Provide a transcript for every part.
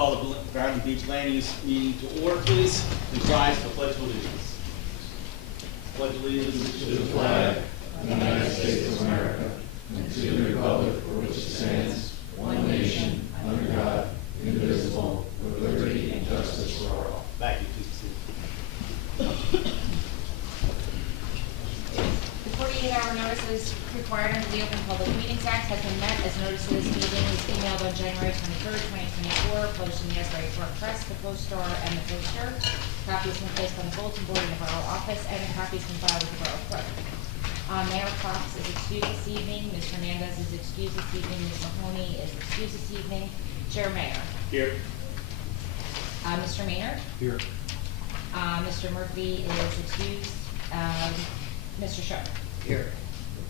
call the Valley Beach Land Use meeting to order, please. Please rise for the Pledge of Allegiance. Pledge allegiance to the flag of the United States of America and to the republic for which it stands, one nation, under God, indivisible, with liberty and justice for all. Thank you. Please proceed. The 48-hour notices required under the Open Public Meetings Act has been met as notice of this meeting was emailed on January 23rd, 2024, posted in the Asbury Park Press, the Post Star, and the Poster. Copies have been placed on the bulletin board in the Borough office, and the copies been filed with the Borough Clerk. Mayor Fox is excused this evening. Ms. Hernandez is excused this evening. Ms. Mahoney is excused this evening. Chair Mayor. Here. Mr. Maynard. Here. Mr. Murphy is excused. Mr. Shook. Here.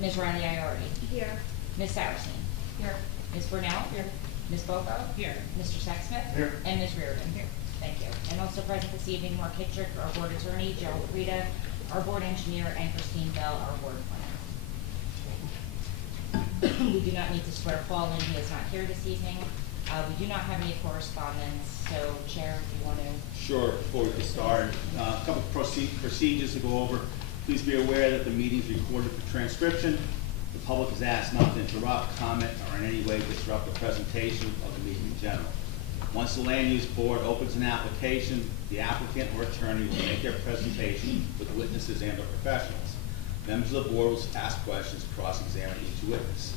Ms. Riley Iordi. Here. Ms. Saracen. Here. Ms. Brunel. Here. Ms. Boco. Here. Mr. Sexsmith. Here. And Ms. Reardon. Here. Thank you. And also present this evening, Mark Hitchrick, our board attorney, Gerald Rita, our board engineer, and Christine Bell, our board planner. We do not need to swear Paul in, he is not here this evening. We do not have any correspondence, so Chair, if you want to. Sure. Before we get started, a couple of procedures to go over. Please be aware that the meeting is recorded for transcription. The public is asked not to interrupt, comment, or in any way disrupt the presentation of the meeting in general. Once the Land Use Board opens an application, the applicant or attorney will make their presentation with witnesses and/or professionals. Members of the board will ask questions, cross-examine each witness.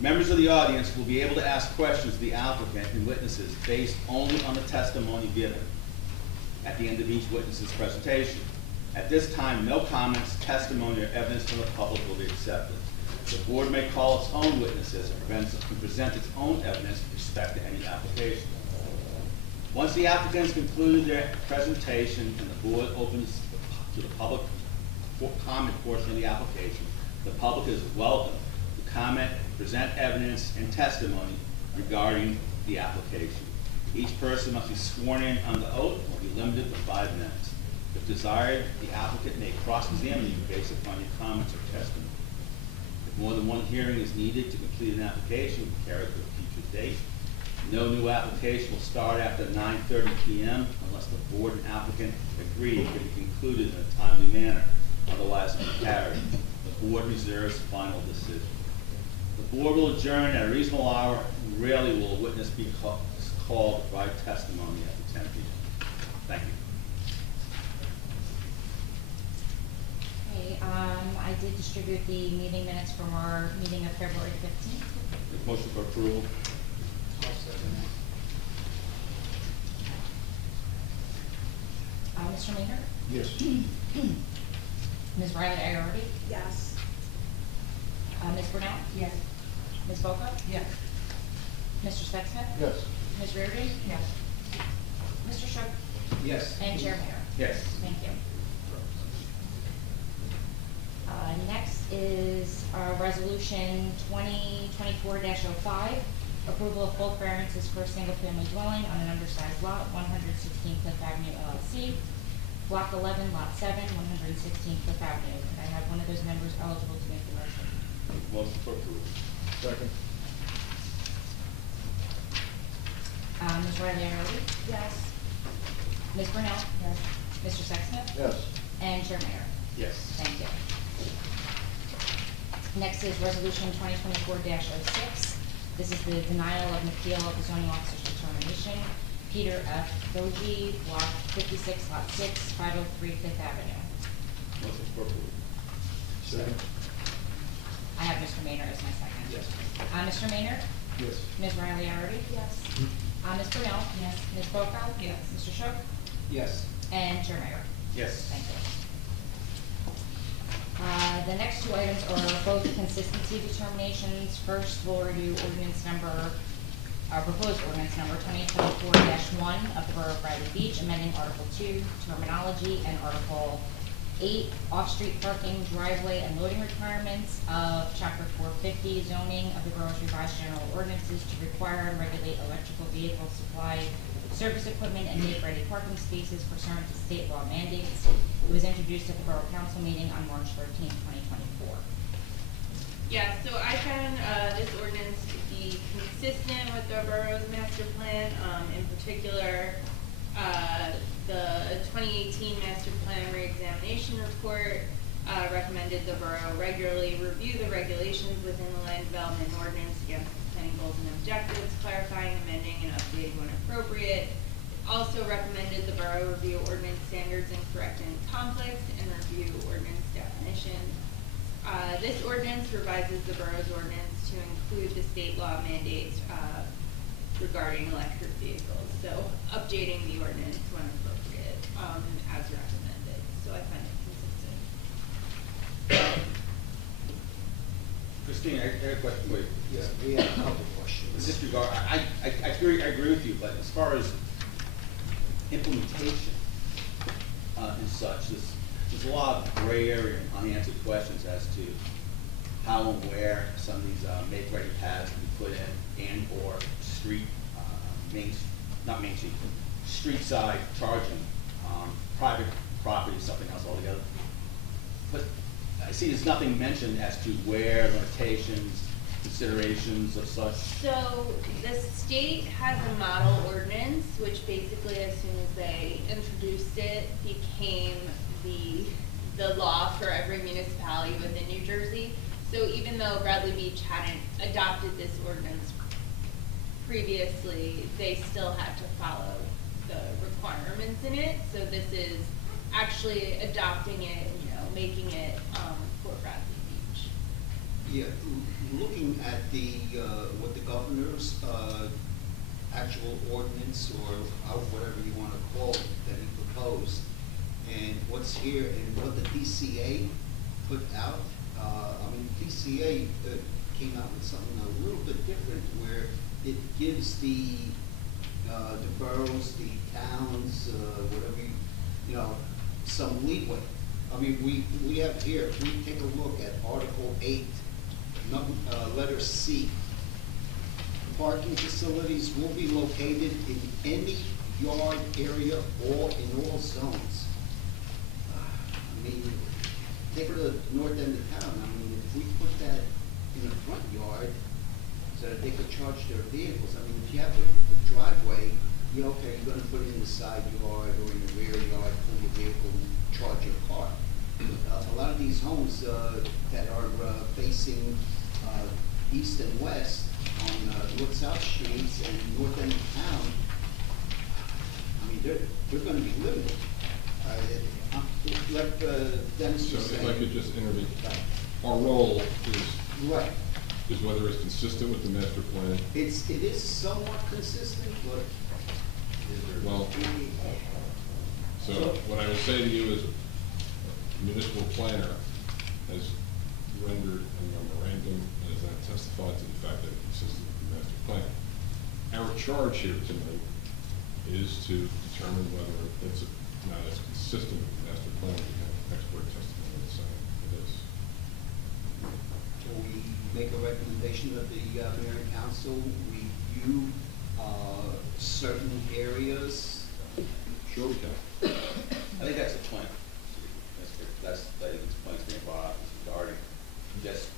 Members of the audience will be able to ask questions of the applicant and witnesses based only on the testimony given at the end of each witness's presentation. At this time, no comments, testimony, or evidence from the public will be accepted. The board may call its own witnesses and present its own evidence with respect to any application. Once the applicants conclude their presentation and the board opens to the public comment portion of the application, the public is welcome to comment, present evidence, and testimony regarding the application. Each person must be sworn in under oath or be limited to 5 minutes. If desired, the applicant may cross-examine you based upon your comments or testimony. If more than one hearing is needed to complete an application, carry it to a future date. No new application will start after 9:30 p.m. unless the board and applicant agree it can be concluded in a timely manner. Otherwise, it will be carried. The board reserves final decision. The board will adjourn at a reasonable hour, and rarely will a witness be called to provide testimony after 10 p.m. Thank you. Okay, I did distribute the meeting minutes from our meeting of February 15th. Motion for approval. Mr. Maynard? Yes. Ms. Riley Iordi? Yes. Ms. Brunel? Yes. Ms. Boco? Yes. Mr. Sexsmith? Yes. Ms. Reardon? Yes. Mr. Shook? Yes. And Chair Mayor? Yes. Thank you. Next is Resolution 2024-05, approval of bulk variances for a single-family dwelling on an undersized lot, 116 Cliff Avenue, LLC, Block 11, Lot 7, 116 Cliff Avenue. Could I have one of those members eligible to make the motion? Motion for approval. Second. Ms. Riley Iordi? Yes. Ms. Brunel? Yes. Mr. Sexsmith? Yes. And Chair Mayor? Yes. Thank you. Next is Resolution 2024-06. This is the denial of an appeal of the zoning officer's determination. Peter F. Doji, Block 56, Lot 6, 503 Fifth Avenue. Motion for approval. Second. I have Mr. Maynard as my second. Yes. Mr. Maynard? Yes. Ms. Riley Iordi? Yes. Ms. Brunel? Yes. Ms. Boco? Yes. Mr. Shook? Yes. And Chair Mayor? Yes. Thank you. The next two items are both consistency determinations. First, we'll review proposed ordinance number 2024-1 of the Borough of Bradley Beach, amending Article 2, terminology, and Article 8, off-street parking, driveway, and loading requirements of Chapter 450, zoning of the Borough's revised general ordinances to require and regulate electrical vehicle supply, service equipment, and make-ready parking spaces pursuant to state law mandates. It was introduced at the Borough Council meeting on March 13, 2024. Yeah, so I found this ordinance to be consistent with the borough's master plan. It particular, the 2018 Master Plan Reexamination Report recommended the borough regularly review the regulations within the land development ordinance against the planning goals and objectives, clarifying, amending, and updating when appropriate. Also recommended the borough review ordinance standards and correct any conflicts and review ordinance definitions. This ordinance revises the borough's ordinance to include the state law mandates regarding electric vehicles. So updating the ordinance when appropriate, as recommended. So I find it consistent. Christine, I have a question for you. Yeah, we have a couple questions. In this regard, I agree with you, but as far as implementation and such, there's a lot of gray area and unanswered questions as to how and where some of these make-ready pads can be put in and or street, street side charging, private property, something else altogether. But I see there's nothing mentioned as to where, limitations, considerations of such. So the state has a model ordinance, which basically as soon as they introduced it, became the law for every municipality within New Jersey. So even though Bradley Beach hadn't adopted this ordinance previously, they still had to follow the requirements in it. So this is actually adopting it, making it for Bradley Beach. Yeah, looking at the, what the governor's, actual ordinance or whatever you wanna call it that he proposed, and what's here and what the DCA put out, DCA came out with something a little bit different where it gives the boroughs, the towns, whatever, some leeway. We have here, if we take a look at Article 8, letter C, parking facilities will be located in any yard area or in all zones. Take the north end of town, if we put that in the front yard so that they could charge their vehicles, if you have a driveway, you're gonna put it in the side yard or in the rear yard, pull your vehicle and charge your car. A lot of these homes that are facing east and west on north-south streets and north end of town, they're gonna be limited. Like Dennis was saying. So if I could just intervene, our role Right. is whether it's consistent with the master plan. It is somewhat consistent, but. Well, so what I would say to you is, a municipal planner has rendered a memorandum and has not testified to the fact that it's consistent with the master plan. Our charge here tonight is to determine whether it's not as consistent with the master plan. We have expert testimony saying it is. Will we make a recommendation that the mayor and council review certain areas? Sure we can. I think that's the point. I think it's points being brought up regarding just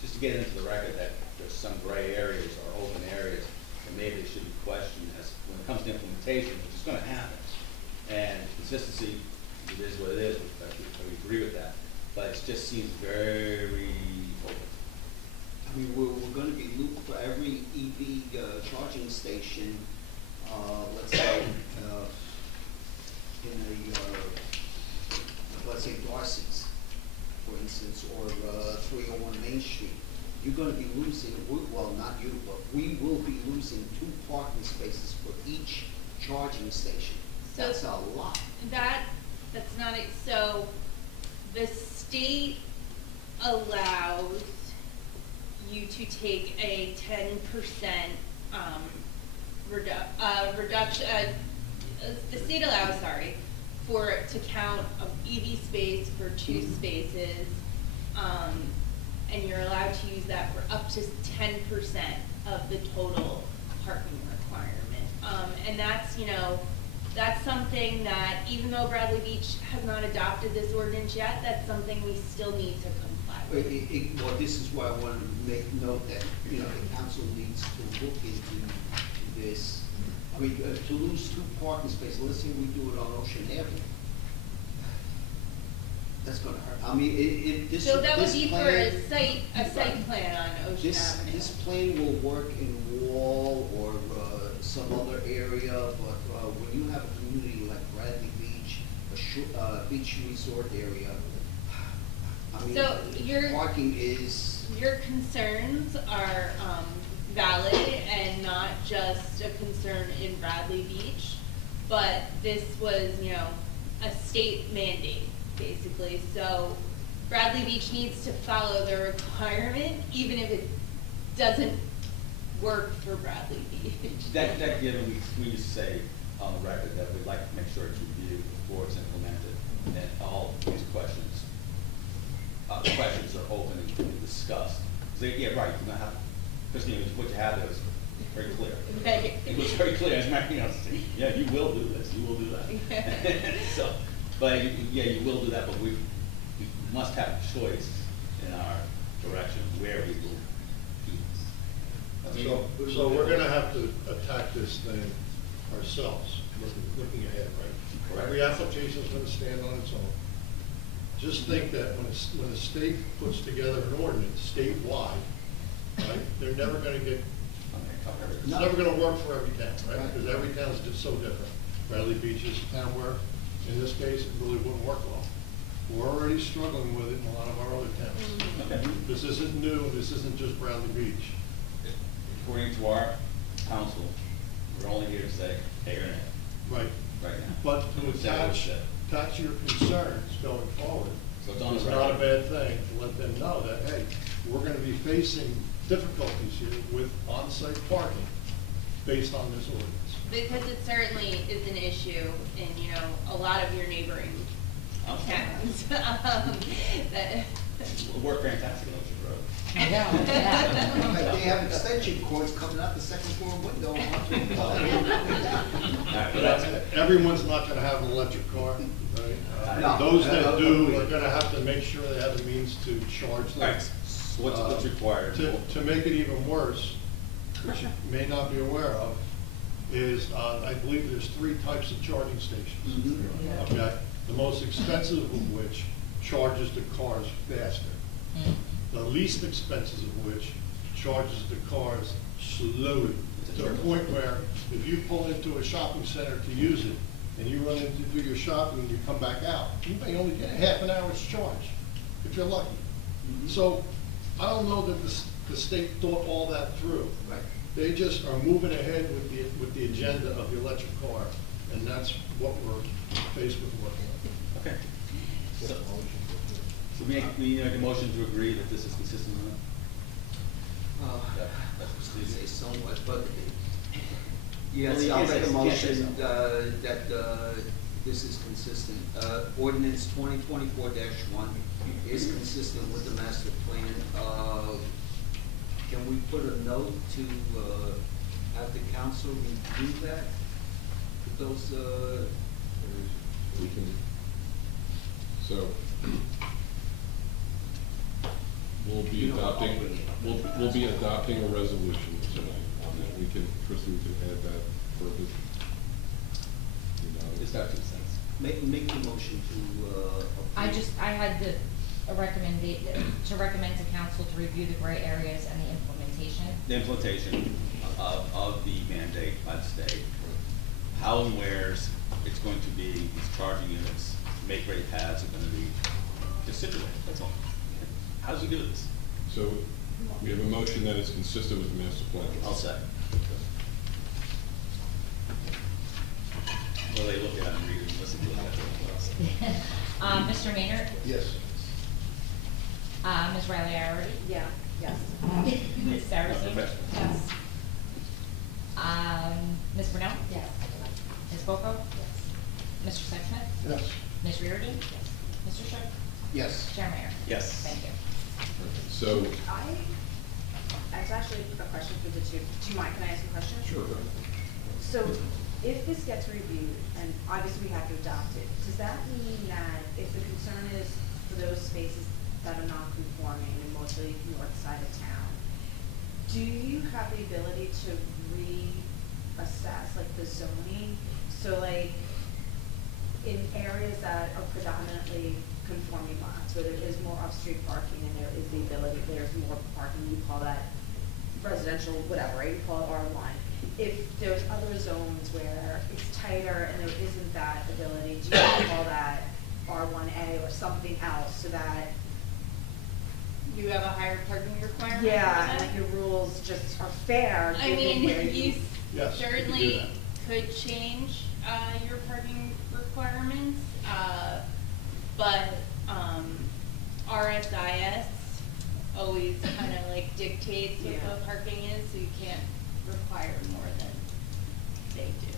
to get into the record that there's some gray areas or open areas that maybe they should be questioned as when it comes to implementation, which is going to happen. And consistency, it is what it is. We agree with that, but it just seems very open. We're going to be looped for every EV charging station. Let's say let's say Darcy's, for instance, or 301 Main Street. You're going to be losing, well, not you, but we will be losing 2 parking spaces for each charging station. So that's a lot. That's not it. So the state allows you to take a 10% reduction. The state allows, for it to count of EV space for 2 spaces, and you're allowed to use that for up to 10% of the total parking requirement. And that's something that, even though Bradley Beach has not adopted this ordinance yet, that's something we still need to comply with. Well, this is why I wanted to make note that, the council needs to look into this I mean, to lose 2 parking spaces, let's say we do it on Ocean Avenue. That's gonna hurt. I mean, this So that would this be for plan- a site plan on Ocean Avenue. This plan will work in Wall or some other area, but when you have a community like Bradley Beach, beach resort area, I mean, So parking is, Your concerns are valid and not just a concern in Bradley Beach, but this was, a state mandate, basically. So Bradley Beach needs to follow the requirement, even if it doesn't work for Bradley Beach. That given, we just say on the record that we'd like to make sure it's reviewed before it's implemented, and all these questions are open and can be discussed. 'Cause yeah, right, you're gonna have, Christine, what you had there was very clear. Right. It was very clear, as Mary, yeah, you will do this, you will do that. So, but, yeah, you will do that, but we must have choice in our direction where we will do this. So we're gonna have to attack this thing ourselves, looking ahead, right? Correct. Every application's gonna stand on its own. Just think that when the state puts together an ordinance statewide, right, they're never gonna get, it's No. never gonna work for every town, right? Right. Because every town's just so different. Bradley Beach is a town where, in this case, it really wouldn't work well. We're already struggling with it in a lot of our other towns. Okay. This isn't new, this isn't just Bradley Beach. According to our council, we're only here to say, hey or nay, Right. right now. But to Say what attach, you said. attach your concerns going forward, So it's on the it's not a record. bad thing to let them know that, hey, we're gonna be facing difficulties here with on-site parking based on this ordinance. Because it certainly is an issue in, a lot of your neighboring towns. That- It worked fantastic on Ocean Road. Yeah. they have extension cords coming out the second floor window. All right, but that's, Everyone's not gonna have an electric car, right? No. Those that do are gonna have to make sure they have the means to charge them. right, so what's required? To make it even worse, which you may not be aware of, is, I believe there's 3 types of charging stations. Mhm. Okay, the most expensive of which charges the cars faster. The least expensive of which charges the cars slowly, to the point where if you pull into a shopping center to use it, and you run in to do your shopping and you come back out, you may only get half an hour's charge, if you're lucky. So, I don't know that the state thought all that through. Right. They just are moving ahead with the agenda of the electric car, and that's what we're faced with working on. Okay. So we make a motion to agree that this is consistent with it? Yeah, that's what Steve Say said. somewhat, but Well, yes, you I'll can't make a say- you can't say motion something. that this is consistent. Ordinance 2024-1 is consistent with the master plan. Can we put a note to have the council review that? With those, We can, so, we'll be You know, I'll adopting, bring it up. we'll be adopting a resolution tonight, and then we can, Christie, we can add that purpose. It's got 2 cents. make the motion to approve. I had to recommend to council to review the gray areas and the implementation. The implementation of the mandate by the state, how and where's it's going to be, these charging units, make-ready pads are gonna be just situated, that's all. How does he do this? So, we have a motion that is consistent with the master plan. I'll say. Well, they look at it and read it and listen to it. Mr. Maynard? Yes. Ms. Riley Already? Yeah, yes. Ms. Saracen? Professional. Yes. Ms. Brunel? Yes. Ms. Boco? Mr. Sexsmith? Yes. Ms. Reardon? Mr. Shook? Yes. Chair Mayor? Yes. Thank you. So, It's actually a question for the two. Do you mind, can I ask a question? sure, So if this gets reviewed, and obviously we have to adopt it, does that mean that if the concern is for those spaces that are not conforming and mostly north side of town, do you have the ability to assess, like, the zoning? So like, in areas that are predominantly conforming lots, where there is more off-street parking and there is the ability, there's more parking, you call that residential, whatever, right, you call it R1. If there's other zones where it's tighter and there isn't that ability, do you call that R1A or something else, so that, You have a higher parking requirement? yeah, and for that? like your rules just are fair, I given where mean, you Yes, you could do certainly that. could change, your parking requirements, but, RSIS always kind of like dictates what Yeah. the parking is, so you can't require more than they do.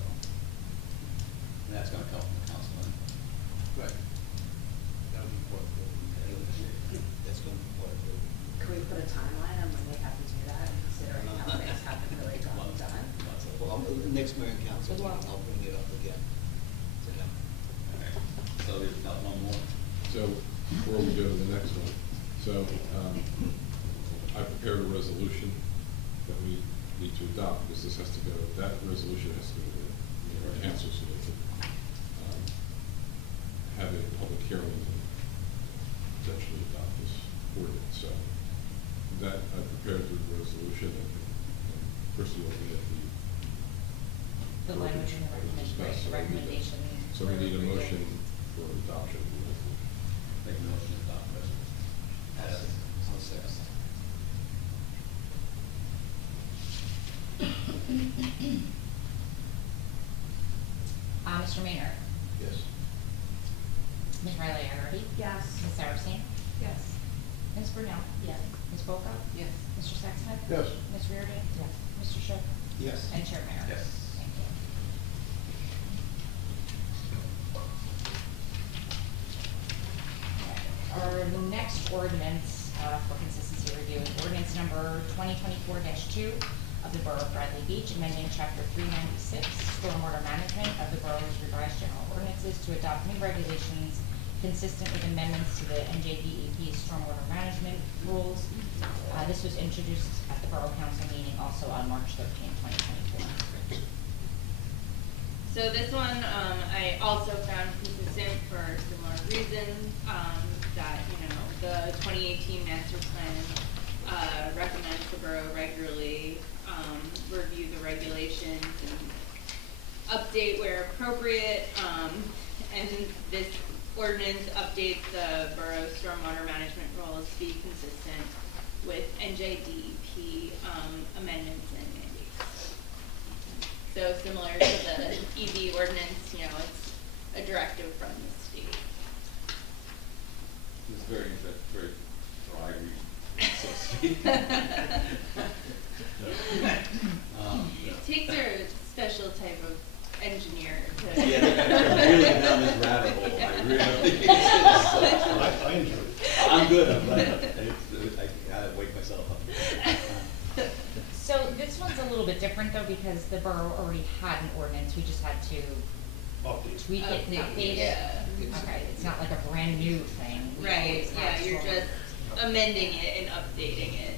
And that's gonna come from the council. Right. That would be part of it. That's going to be part of it. can we put a timeline on when they have to do that, considering how things haven't really gotten done? Well, next mayor and council Good luck. meeting, I'll bring it up again to them. So there's not one more. So, before we go to the next one, so, I prepared a resolution that we need to adopt, because this has to go, that resolution has to go to, our council, so they can, have a public hearing and potentially adopt this ordinance, so. That, I prepared the resolution, and Christie will get The language in the Discuss, recommendation. So we need a for review. motion for adoption of the resolution. Make a motion to adopt the resolution. I'll second. Mr. Maynard, Yes. Ms. Riley Iriarty, Yes. Ms. Saracen, Yes. Ms. Brunel, Yes. Ms. Boca, Yes. Mr. Sexsmith. Yes. Ms. Reardon. Yes. Mr. Shook. Yes. And Chair Mayor. Yes. Thank you. Our next ordinance, for consistency review, is ordinance number 2024-2 of the Borough of Bradley Beach, amending chapter 396, stormwater management of the borough's revised general ordinances to adopt new regulations consistent with amendments to the NJDEP stormwater management rules. This was introduced at the Borough Council meeting also on March 13, 2024. So this one, I also found consistent for similar reasons, that, you know, the 2018 master plan, recommends the borough regularly, review the regulations and update where appropriate, and this ordinance updates the borough's stormwater management rules to be consistent with NJDEP, amendments and mandates. So similar to the EV ordinance, you know, it's a directive from the state. It's very, very dry reading, so to speak. It takes a special type of engineer to. Yeah, they're really down this rabbit hole, I really. I enjoy it. I'm good, but I gotta wake myself up. So this one's a little bit different though, because the borough already had an ordinance, we just had to Update. tweak it and update it. Yeah. Okay, it's not like a brand new thing. We Right, always yeah, have you're stormwater. just amending it and updating it.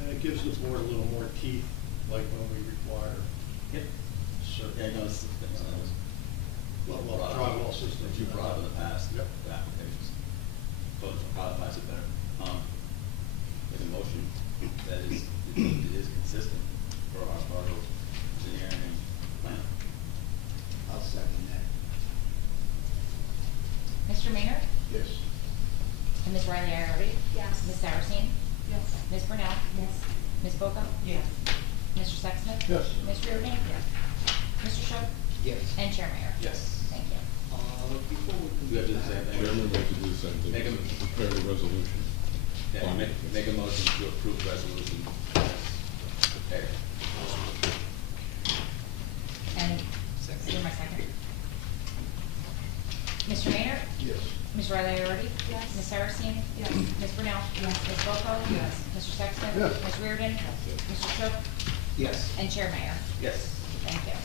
And it gives the board a little more teeth, like when we require Yep. certain. Yeah, no, it's, Well, drywall systems. That you brought up in the past, Yep. the applications. So it codifies it better. There's a motion that is, it is consistent for our borough's engineering plan. I'll second that. Mr. Maynard? Yes. And Ms. Riley Iriarty? Yes. Ms. Saracen? Yes. Ms. Brunel? Yes. Ms. Boca? Yes. Mr. Sexsmith? Yes. Ms. Reardon? Yes. Mr. Shook? Yes. And Chair Mayor? Yes. Thank you. Before we We have to do the same thing. Chairman would like to do the same thing, Make 'em- prepare the resolution. Yeah, make a motion to approve the resolution as prepared. And Second. you're my second. Mr. Maynard? Yes. Ms. Riley Iriarty? Yes. Ms. Saracen? Yes. Ms. Brunel? Yes. Ms. Boco? Yes. Mr. Sexsmith? Yes. Ms. Reardon? Mr. Shook? Yes. And Chair Mayor? Yes. Thank you.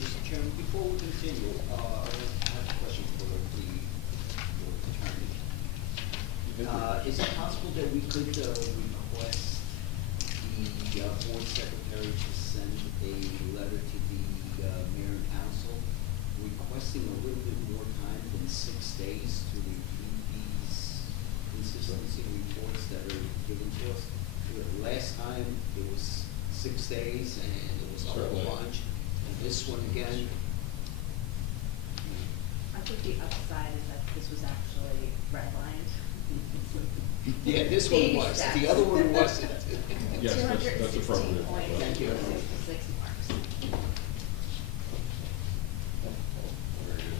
Mr. Chairman, before we continue, I have a question for the attorney. Is it possible that we could request the board secretary to send a letter to the mayor and council requesting a little bit more time than 6 days to review these consistency reports that are given to us. Last time, it was 6 days, and it was a Certainly. whole bunch. And this one again, I think the upside is that this was actually redlined. yeah, this one Baby was, steps. the other one wasn't. Yes, that's appropriate. Thank you. 216.66 marks. Very good.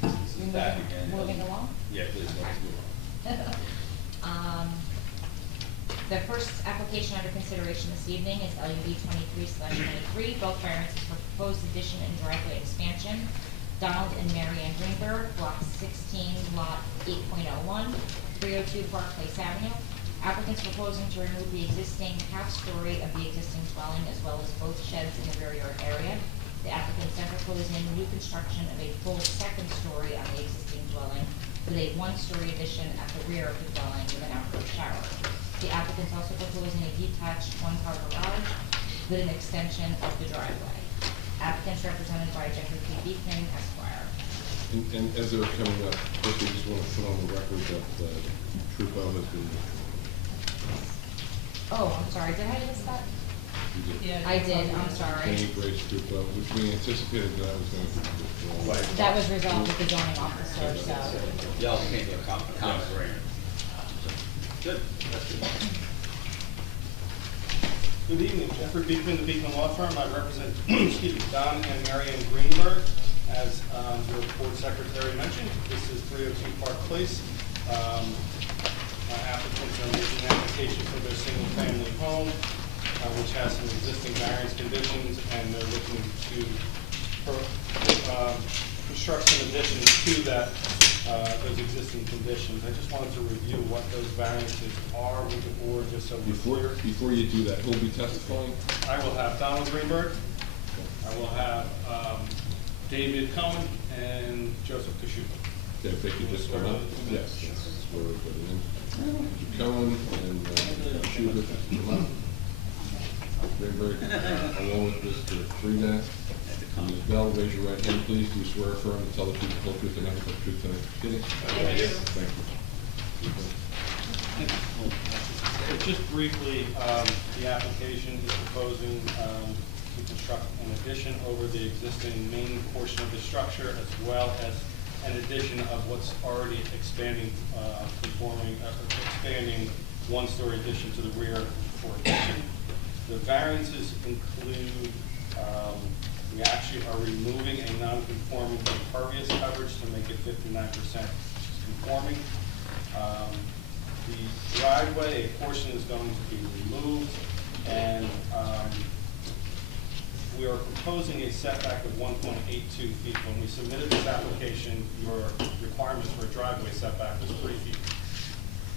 Okay. This is back again. Moving along? Yeah, please, let's move on. The first application under consideration this evening is LUD 23/23, both variances for proposed addition and driveway expansion. Donald and Mary Ann Greenberg, block 16, lot 8.01, 302 Park Place Avenue. Applicants proposing to remove the existing half-story of the existing dwelling as well as both sheds in the rear yard area. The applicants are proposing new construction of a full second story on the existing dwelling with a one-story addition at the rear of the dwelling with an outdoor shower. The applicant's also proposing a detached one-car garage with an extension of the driveway. Applicants represented by Jeffrey P. Beekman, Esquire. And as they're coming up, first we just want to put on the record that Trupo has been. Oh, I'm sorry, did I miss that? you did. I did, I'm sorry. Danny Grace Trupo, which we anticipated that was going to be withdrawn. Right. That was resolved with the zoning officer, so. Y'all can't do a comment, right? Good, that's good. Good evening, Jeffrey Beekman, the Beekman Law Firm. I represent, excuse me, Don and Mary Ann Greenberg. As your board secretary mentioned, this is 302 Park Place. My applicants are making an application for their single-family home, which has some existing variance conditions, and they're looking to construct some additions to that, those existing conditions. I just wanted to review what those variances are with the board, just so we're clear. Before you do that, who'll be testifying? I will have Donald Greenberg, I will have David Cohen, and Joseph Kashuba. Okay, if they could just come up. Yes, that's where we're putting in. Cohen and Schubert, come up. Greenberg, along with Mr. Freeman. Ms. Bell, raise your right hand, please. Do you swear or affirm to tell the truth, the whole truth, and nothing but the truth tonight? Kidding? Yes. Thank you. Just briefly, the application is proposing to construct an addition over the existing main portion of the structure, as well as an addition of what's already expanding, expanding one-story addition to the rear for addition. The variances include, we actually are removing a non-conforming impervious coverage to make it 59% conforming. The driveway, a portion is going to be removed, and we are proposing a setback of 1.82 feet. When we submitted this application, your requirements for a driveway setback was 3 feet.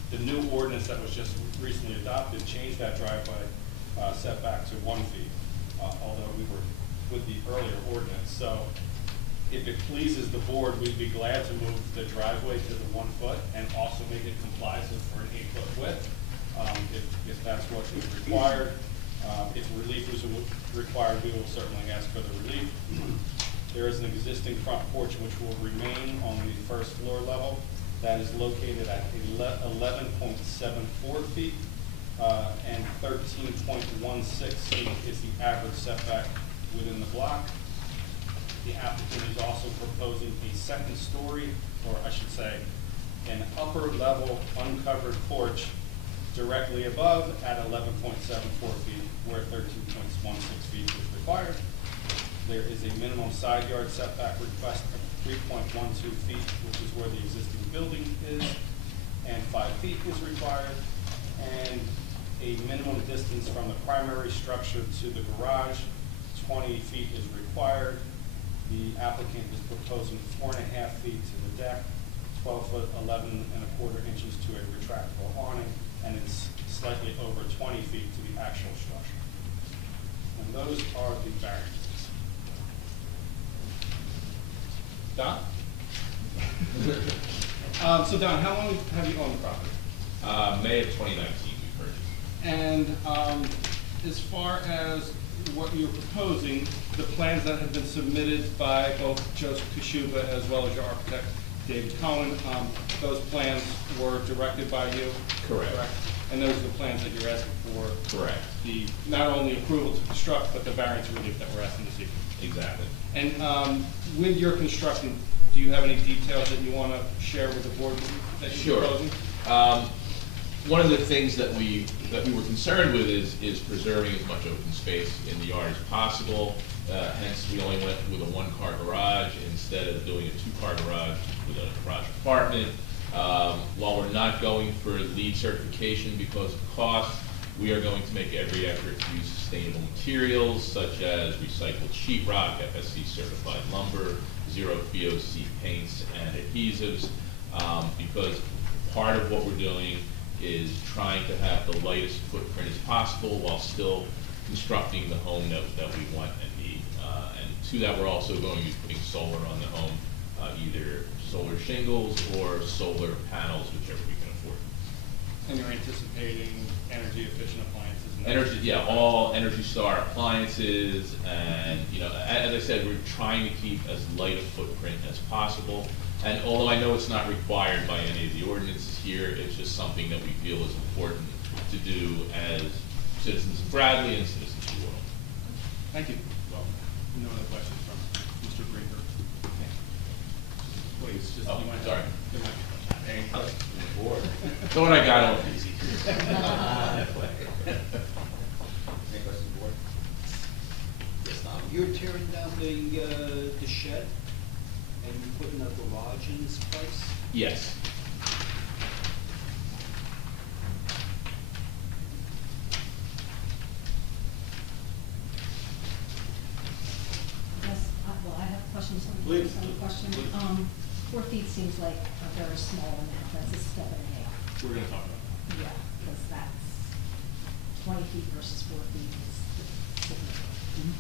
The new ordinance that was just recently adopted changed that driveway setback to 1 feet, although we were with the earlier ordinance. So if it pleases the board, we'd be glad to move the driveway to the 1 foot and also make it compliant for an 8-foot width, if that's what is required. If relief is required, we will certainly ask for the relief. There is an existing front porch which will remain on the first floor level. That is located at 11.74 feet, and 13.16 feet is the average setback within the block. The applicant is also proposing a second story, or I should say, an upper level uncovered porch directly above at 11.74 feet, where 13.16 feet is required. There is a minimum side yard setback request of 3.12 feet, which is where the existing building is, and 5 feet is required, and a minimum distance from the primary structure to the garage, 20 feet is required. The applicant is proposing 4.5 feet to the deck, 12 foot 11.25 inches to a retractable awning, and it's slightly over 20 feet to the actual structure. And those are the variances. Don? So Don, how long have you owned the property? May of 2019 we purchased. And as far as what you're proposing, the plans that have been submitted by both Joseph Kashuba as well as your architect, David Cohen, those plans were directed by you? Correct. And those are the plans that you're asking for? Correct. The, not only approval to construct, but the variance relief that we're asking to see. Exactly. And with your construction, do you have any details that you want to share with the board that you're Sure. proposing? One of the things that we were concerned with is preserving as much open space in the yard as possible. Hence, we only went with a one-car garage instead of doing a two-car garage with a garage apartment. While we're not going for LEED certification because of cost, we are going to make every effort to use sustainable materials such as recycled sheetrock, FSC certified lumber, zero VOC paints and adhesives, because part of what we're doing is trying to have the lightest footprint as possible while still constructing the home that we want and need. And to that, we're also going to be putting solar on the home, either solar shingles or solar panels, whichever we can afford. And you're anticipating energy efficient appliances? And that- Energy, yeah, all Energy Star appliances, and as I said, we're trying to keep as light a footprint as possible. And although I know it's not required by any of the ordinances here, it's just something that we feel is important to do as citizens of Bradley and citizens of the world. Thank you. Well, no other questions from Mr. Greenberg? Please, just. Oh, you might have- sorry. there might be a question. Any questions? Thought I got off easy. Any questions, board? Yes, Tom? You're tearing down the shed and you're putting a garage in this place? Yes. Yes, well, I have questions on Please. the question. Please. 4 feet seems like a very small amount, that's a step and a half. We're gonna talk about that. Yeah, because that's 20 feet versus 4 feet is significant.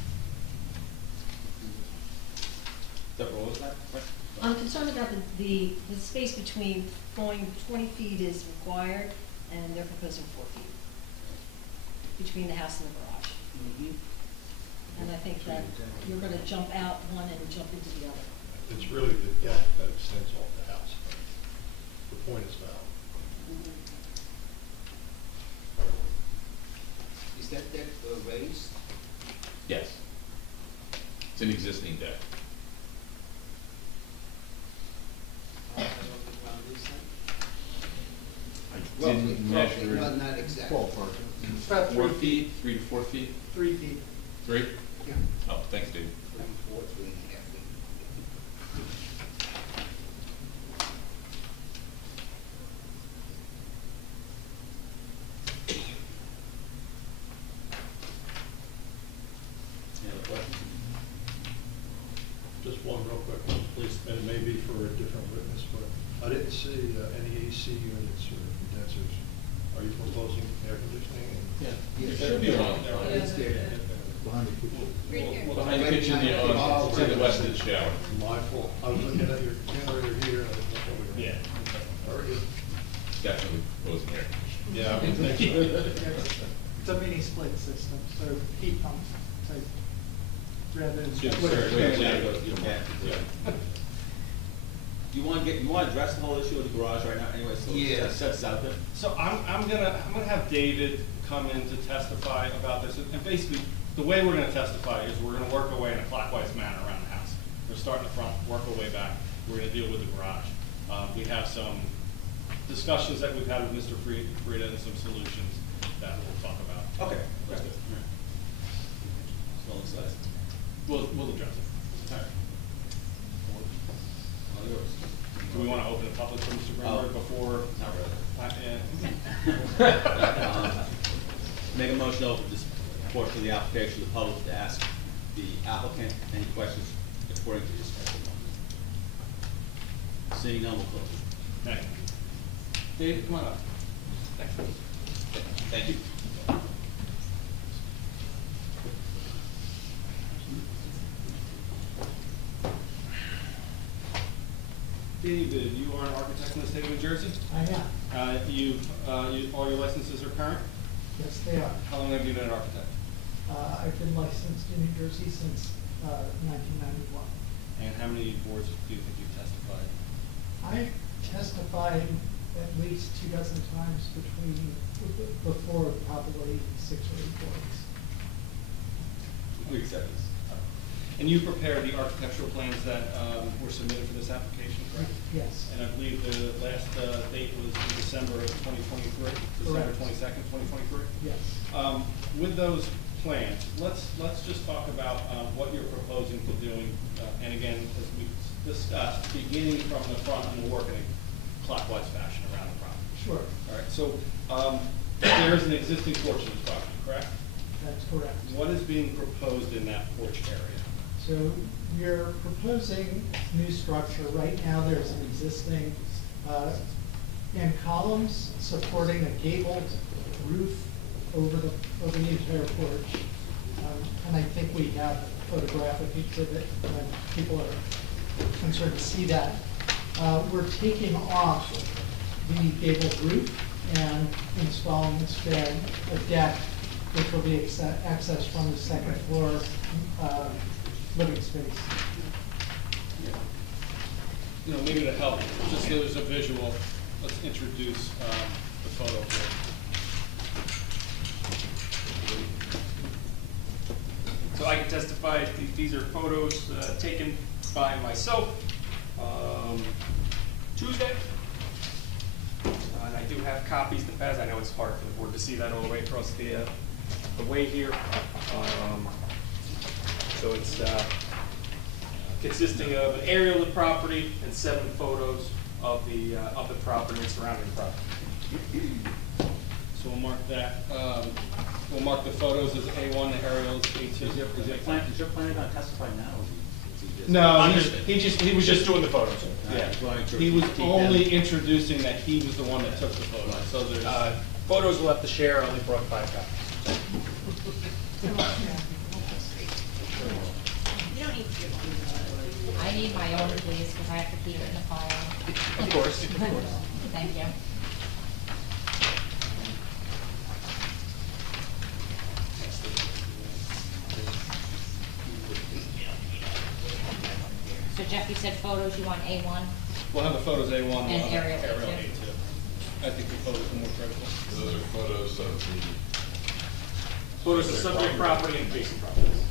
Deborah, what was that question? I'm concerned about the space between going 20 feet is required, and they're proposing 4 feet between the house and the garage. Mm-hmm. And I think that you're gonna jump out one and jump into the other. It's really the deck that extends off the house. The point is valid. Is that deck raised? Yes. It's an existing deck. How high off the ground is that? I didn't Roughly, measure not, it. not exactly. It's about 4 3 feet. feet, 3 to 4 feet? 3 feet. 3? Yeah. Oh, thanks, dude. 3, 4, 3.5 feet. Any other questions? Just one real quick one, please, and it may be for a different witness, but I didn't see any AC units or condensers. Are you proposing air conditioning? Yeah. Yes, There should be one. It's there. Right here. Behind the kitchen, to the west of the shower. My fault. I was looking at your generator here. And I didn't know what we were- Very good. Definitely proposing air conditioning. Yeah, I would think so. It's a mini split system, so heat pumps type, rather than. Yes, split. sir. Yeah. You want to address the whole issue of the garage right now anyway, so Yeah. sets out there? So I'm gonna have David come in to testify about this, and basically, the way we're gonna testify is we're gonna work our way in a clockwise manner around the house. We're starting in the front, work our way back, we're gonna deal with the garage. We have some discussions that we've had with Mr. Frieda and some solutions that we'll talk about. Okay. That's good. All right. So, We'll address it. All right. all yours. Do we wanna open it public for Mr. Greenberg before? Not really. Yeah. Make a motion to open this portion of the application to the public to ask the applicant any questions according to his testimony. Seeing none, we'll close it. Thank you. David, come on up. Thank you. Thank you. David, you are an architect in the state of New Jersey? I am. All your licenses are current? Yes, they are. How long have you been an architect? I've been licensed in New Jersey since 1991. And how many boards do you think you've testified? I testified at least 2 dozen times before probably 6 or 8 boards. We accept this. And you prepared the architectural plans that were submitted for this application, correct? Yes. And I believe the last date was in December of 2023, December Correct. 22nd, 2023? Yes. With those plans, let's just talk about what you're proposing to doing. And again, as we discussed, beginning from the front and working in clockwise fashion around the property. Sure. All right, so there's an existing porch in this property, correct? That's correct. What is being proposed in that porch area? So we're proposing new structure. Right now, there's an existing and columns supporting a gabled roof over the entire porch. And I think we have a photographic exhibit when people are concerned to see that. We're taking off the gabled roof and installing instead a deck which will be accessed from the second floor living space. You know, maybe to help, just so there's a visual, let's introduce the photo here. So I can testify, these are photos taken by myself Tuesday. And I do have copies to pass. I know it's hard for the board to see that all the way across the way here. So it's consisting of an aerial of the property and 7 photos of the property and surrounding property. So we'll mark that, we'll mark the photos as A1, the aerial as A2. Is your planner gonna testify now? Or is he just? No, he was just doing the photos. Yeah, Just wanting to he was keep only them. introducing that he was the one that took the photo. So there's, Photos we'll have to share. I only brought 5 copies. You don't need to give one. I need my own, please, because I have to keep it in the file. Of course. Thank you. So Jeff, you said photos, you want A1? we'll have the photos A1, we'll And have aerial aerial A2. A2. I think the photos are more critical. Those are photos of the Photos of subject property and adjacent properties.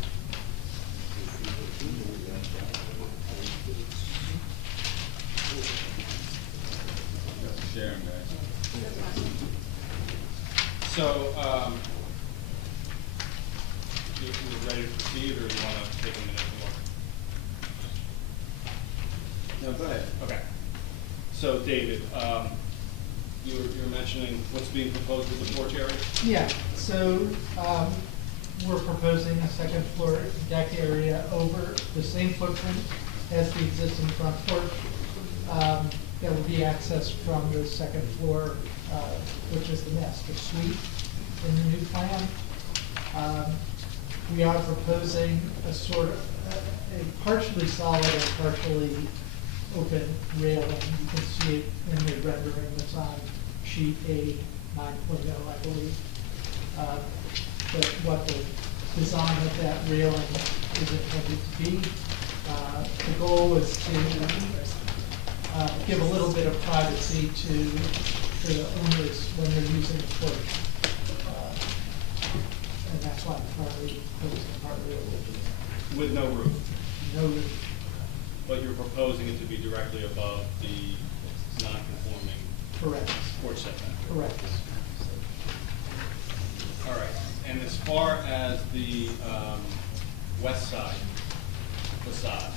Sharon, guys. So, you ready to proceed, or you want to take a minute more? No, go ahead. Okay. So, David, you're mentioning what's being proposed with the porch area? Yeah, so we're proposing a second floor deck area over the same footprint as the existing front porch. That will be accessed from the second floor, which is the master suite in the new plan. We are proposing a sort of, a partially solid and partially open railing. You can see it in the rendering that's on sheet A 9.0, I believe. But what the design of that railing is intended to be. The goal is to give a little bit of privacy to the owners when they're using the porch. And that's why partly closed and partly open. With no roof, No roof. but you're proposing it to be directly above the non-conforming Correct. porch setback. Correct. All right, and as far as the west side facade,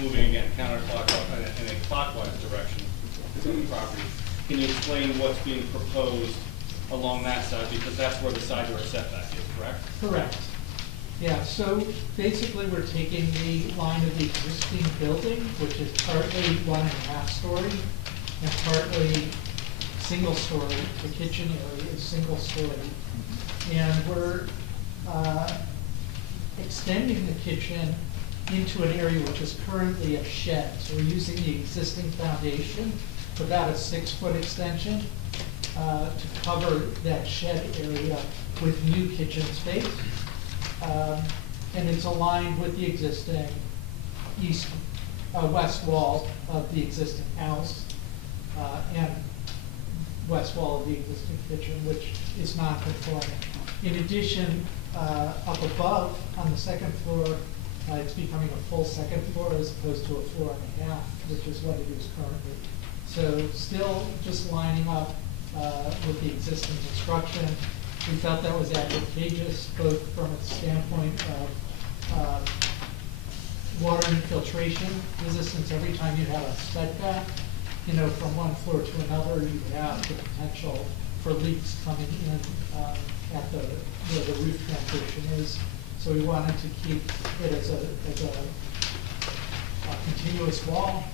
moving again counterclockwise in a clockwise direction to the property, can you explain what's being proposed along that side, because that's where the side yard setback is, correct? Correct. Yeah, so basically we're taking the line of the existing building, which is partly 1.5 story and partly single story. The kitchen area is single story. And we're extending the kitchen into an area which is currently a shed. So we're using the existing foundation for about a 6-foot extension to cover that shed area with new kitchen space. And it's aligned with the existing west wall of the existing house and west wall of the existing kitchen, which is non-conforming. In addition, up above on the second floor, it's becoming a full second floor as opposed to a floor and a half, which is what it is currently. So still just lining up with the existing construction. We felt that was advantageous, both from a standpoint of water infiltration resistance. Every time you have a setback, from one floor to another, you have the potential for leaks coming in at where the roof transition is. So we wanted to keep it as a continuous wall.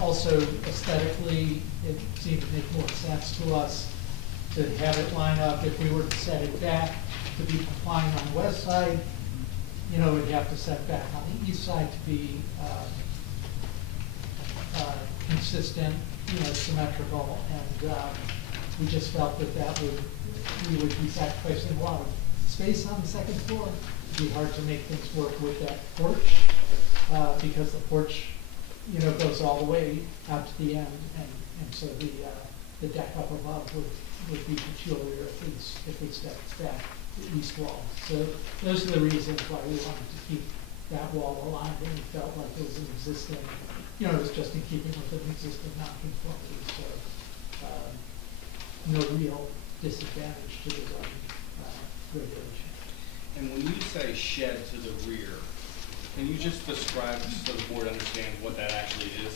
Also aesthetically, it seemed to make more sense to us to have it line up. If we were to set it back to be complying on the west side, we'd have to set back on the east side to be consistent, symmetrical, and we just felt that we would be sacrificing a lot of space on the second floor. It'd be hard to make things work with that porch because the porch, goes all the way out to the end, and so the deck up above would be peculiar if we stepped back the east wall. So those are the reasons why we wanted to keep that wall aligned, and we felt like it was an existing, it was just in keeping with an existing non-conformity, so no real disadvantage to the zoning regulation. And when you say shed to the rear, can you just describe so the board understands what that actually is?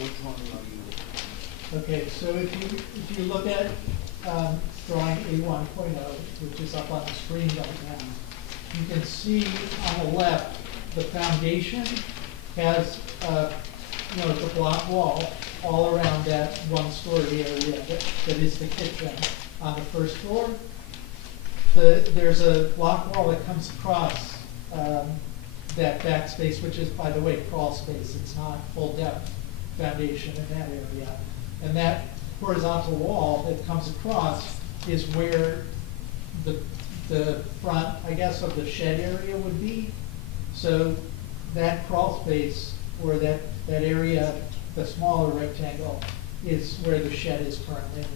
Which one are you? Okay, so if you look at drawing A1.0, which is up on the screen right now, you can see on the left, the foundation has the block wall all around that one-story area that is the kitchen on the first floor. There's a block wall that comes across that back space, which is, by the way, crawl space. It's not full depth foundation in that area. And that horizontal wall that comes across is where the front, I guess, of the shed area would be. So that crawl space, or that area, the smaller rectangle, is where the shed is currently, and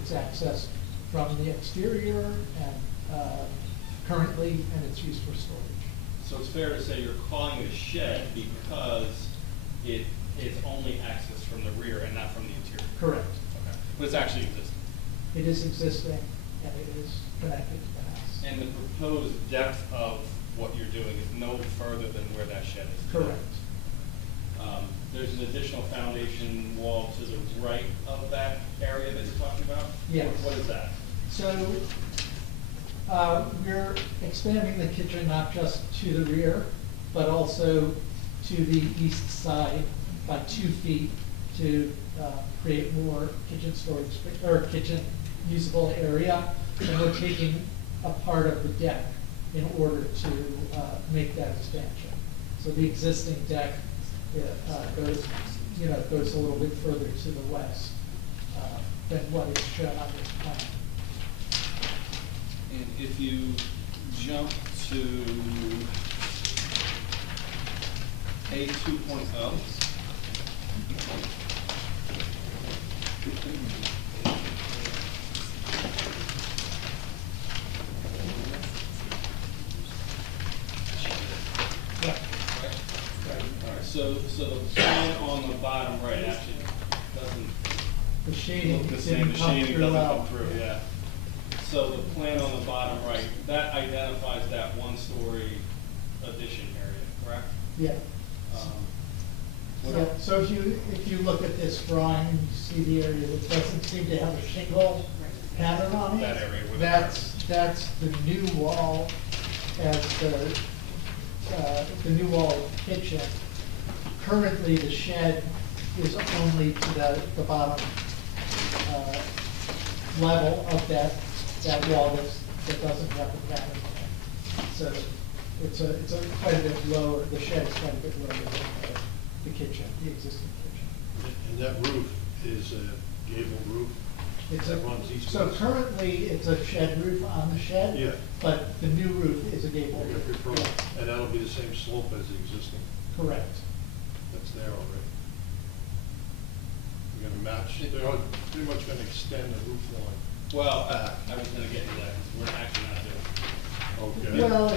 it's accessed from the exterior and currently, and it's used for storage. So it's fair to say you're calling it a shed because it is only accessed from the rear and not from the interior? Correct. Okay. But it's actually existing? It is existing, and it is connected to the house. And the proposed depth of what you're doing is no further than where that shed is today? Correct. There's an additional foundation wall to the right of that area that you're talking about? Yes. What is that? So we're expanding the kitchen not just to the rear, but also to the east side by 2 feet to create more kitchen storage, or kitchen usable area. And we're taking a part of the deck in order to make that expansion. So the existing deck goes a little bit further to the west than what is shown on this plan. And if you jump to A 2.0. So the plan on the bottom right actually doesn't The shading look the same, didn't the come shading through doesn't well. come through, yeah. So the plan on the bottom right, that identifies that one-story addition area, correct? Yeah. What So if you look at this drawing, you see the area that doesn't seem to have a shingle pattern on it. That area with the That's the new wall as the new wall of the kitchen. Currently, the shed is only to the bottom level of that wall that doesn't have the pattern on it. So It's quite a bit lower, the shed is quite a bit lower than the kitchen, the existing kitchen. And that roof is a gable roof? It's That runs east so to west? currently, it's a shed roof on the shed. Yeah. But the new roof is a gable You're roof. pro- Yes, And that'll be the same slope as the existing, correct. that's there already. You're gonna match, they're all pretty much gonna extend the roof line. Well, I was gonna get into that, 'cause we're actually not doing. Okay. Well,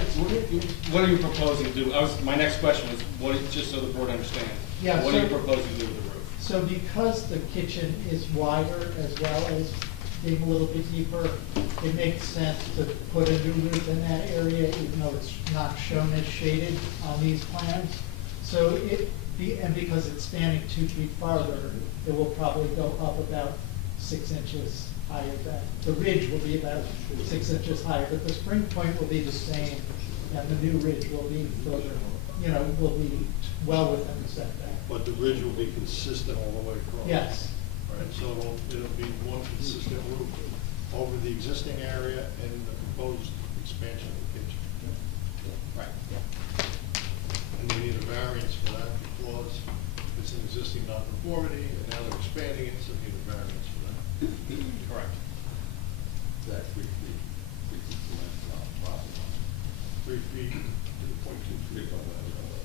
What are you proposing to do? My next question was, just so the board understands. Yeah, What are you so- proposing to do with the roof? So because the kitchen is wider as well as being a little bit deeper, it makes sense to put a new roof in that area, even though it's not shown as shaded on these plans. So and because it's standing 2 feet farther, it will probably go up about 6 inches higher than, the ridge will be about 6 inches higher, but the spring point will be the same, and the new ridge will be further, will be well within the setback. But the ridge will be consistent all the way across? Yes. Right, so it'll be one consistent roof over the existing area and the proposed expansion of the kitchen. Right. And we need a variance for that because it's an existing nonconformity, and now they're expanding it, so we need a variance for that. Correct. That's 3 feet, 3 feet from that property line. 3 feet to the point 2 feet.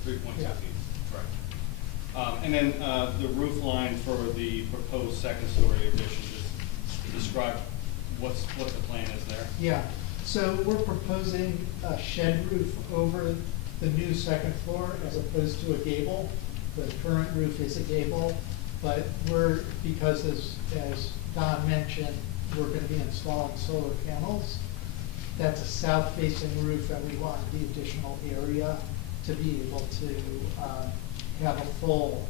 3.6 Yeah. feet, correct. And then the roof line for the proposed second story addition, just describe what the plan is there. Yeah, so we're proposing a shed roof over the new second floor as opposed to a gable. The current roof is a gable, but because as Don mentioned, we're gonna be installing solar panels. That's a south-facing roof, and we want the additional area to be able to have a full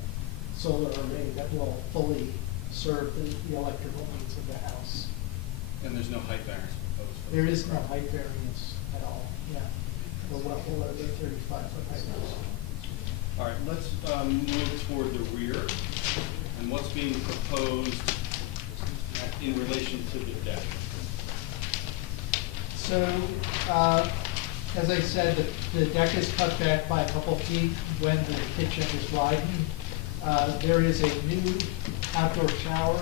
solar array that will fully serve the electrical needs of the house. And there's no height variance proposed for There the is no roof, right? height variance at all, yeah. We're well below the 35-foot height. All right, let's move toward the rear, and what's being proposed in relation to the deck. So, as I said, the deck is cut back by a couple feet when the kitchen is widened. There is a new outdoor shower,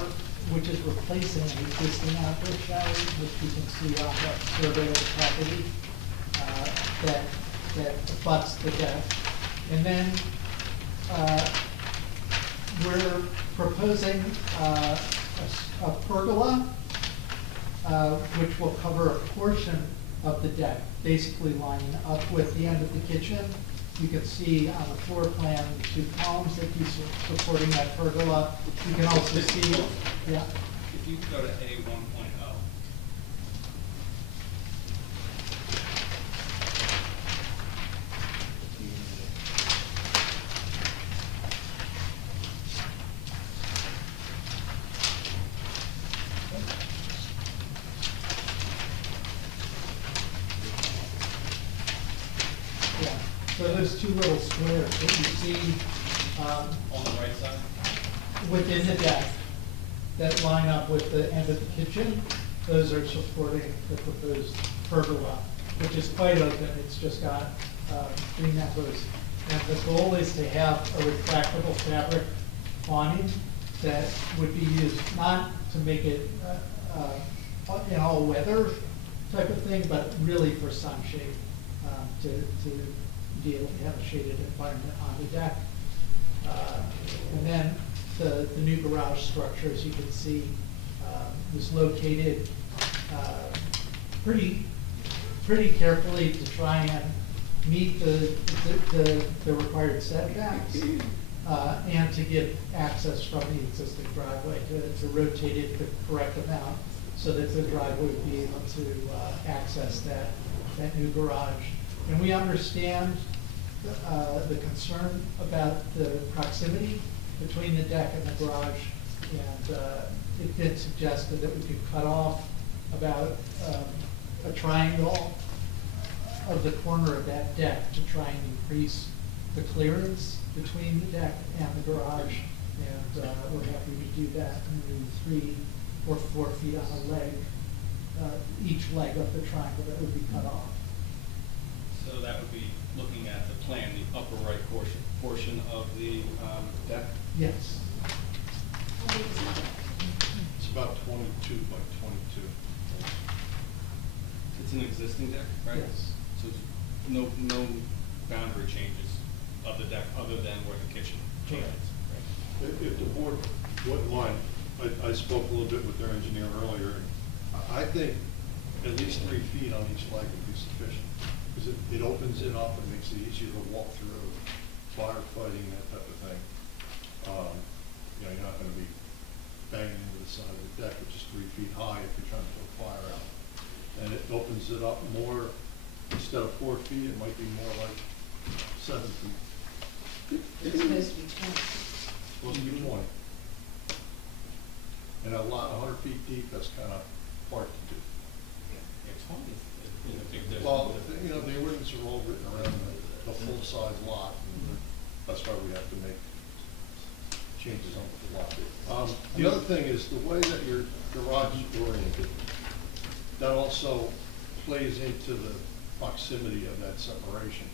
which is replacing an existing outdoor shower, which you can see on the survey of the property, that abuts the deck. And then, we're proposing a pergola, which will cover a portion of the deck, basically lining up with the end of the kitchen. You can see on the floor plan the 2 columns that be supporting that pergola. You can also see, yeah, If you go to A 1.0. yeah. So those 2 little squares that you see On the right side? within the deck that line up with the end of the kitchen, those are supporting the proposed pergola, which is quite open. It's just got 3 members. And the goal is to have a retractable fabric awning that would be used not to make it an all-weather type of thing, but really for sunshade, to be able to have a shaded environment on the deck. And then the new garage structure, as you can see, was located pretty carefully to try and meet the required setbacks, and to give access from the existing driveway, to rotate it the correct amount so that the driveway would be able to access that new garage. And we understand the concern about the proximity between the deck and the garage, and it did suggested that we could cut off about a triangle of the corner of that deck to try and increase the clearance between the deck and the garage, and we're happy to do that, and move 3 or 4 feet on a leg, each leg of the triangle that would be cut off. So that would be looking at the plan, the upper right portion of the deck. Yes. It's about 22 by 22. It's an existing deck, right? Yes. So there's no boundary changes of the deck other than where the kitchen changes. Correct. If the board wouldn't mind, I spoke a little bit with their engineer earlier, and I think at least 3 feet on each leg would be sufficient. Because it opens it up and makes it easier to walk through, firefighting, that type of thing. You know, you're not gonna be banging into the side of the deck, which is 3 feet high if you're trying to put a fire out. And it opens it up more, instead of 4 feet, it might be more like 7 feet. It's supposed to be 20. Supposed to be 20. And a lot, 100 feet deep, that's kind of hard to do. It's fine. It's a big difference. Well, you know, the ordinance are all written around the full-size lot. That's why we have to make changes on the lot. The other thing is the way that your garage is oriented, that also plays into the proximity of that separation.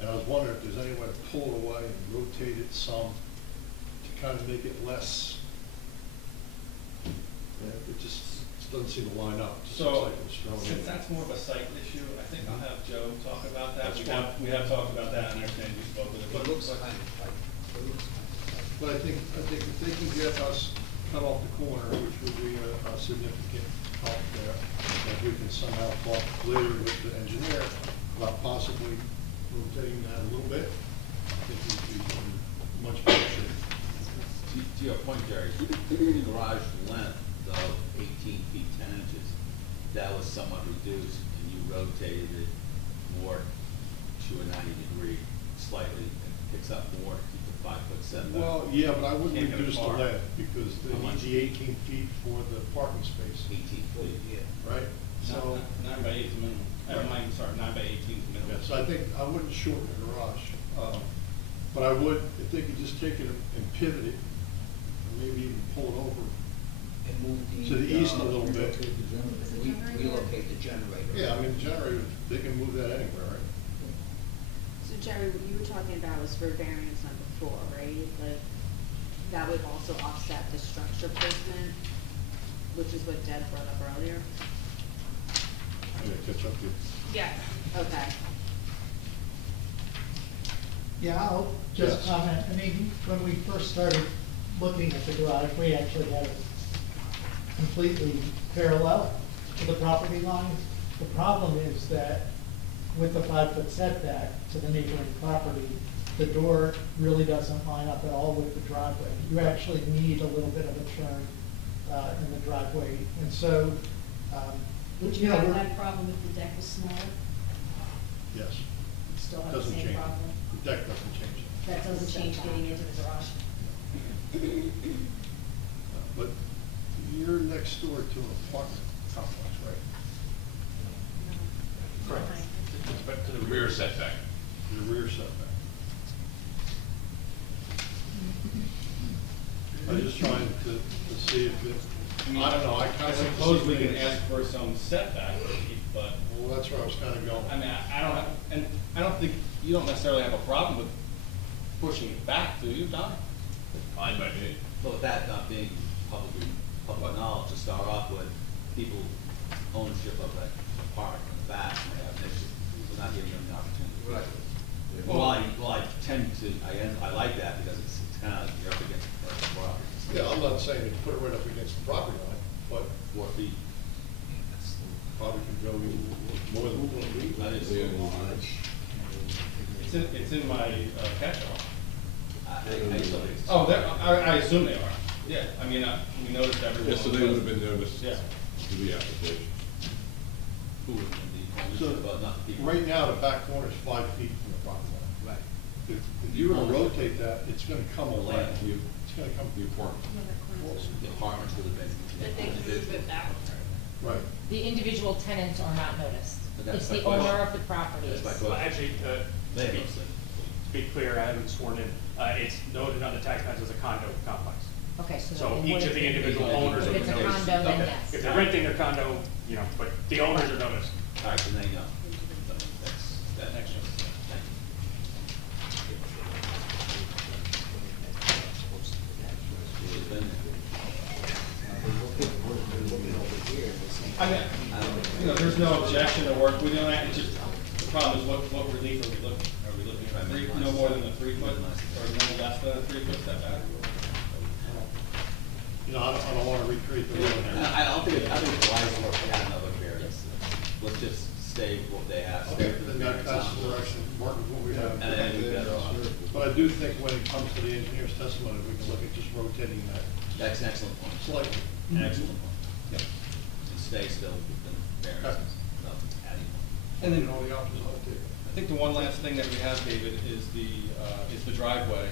And I was wondering if there's any way to pull it away and rotate it some to kind of make it less, it just doesn't seem to line up. It just looks So, like it's thrown in. since that's more of a site issue, I think I'll have Joe talk about that. That's fine. We have talked about that, and I understand you spoke with it. It looks kind of tight. It looks kind of tight. But I think if they can get us cut off the corner, which would be a significant help there, if we can somehow talk later with the engineer about possibly rotating that a little bit, I think we'd be in much better shape. To your point, Jerry, the garage length of 18 feet 10 inches, that was somewhat reduced, and you rotated it more to a 90-degree slightly, and picks up more, keep the 5-foot setback. Well, yeah, but I wouldn't Can't get a reduce the car. length because they How need much? the 18 feet for the parking space, 18 feet. right? So, 9 by 8 is minimum. Sorry, 9 by 18 is minimum. yes, I think I wouldn't shorten the garage, but I would, if they could just take it and pivot it, or maybe even pull it over. And move the. To the east a little bit. Relocate the generator. Yeah, I mean, the generator, they can move that anywhere, right? So Jerry, what you were talking about was for variance number 4, right? Like, that would also offset the structure placement, which is what Deb brought up earlier? I'm gonna catch up to you. Yeah. Okay. Yeah, I'll just Yes. comment. I mean, when we first started looking at the garage, we actually had it completely parallel to the property line. The problem is that with the 5-foot setback to the neighboring property, the door really doesn't line up at all with the driveway. You actually need a little bit of a turn in the driveway. And so, Would you you know, have we're- that problem if the deck was smaller? Yes. You still have the Doesn't same change. problem? The deck doesn't change it. That doesn't change getting into the garage. But you're next door to an apartment complex, right? Correct. But to The rear setback. Your rear setback. I'm just trying to see if it, I don't know, I kind I of. suppose we can ask for some setback relief, but, Well, that's where I was kind of going. I mean, I don't have, and I don't think, you don't necessarily have a problem with pushing it back, do you, Don? Fine by me. But with that not being public knowledge, to start off with, people ownership of that apartment in the back, may have an issue, we're not giving them the opportunity. Right. Well, I tend to, I like that because it's kind of, you're up against the property. Yeah, I'm not saying to put it right up against the property line, but 4 feet. probably could go even more than 4 feet. That is, It's in my catch-all. I still think it's. Oh, I assume they are. Yeah, I mean, we noticed everyone. Yes, so they would have been noticed Yeah. to the application. Who would be, So, but not the people. right now, the back corner is 5 feet from the property line. Right. If you were to rotate that, it's gonna come away. Land. It's gonna come. The apartment. The apartments would have been. But they can move it back. Right. The individual tenants are not noticed. But that's It's my the question. owner of the property. That's my Well, question. actually, They to be- mostly. to be clear, I haven't sworn in, it's noted on the tax maps as a condo complex. Okay, so. So then each would of it the be- individual owners of If the it's a notice. condo, then Okay. yes. If they're renting their condo, you know, but the owners are noticed. All right, then they know. That's, I mean, you know, there's no objection to work with you on that, it's just, the problem is what relief are we looking? Are we looking at no more than a 3 foot, or no less than a 3 foot setback? You know, I don't wanna recreate the room there. I think it's wise to look at another variance. Let's just say what they asked. Okay, then that's the direction, Martin, what we have. And then we better off. But I do think when it comes to the engineer's testimony, we can look at just rotating that That's an excellent point. slightly. An excellent point. Yep. And stay still within variances, without adding one. And then all the options on the table. I think the one last thing that we have, David, is the driveway.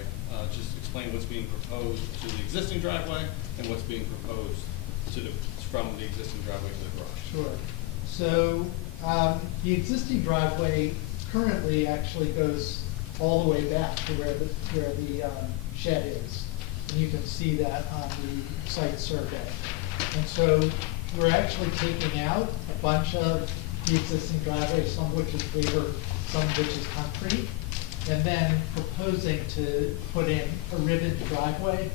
Just explain what's being proposed to the existing driveway and what's being proposed from the existing driveway to the garage. Sure. So, the existing driveway currently actually goes all the way back to where the shed is. And you can see that on the site survey. And so we're actually taking out a bunch of the existing driveway, some of which is paver, some of which is concrete, and then proposing to put in a ribbon driveway.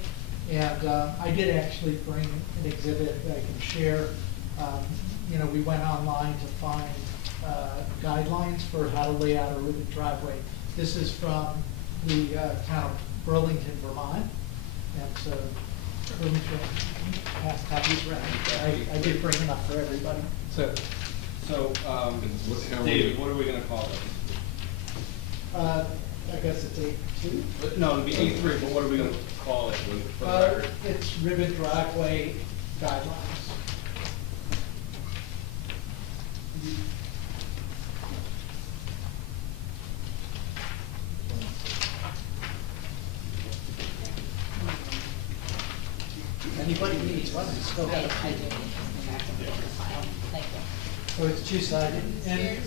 And I did actually bring an exhibit that I can share. You know, we went online to find guidelines for how to lay out a ribbon driveway. This is from the town of Burlington, Vermont. And so, let me pass copies around. I did bring enough for everybody. So, David, what are we gonna call it? I guess it's A2. No, it'd be A3, but what are we gonna call it for the record? It's ribbon driveway guidelines. Anybody needs one, it's still got a I few. do. Thank you. So it's two-sided, and,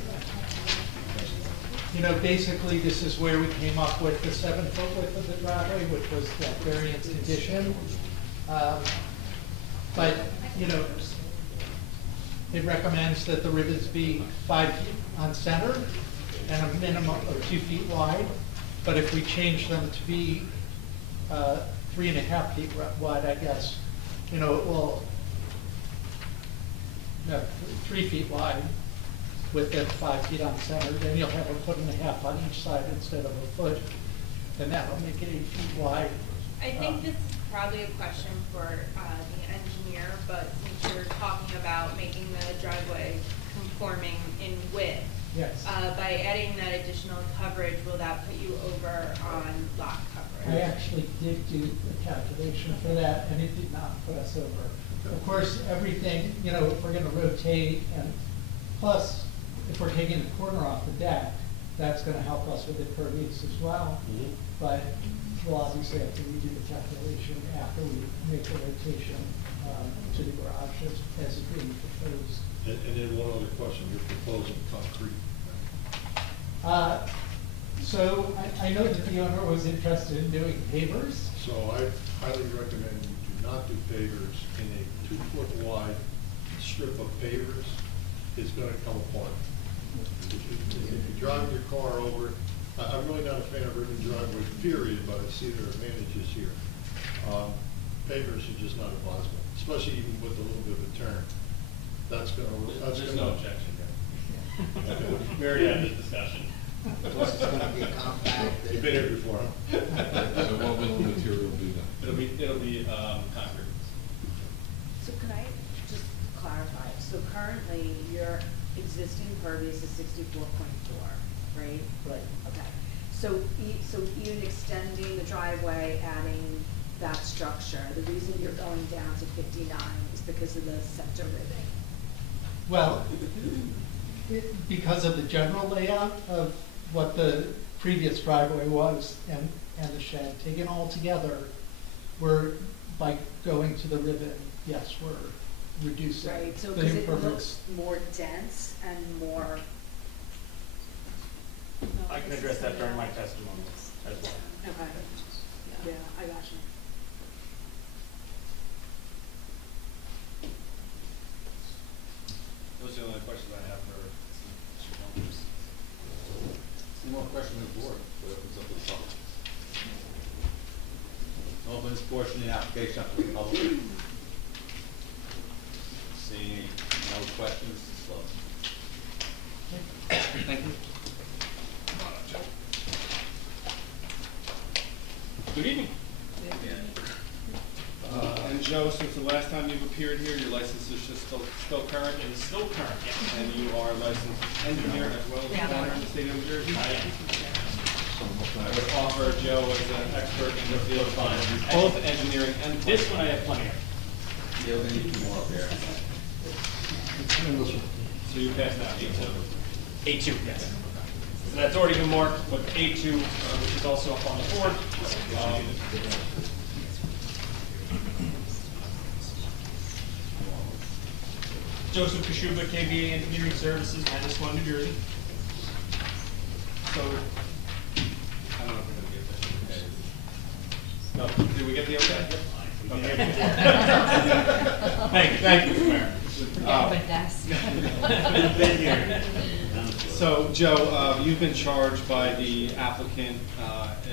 you know, basically, this is where we came up with the 7-foot width of the driveway, which was that variance condition. But, you know, it recommends that the ribbons be 5 feet on center and a minimum of 2 feet wide. But if we change them to be 3.5 feet wide, I guess, you know, it will, no, 3 feet wide with it 5 feet on center, then you'll have 1.5 foot on each side instead of a foot, and that'll make it 8 feet wide. I think this is probably a question for the engineer, but since you're talking about making the driveway conforming in width, Yes. by adding that additional coverage, will that put you over on lot coverage? I actually did do the calculation for that, and it did not put us over. Of course, everything, you know, if we're gonna rotate, and plus, if we're taking the corner off the deck, that's gonna help us with impervious as well. But we'll obviously have to redo the calculation after we make the rotation to the garage as agreed proposed. And then one other question, you're proposing concrete. So I know that the owner was interested in doing pavers. So I highly recommend you do not do pavers in a 2-foot wide strip of pavers. It's gonna come apart. If you drive your car over it, I'm really not a fan of ribbon driveways, period, but I see their advantages here. Pavers are just not advisable, especially even with a little bit of a turn. That's There's no objection there. Okay. We already had this discussion. Plus it's gonna be a compact. You've been here before. So what will the material be then? It'll be concrete. So can I just clarify, so currently your existing impervious is 64.4, right? Right. Okay, so even extending the driveway, adding that structure, the reason you're going down to 59 is because of the center ribbing? Well, because of the general layout of what the previous driveway was and the shed, taken all together, we're, by going to the ribbon, yes, we're reducing Right, so the because it impervious. looks more dense and more. I can address that during my testimony as well. Okay, yeah, I got you. Those are the only questions I have for Mr. Chambers. Any more questions on the board? What opens up to the public? Open this portion of the application up to the public. Seeing no questions, it's closed. Thank you. Good evening. And Joe, since the last time you've appeared here, your license is just still current? It is still current, yes. And you are a licensed engineer as well as a planner in the state of New Jersey? I am. I would offer Joe as an expert in the field of both engineering and planning. This one I have plenty of. Yeah, we're gonna need two more up there. So you passed out A2. A2, yes. So that's already been marked with A2, which is also up on the board. Joseph Kashuba, KBA Engineering Services, Manasquan, New Jersey. So, I don't know if we're gonna get this. No, did we get the okay? Okay. Thank you, Mr. Mayor. But that's. Thank you. So, Joe, you've been charged by the applicant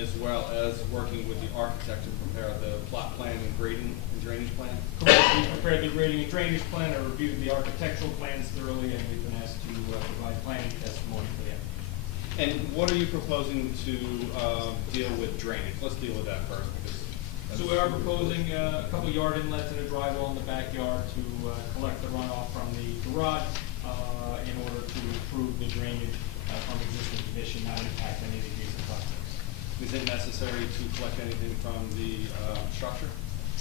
as well as working with the architect to prepare the plot plan and grading and drainage plan? Correct, we prepared the grading and drainage plan, I reviewed the architectural plans thoroughly, and we've been asked to provide planning testimony for them. And what are you proposing to deal with drainage? Let's deal with that first. So we are proposing a couple yard inlets and a dry well in the backyard to collect the runoff from the garage in order to improve the drainage from existing condition, not impact any of the adjacent projects. Is it necessary to collect anything from the structure?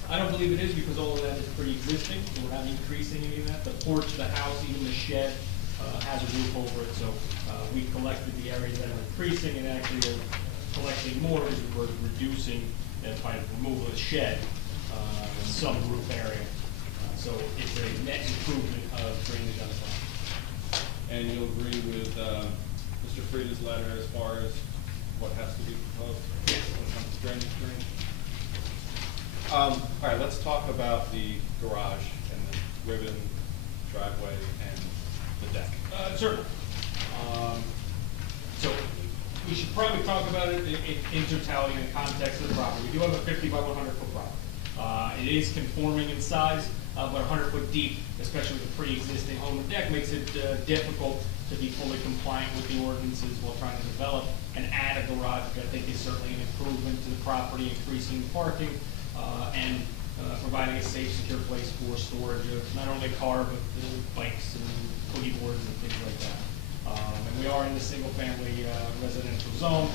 I don't believe it is because all of that is pre-existing, so we're not increasing any of that. The porch, the house, even the shed has a roof over it, so we collected the areas that are increasing and actually are collecting more as we're reducing by removal of the shed, some roof area. So it's a net improvement of drainage on the plan. And you'll agree with Mr. Frieda's letter as far as what has to be proposed when it comes to drainage? All right, let's talk about the garage and the ribbon driveway and the deck. Certainly. So we should probably talk about it in totality in the context of the property. We do have a 50 by 100 foot property. It is conforming in size, but 100 foot deep, especially with a pre-existing home. The deck makes it difficult to be fully compliant with the ordinances while trying to develop and add a garage, which I think is certainly an improvement to the property, increasing parking, and providing a safe, secure place for storage of not only car, but bikes and boogie boards and things like that. And we are in the single-family residential zone,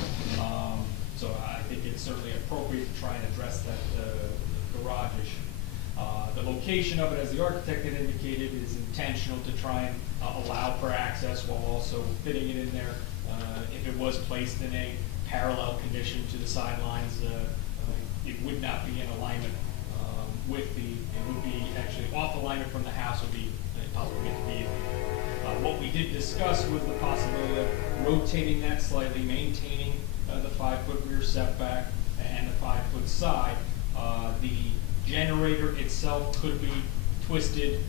so I think it's certainly appropriate to try and address that garage issue. The location of it, as the architect had indicated, is intentional to try and allow for access while also fitting it in there. If it was placed in a parallel condition to the sidelines, it would not be in alignment with the, it would be actually off alignment from the house, would be possibly to be. What we did discuss was the possibility of rotating that slightly, maintaining the 5 foot rear setback and the 5 foot side. The generator itself could be twisted.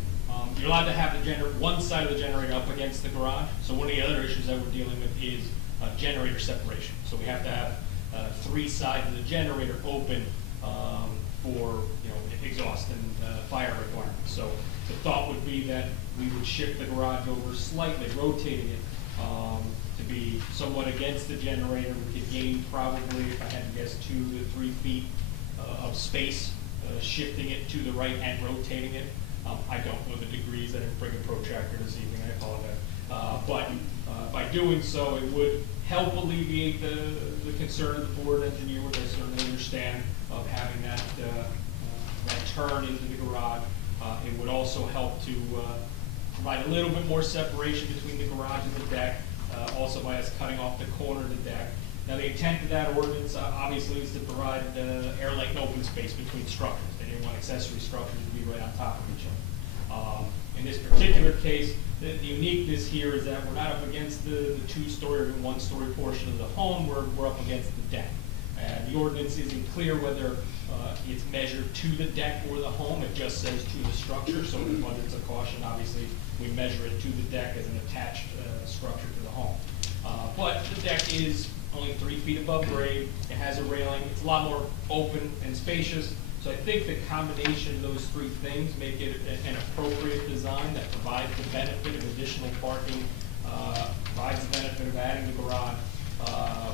You're allowed to have the one side of the generator up against the garage. So one of the other issues that we're dealing with is generator separation. So we have to have 3 sides of the generator open for exhaust and fire requirements. So the thought would be that we would shift the garage over slightly, rotating it to be somewhat against the generator. We could gain probably, if I had to guess, 2 to 3 feet of space, shifting it to the right and rotating it. I don't know the degrees. I didn't bring a protractor this evening. I apologize. But by doing so, it would help alleviate the concern of the board engineer, which I certainly understand, of having that turn into the garage. It would also help to provide a little bit more separation between the garage and the deck, also by us cutting off the corner of the deck. Now, the intent of that ordinance obviously is to provide airlight and open space between structures. They didn't want accessory structures to be right on top of each other. In this particular case, the uniqueness here is that we're not up against the 2-story or 1-story portion of the home. We're up against the deck. The ordinance isn't clear whether it's measured to the deck or the home. It just says to the structure. So in abundance of caution, obviously, we measure it to the deck as an attached structure to the home. But the deck is only 3 feet above grade. It has a railing. It's a lot more open and spacious. So I think the combination of those three things make it an appropriate design that provides the benefit of additional parking, provides the benefit of adding the garage,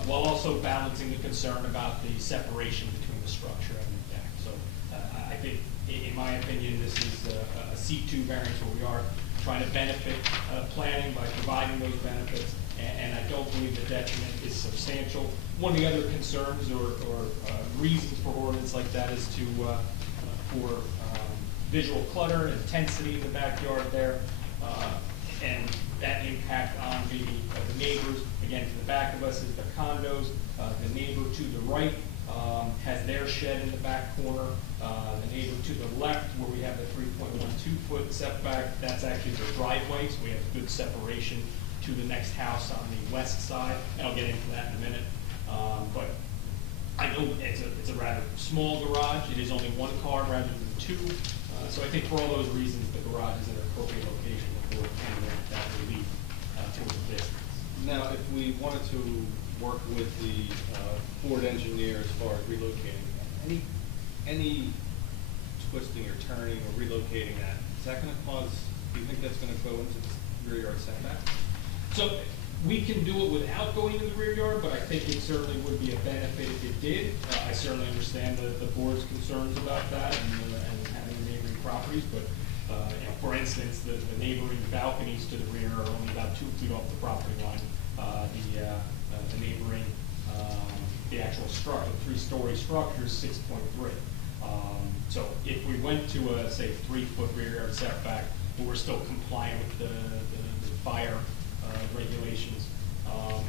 while also balancing the concern about the separation between the structure and the deck. So I think, in my opinion, this is a C2 variance where we are trying to benefit planning by providing those benefits, and I don't believe the detriment is substantial. One of the other concerns or reasons for ordinance like that is to for visual clutter and intensity in the backyard there, and that impact on the neighbors. Again, to the back of us is the condos. The neighbor to the right has their shed in the back corner. The neighbor to the left, where we have the 3.12-foot setback, that's actually their driveway, so we have good separation to the next house on the west side, and I'll get into that in a minute. But I know it's a rather small garage. It is only one car rather than two. So I think for all those reasons, the garage is an appropriate location for that relief towards the business. Now, if we wanted to work with the Ford engineer as far as relocating, any twisting or turning or relocating that, is that going to cause, do you think that's going to go into the rear yard setback? So we can do it without going to the rear yard, but I think it certainly would be a benefit if it did. I certainly understand the board's concerns about that and having neighboring properties, but you know, for instance, the neighboring balconies to the rear are only about 2 feet off the property line. The neighboring, the actual structure, 3-story structure is 6.3. So if we went to a, say, 3-foot rear yard setback, but we're still compliant with the fire regulations,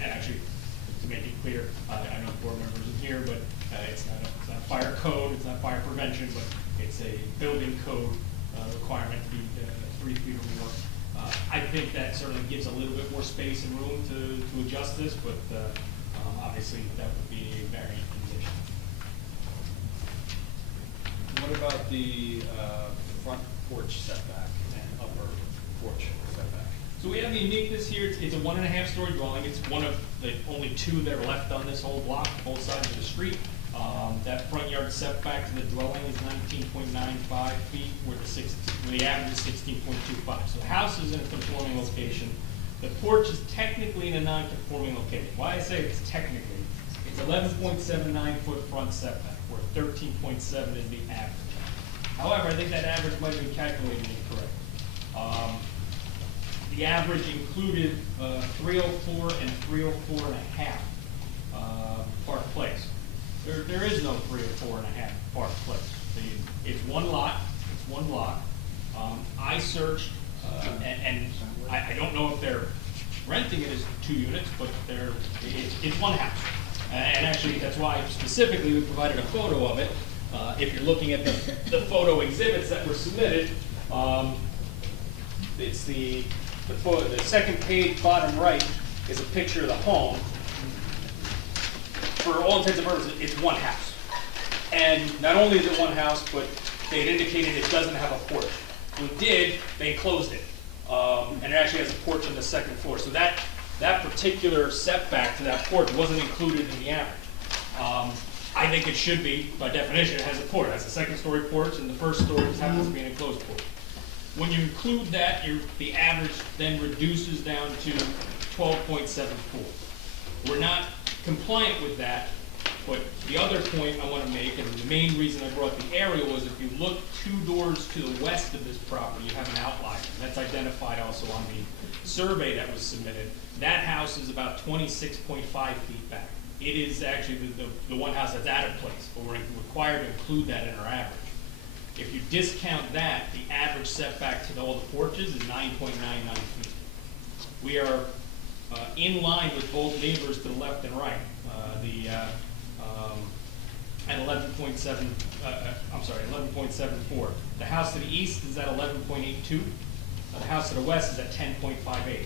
and actually, to make it clear, I know board members in here, but it's not a fire code, it's not fire prevention, but it's a building code requirement to be 3 feet or more. I think that certainly gives a little bit more space and room to adjust this, but obviously that would be a variant condition. What about the front porch setback and upper porch setback? So we have the uniqueness here. It's a 1.5-story dwelling. It's one of the only 2 that are left on this whole block, both sides of the street. That front yard setback to the dwelling is 19.95 feet, where the average is 16.25. So the house is in a conforming location. The porch is technically in a non-conforming location. Why I say it's technically, it's 11.79 foot front setback, where 13.7 is the average. However, I think that average might have been calculated incorrect. The average included 304 and 304 and a half Park Place. There is no 304 and a half Park Place. It's one lot, it's one block. I searched, and I don't know if they're renting it as 2 units, but it's one house. And actually, that's why specifically we provided a photo of it. If you're looking at the photo exhibits that were submitted, it's the second page, bottom right, is a picture of the home. For all intents and purposes, it's one house. And not only is it one house, but they had indicated it doesn't have a porch. When it did, they enclosed it. And it actually has a porch on the second floor. So that particular setback to that porch wasn't included in the average. I think it should be, by definition, it has a porch. It has a 2nd-story porch, and the 1st story just happens to be an enclosed porch. When you include that, the average then reduces down to 12.74. We're not compliant with that, but the other point I want to make, and the main reason I brought the aerial, was if you look 2 doors to the west of this property, you have an outlier. That's identified also on the survey that was submitted. That house is about 26.5 feet back. It is actually the one house that's out of place, but we're required to include that in our average. If you discount that, the average setback to all the porches is 9.99 feet. We are in line with both neighbors to the left and right. At 11.7, I'm sorry, 11.74. The house to the east is at 11.82. The house to the west is at 10.58.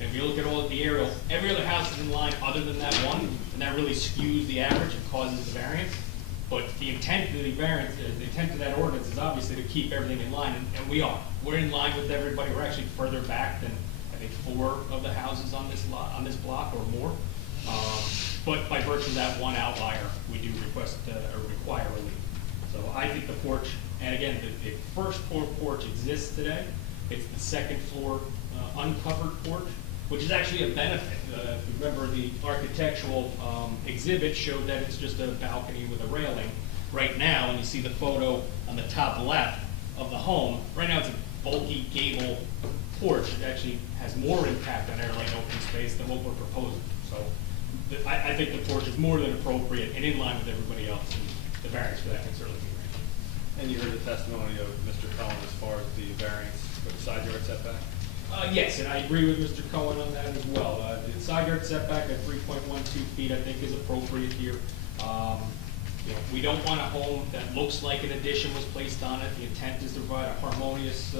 If you look at all of the aerial, every other house is in line other than that one, and that really skews the average and causes the variance. But the intent of the variance, the intent of that ordinance is obviously to keep everything in line, and we are. We're in line with everybody. We're actually further back than I think 4 of the houses on this lot, on this block, or more. But by virtue of that one outlier, we do request or require relief. So I think the porch, and again, the first floor porch exists today. It's the second floor uncovered porch, which is actually a benefit. If you remember, the architectural exhibit showed that it's just a balcony with a railing. Right now, when you see the photo on the top left of the home, right now it's a bulky gable porch. It actually has more impact on airline open space than what we're proposing. So I think the porch is more than appropriate and in line with everybody else, and the variance for that can certainly be granted. And you heard the testimony of Mr. Cohen as far as the variance for the side yard setback? Yes, and I agree with Mr. Cohen on that as well. The side yard setback at 3.12 feet, I think, is appropriate here. You know, we don't want a home that looks like an addition was placed on it. The intent is to provide a harmonious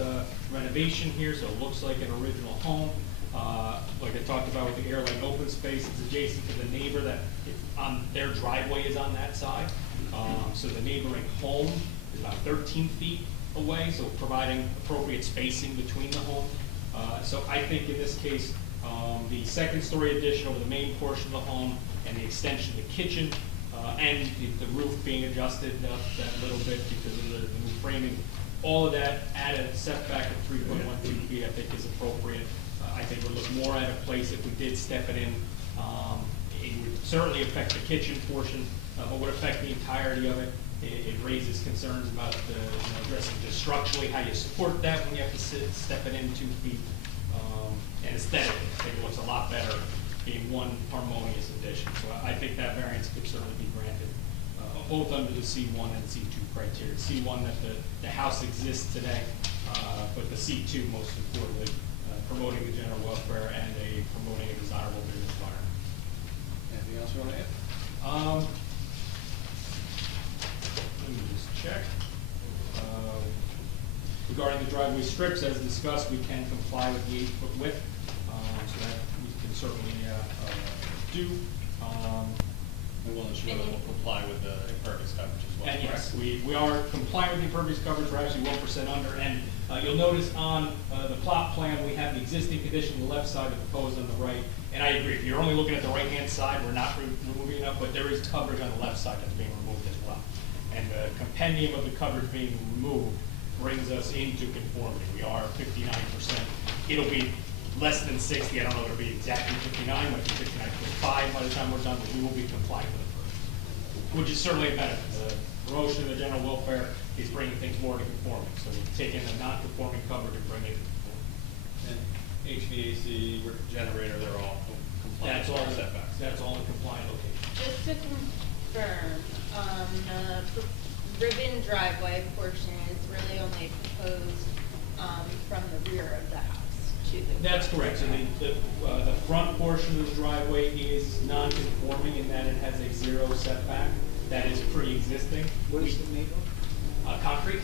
renovation here, so it looks like an original home. Like I talked about with the airline open space, it's adjacent to the neighbor that their driveway is on that side. So the neighboring home is about 13 feet away, so providing appropriate spacing between the home. So I think in this case, the second story addition over the main portion of the home and the extension of the kitchen and the roof being adjusted up that little bit because of the new framing, all of that at a setback of 3.12 feet I think is appropriate. I think we'll look more at a place if we did step it in. It would certainly affect the kitchen portion, but would affect the entirety of it. It raises concerns about addressing just structurally how you support that when you have to step it in 2 feet. And aesthetically, I think it looks a lot better being one harmonious addition. So I think that variance could certainly be granted, both under the C1 and C2 criteria. C1 that the house exists today, but the C2 most importantly, promoting the general welfare and promoting a desirable business environment. Anything else you want to add? Let me just check. Regarding the driveway strips, as discussed, we can comply with the 8-foot width, so that we can certainly do. And we'll ensure that we'll comply with the impervious coverage as well. And yes, correct? we are complying with the impervious coverage. We're actually 1% under. And you'll notice on the plot plan, we have the existing condition on the left side, the proposed on the right. And I agree, if you're only looking at the right-hand side, we're not removing enough, but there is coverage on the left side that's being removed as well. And the compendium of the coverage being removed brings us into conformity. We are 59%. It'll be less than 60. I don't know if it'll be exactly 59, might be 59.5 by the time we're done, but we will be compliant with it first, which is certainly a benefit. The promotion of the general welfare is bringing things more to conformity. So we take in the non-conforming coverage and bring it to conformity. And HVAC, generator, they're all compliant with our setbacks. That's all in compliant location. Just to confirm, the ribbon driveway portion is really only proposed from the rear of the house to the. That's correct. So the front portion of the driveway is non-conforming in that it has a 0 setback. That is pre-existing. What is it made of? Concrete.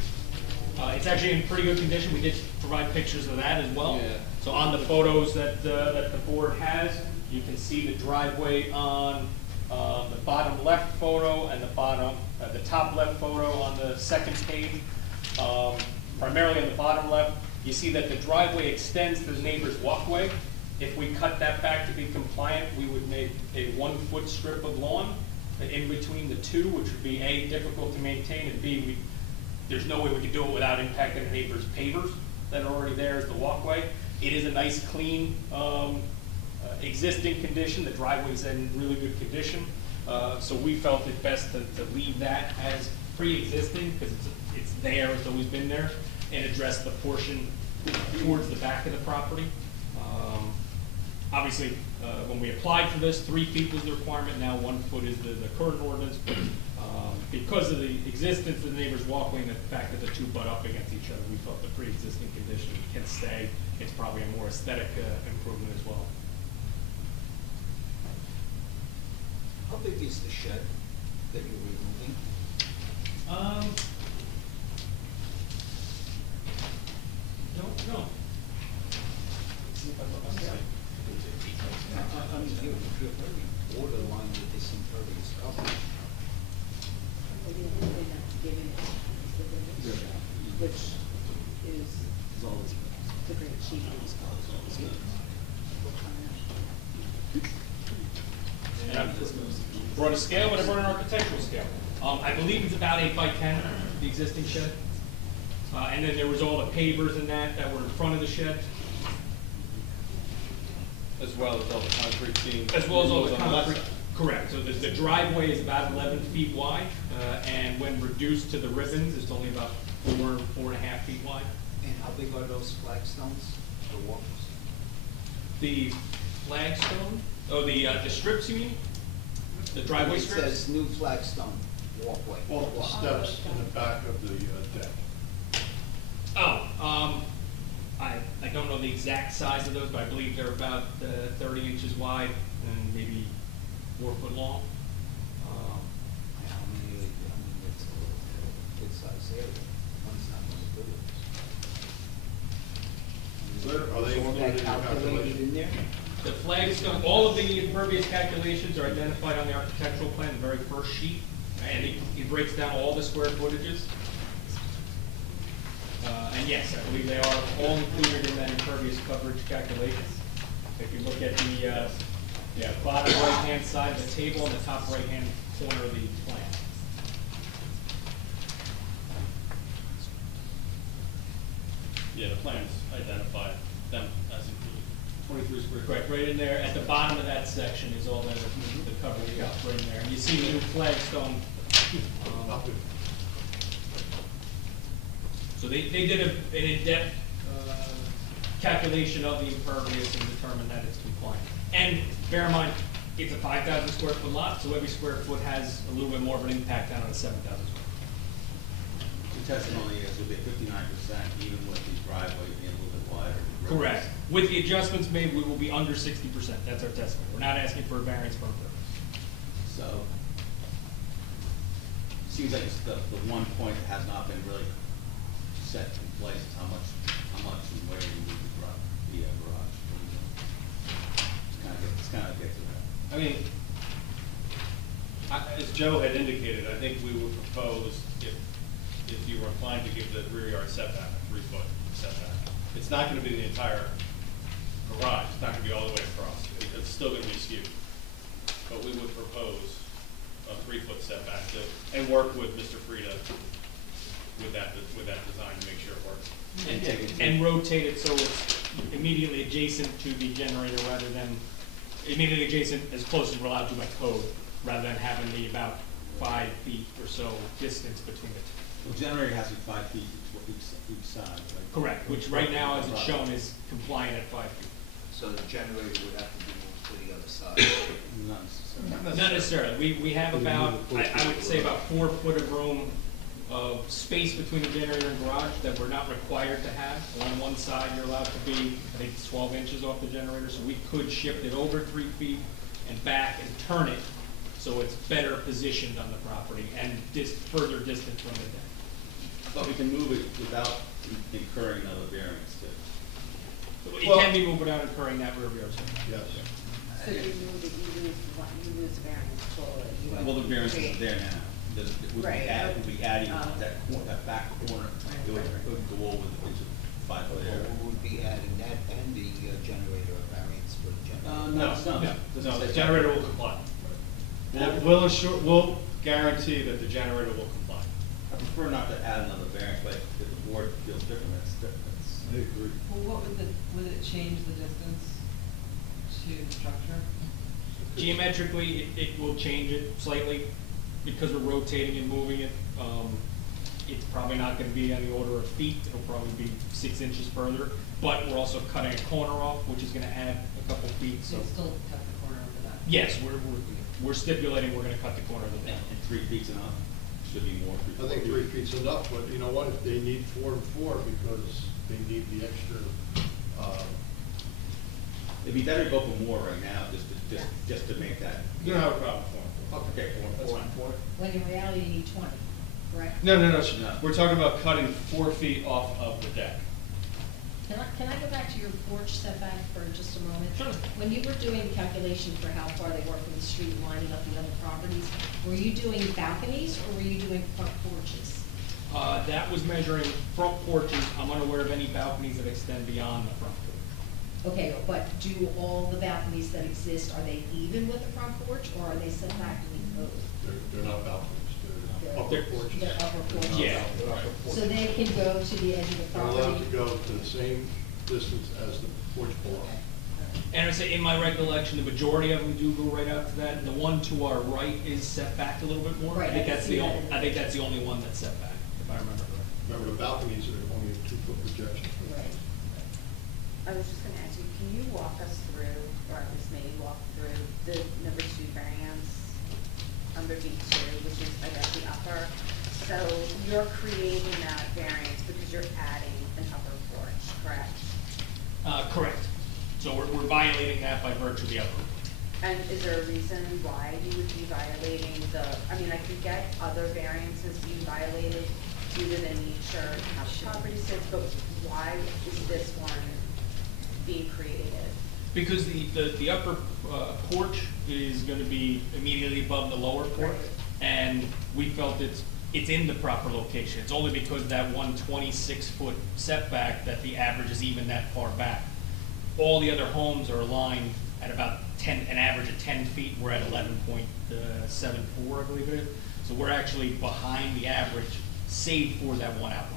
It's actually in pretty good condition. We did provide pictures of that as well. Yeah. So on the photos that the board has, you can see the driveway on the bottom left photo and the top left photo on the second page. Primarily on the bottom left, you see that the driveway extends to the neighbor's walkway. If we cut that back to be compliant, we would make a 1-foot strip of lawn in between the two, which would be A, difficult to maintain, and B, there's no way we could do it without impacting the neighbor's pavers that are already there as the walkway. It is a nice, clean, existing condition. The driveway's in really good condition. So we felt it best to leave that as pre-existing because it's there, it's always been there, and address the portion towards the back of the property. Obviously, when we applied for this, 3 feet was the requirement. Now 1 foot is the current ordinance. But because of the existence of the neighbor's walkway and the fact that the two butt up against each other, we felt the pre-existing condition can stay. It's probably a more aesthetic improvement as well. How big is the shed that you're removing? Don't know. See if I look on the site. I mean, you're very borderline with this impervious coverage. Maybe the only thing that's given it is the dimension, which is the great sheet of this Brought a scale, but I brought an architectural scale. I believe it's about 8 by 10, the existing shed. And then there was all the pavers and that were in front of the shed, As well as all the concrete being. as well as all the removed on left concrete. side. Correct, so the driveway is about 11 feet wide, and when reduced to the ribbons, it's only about 4.5 feet wide. And how big are those flagstones, the walkers? The flagstone, the strips, you mean? The driveway It strips? says new flagstone walkway. Off the steps in the back of the deck. Oh, I don't know the exact size of those, but I believe they're about 30 inches wide and maybe 4 foot long. How many, it's a good size area, one's not gonna do it. Are they Is all included that in the calculated calculation? in there? The flagstone, all of the impervious calculations are identified on the architectural plan, the very first sheet, and it breaks down all the square footages. And yes, I believe they are all included in that impervious coverage calculation. If you look at the bottom right-hand side of the table and the top right-hand corner of the plan. Yeah, the plans identify them as included. 23 square feet. Correct, right in there, at the bottom of that section is all the coverage right in there. And you see the new flagstone. So they did an in-depth calculation of the impervious and determined that it's compliant. And bear in mind, it's a 5,000 square foot lot, so every square foot has a little bit more of an impact down on a 7,000 square foot. The testimony is it'll be 59%, even with the driveway being a little bit wider. Correct. With the adjustments made, we will be under 60%. That's our testimony. We're not asking for a variance for impervious. So, seems like it's the one point that has not been really set in place is how much and where you move the garage. It's kind of get to that. I mean, as Joe had indicated, I think we would propose, if you were inclined to give the rear yard setback a 3-foot setback. It's not gonna be the entire garage, it's not gonna be all the way across, because it's still gonna be skewed. But we would propose a 3-foot setback and work with Mr. Frieda with that design to make sure it works. And rotate it so it's immediately adjacent to the generator rather than, immediately adjacent as close as we're allowed to by code, rather than having the about 5 feet or so distance between the two. The generator has to be 5 feet each side, right? Correct, which right now, as it's shown, is compliant at 5 feet. So the generator would have to be moved to the other side. Not necessarily. Not necessarily. We have about, I would say about 4 foot of room of space between the generator and garage that we're not required to have. On one side, you're allowed to be, I think it's 12 inches off the generator, so we could shift it over 3 feet and back and turn it so it's better positioned on the property and further distant from the deck. But we can move it without incurring another variance too. It can be moved without incurring that rear yard setback. Yes. So you move it, you lose variance totally. Well, the variance is there now. It would be Right. adding that back corner, it would go over the 5 foot area. Or would be adding that and the generator variance for the generator? No, it's not. No, the generator will comply. We'll guarantee that the generator will comply. I prefer not to add another variance, but if the board feels different, that's different. I agree. Well, would it change the distance to the structure? Geometrically, it will change it slightly because we're rotating and moving it. It's probably not gonna be on the order of feet, it'll probably be 6 inches further, but we're also cutting a corner off, which is gonna add a couple feet, so. So still cut the corner over that? Yes, we're stipulating we're gonna cut the corner of the And deck. 3 feet's enough, should be more. I think 3 feet's enough, but you know what, if they need 4 and 4 because they need the extra, It'd be better to go for more right now, just to make that. You don't have a problem with form. Okay, That's four. fine. When in reality, you need 20, correct? No, No. we're talking about cutting 4 feet off of the deck. Can I go back to your porch setback for just a moment? Sure. When you were doing the calculation for how far they were from the street lining up the other properties, were you doing balconies or were you doing front porches? That was measuring front porches, I'm unaware of any balconies that extend beyond the front porch. Okay, but do all the balconies that exist, are they even with the front porch or are they set back in the code? they're not balconies, upper porches. their upper porches. Yeah. So they can go to the edge of the They're property. allowed to go to the same distance as the porch below. And I would say in my recollection, the majority of them do go right out to that. The one to our right is set back a little bit more. Right, I think I that's see the that only, in the I think that's the only one that's set back, if I remember correctly. Remember, the balconies are only a 2-foot projection. Right. I was just gonna ask you, can you walk us through, or at least maybe walk through the number 2 variance under B2, which is, I guess, the upper? So you're creating that variance because you're adding an upper porch, correct? Correct. So we're violating that by virtue of the upper. And is there a reason why you would be violating the, I mean, I could get other variances being violated due to the nature of how the property sits, but why is this one being created? Because the upper porch is gonna be immediately above the lower porch. Right. And we felt it's in the proper location. It's only because of that 126-foot setback that the average is even that far back. All the other homes are aligned at about an average of 10 feet. We're at 11.74, I believe it is. So we're actually behind the average, save for that one outlier.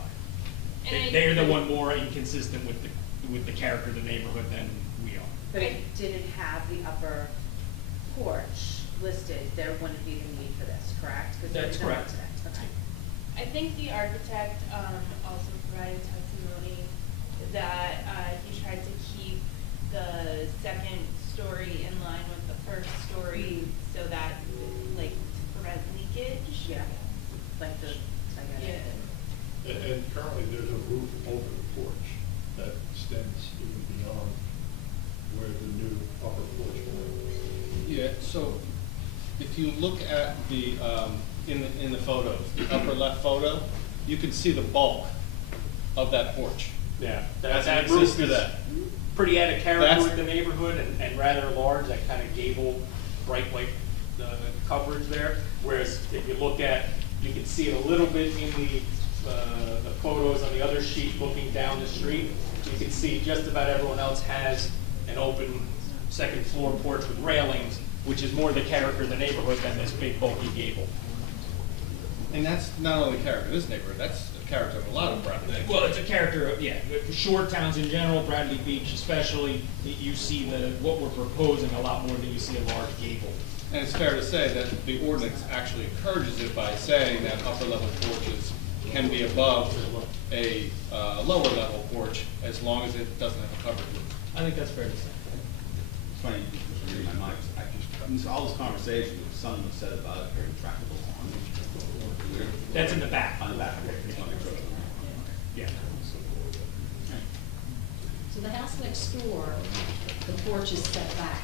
And They're the one more inconsistent with the character of the neighborhood than we are. But it didn't have the upper porch listed, there wouldn't be the need for this, correct? 'Cause there That's is no correct. architect. Okay. I think the architect also provided testimony that he tried to keep the second story in line with the first story so that, like, to prevent leakage. Yeah, like the, I get it. Yeah. And currently, there's a roof over the porch that extends even beyond where the new upper porch will be. Yeah, so if you look at the, in the photos, the upper left photo, you can see the bulk of that porch. Yeah, That's that an roof existing- is pretty out of character That's- with the neighborhood and rather large, that kind of gable, bright white coverage there. Whereas if you look at, you can see it a little bit in the photos on the other sheet looking down the street. You can see just about everyone else has an open second floor porch with railings, which is more the character of the neighborhood than this big bulky gable. And that's not only character of this neighborhood, that's the character of a lot of Bradley neighborhoods. Well, it's a character of, yeah, shore towns in general, Bradley Beach especially, you see what we're proposing a lot more than you see a large gable. And it's fair to say that the ordinance actually encourages it by saying that upper level porches can be above a lower level porch as long as it doesn't have a covered roof. I think that's fair to say. It's funny, just reading my mind, all this conversation, something was said about a retractable lawn. That's in the back. On the back. Yeah. So the house next door, the porch is set back.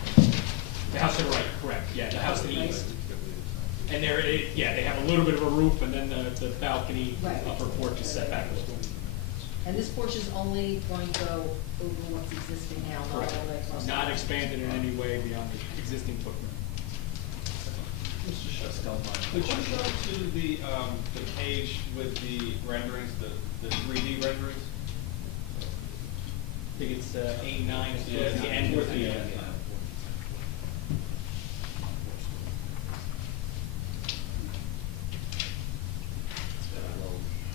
The house to the right, correct, yeah, the house to the east. And there, yeah, they have a little bit of a roof and then the balcony, Right. upper porch is set back a little. And this porch is only going to go over what's existing now, not all Correct. the way across. the Not front. expanded in any way beyond the existing footprint. Mr. Shestel, could you go to the page with the renderings, the 3D renderings? I think it's A9, it's Yeah, towards the end. towards the end.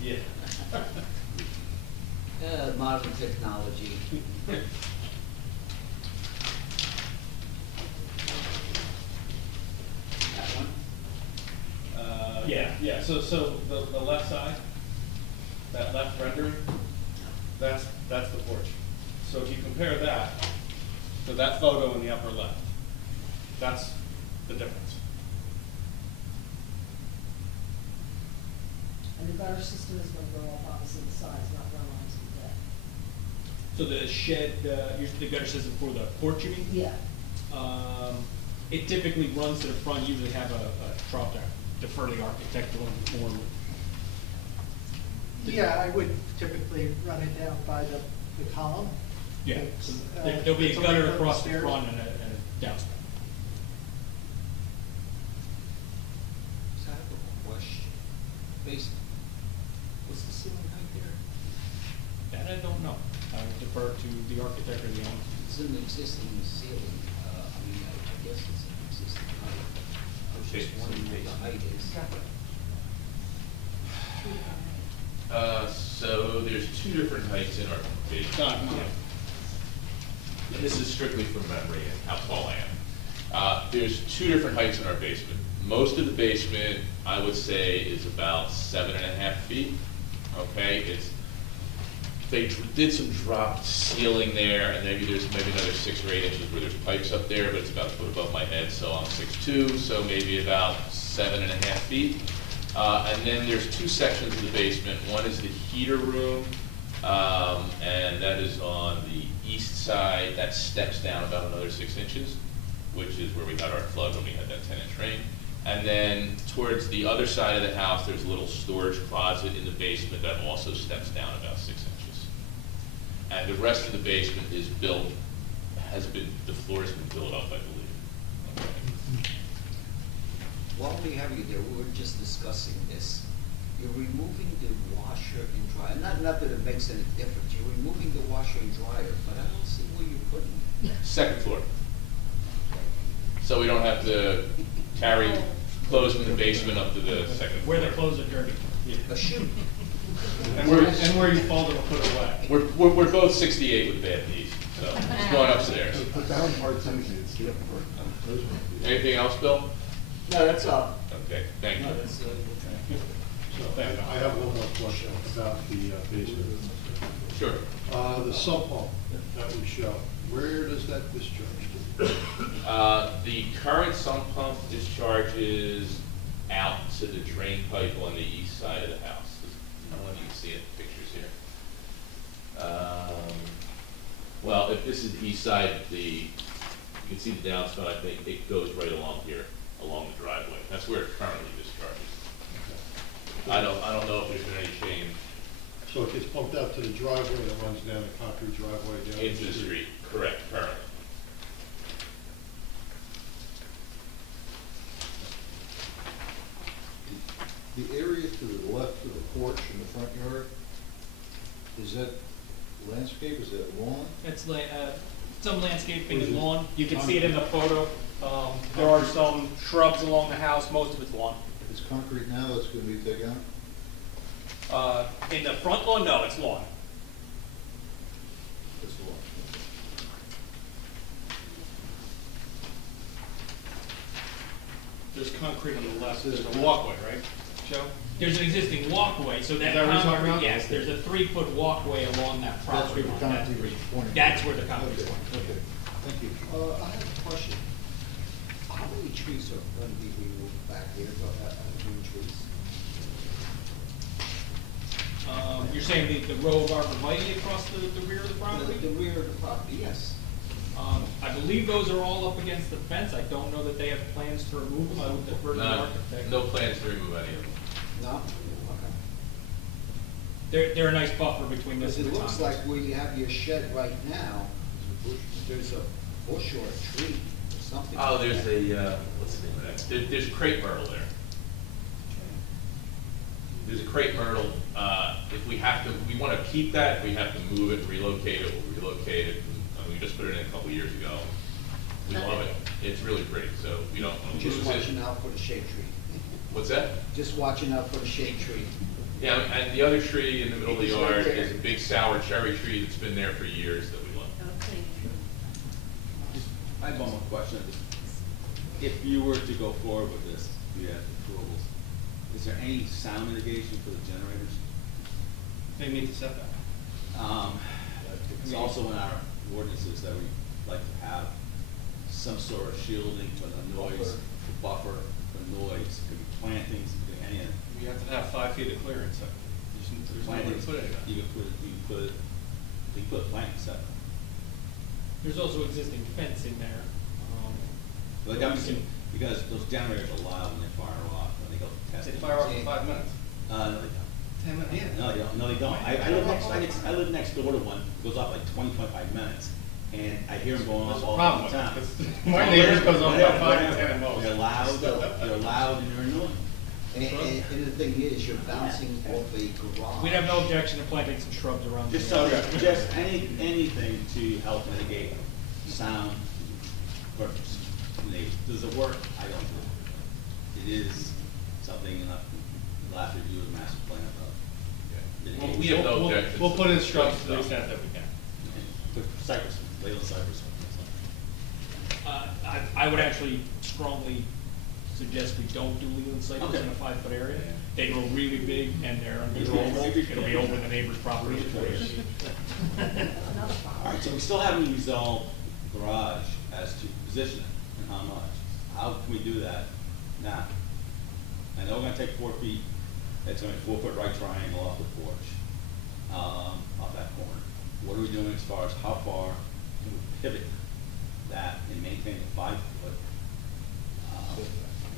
Yeah. Modern technology. That one? Yeah, so the left side, that left rendering, that's the porch. So if you compare that to that photo in the upper left, that's the difference. And the gutter system is going to go off opposite sides, not run onto the deck. So the shed, the gutter system for the porch, you mean? Yeah. It typically runs to the front, usually have a trough there, defer to the architect a little bit more. Yeah, I would typically run it down by the column. Yeah, It's, so there'll be a it's gutter away from across the stairs. front and a downspout. So I have a question. Basement, what's the ceiling height there? That I don't know. I would defer to the architect or the owner. It's an existing ceiling, I mean, I guess it's an existing height. I was just wondering what the height is. So there's two different heights in our basement. This is strictly from memory and how tall I am. There's two different heights in our basement. Most of the basement, I would say, is about 7.5 feet. Okay, they did some dropped ceiling there, and there's another 6 or 8 inches where there's pipes up there, but it's about a foot above my head, so I'm 6'2", so maybe about 7.5 feet. And then there's two sections of the basement. One is the heater room, and that is on the east side. That steps down about another 6 inches, which is where we had our flood when we had that 10-inch rain. And then towards the other side of the house, there's a little storage closet in the basement that also steps down about 6 inches. And the rest of the basement is built, the floor has been built up, I believe. Okay. While we have you there, we were just discussing this. You're removing the washer and dryer, not that it makes any difference, you're removing the washer and dryer, but I don't see where you're putting it. Second floor. So we don't have to carry clothes from the basement up to the second floor. Where the clothes are dirty. A chute. And where you fold them and put it away. We're both 68 with bad knees, so it's going upstairs. Put down parts in it's the upper part. Anything else, Bill? No, that's all. Okay, thank you. No, that's, So, I have one more question about the basement. Sure. The sump pump that we show, where does that discharge to? The current sump pump discharges out to the drain pipe on the east side of the house. I don't know if you can see it in the pictures here. Well, if this is the east side, you can see the downspout, I think it goes right along here, along the driveway. That's where it currently discharges. I don't know if there's been any change. So it gets pumped out to the driveway and it runs down the concrete driveway down Into the street, correct, currently. The area to the left of the porch in the front yard, is that landscape, is that lawn? It's some landscaping and lawn. You can see it in the photo. There are some shrubs along the house. Most of it's lawn. If it's concrete now, that's gonna be taken out? In the front lawn, no, it's lawn. It's lawn. There's concrete on the left, there's a walkway, right, Joe? There's an existing walkway, so that Is that what you're talking concrete, about? yes, there's a 3-foot walkway along that property That's line. where the concrete is pointing. That's where the concrete is Okay, pointing. okay, thank you. I have a question. How many trees are going to be removed back here, new trees? You're saying the row of arborvitae across the rear of the property? The rear of the property, yes. I believe those are all up against the fence. I don't know that they have plans to remove them. I would defer to the architect. No plans to remove any of them. No? Okay. They're a nice buffer between this Because and it the looks like where you have your shed right now, there's a bush or a tree or something. Oh, there's a, what's the name of that? There's crepe myrtle there. There's a crepe myrtle. If we want to keep that, we have to move it, relocate it, we'll relocate it. I mean, we just put it in a couple years ago. We love it. It's really pretty, so we don't want to lose Just it. watching out for the shade tree. What's that? Just watching out for the shade tree. Yeah, and the other tree in the middle of the It's right yard there. is a big sour cherry tree that's been there for years that we love. I have one more question. If you were to go forward with this, you have approvals, is there any sound mitigation for the generators? They meet the setback. It's also in our ordinances that we like to have some sort of shielding for the noise, buffer for noise, could be plantings, could be any of it. You have to have 5 feet of clearance, so there's nowhere to Plantings, put it. you could put a planting set. There's also existing fence in there. But I'm saying, because those generators are loud when they fire off, when they go testing. They fire off in 5 minutes. No, they don't. 10 minutes? Yeah. No, they don't, no, they don't. I live next door to one, goes off like 25 minutes, and I hear them going off There's a all problem the time. with it. My neighbors goes off about 5 to 10 at most. They're loud and they're annoying. And the thing is, you're bouncing off a garage. We'd have no objection to planting some shrubs around the Just area. anything to help mitigate sound for neighbors. Does it work? I don't know. It is something in the last review of the master plan, We have no We'll- objections. We'll put in shrubs to the extent that we can. The cypress, Leyland cypress. I would actually strongly suggest we don't do Leland cypress Okay. in a 5-foot area. They grow really big and they're uncontrollable, it'll be over the neighbor's property in 4 years. All right, so we still haven't resolved garage as to position and how much. How can we do that now? I know we're gonna take 4 feet, it's gonna be 4-foot right triangle off the porch, off that corner. What are we doing as far as how far can we pivot that and maintain the 5-foot?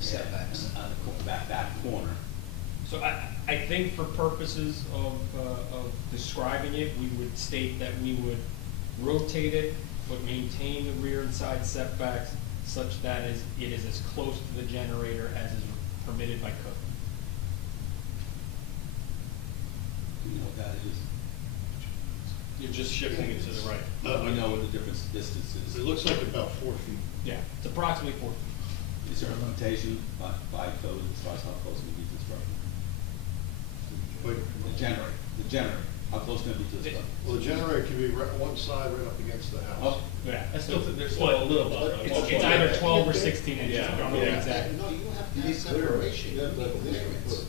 Setbacks. Back corner. So I think for purposes of describing it, we would state that we would rotate it, but maintain the rear and side setbacks such that it is as close to the generator as is permitted by code. Do you know what that is? You're just shifting it to the right. We know what the difference distance is. It looks like about 4 feet. Yeah, it's approximately 4 feet. Is there a limitation by code as far as how close it can be to the structure? But, The generator, how close can it be to the structure? well, the generator can be right, one side right up against the house. Oh, Yeah, There's still a little bit. it's either 12 or 16 inches, I don't know the exact. No, you have to You have need clearance. separation. You have to have You need clearance.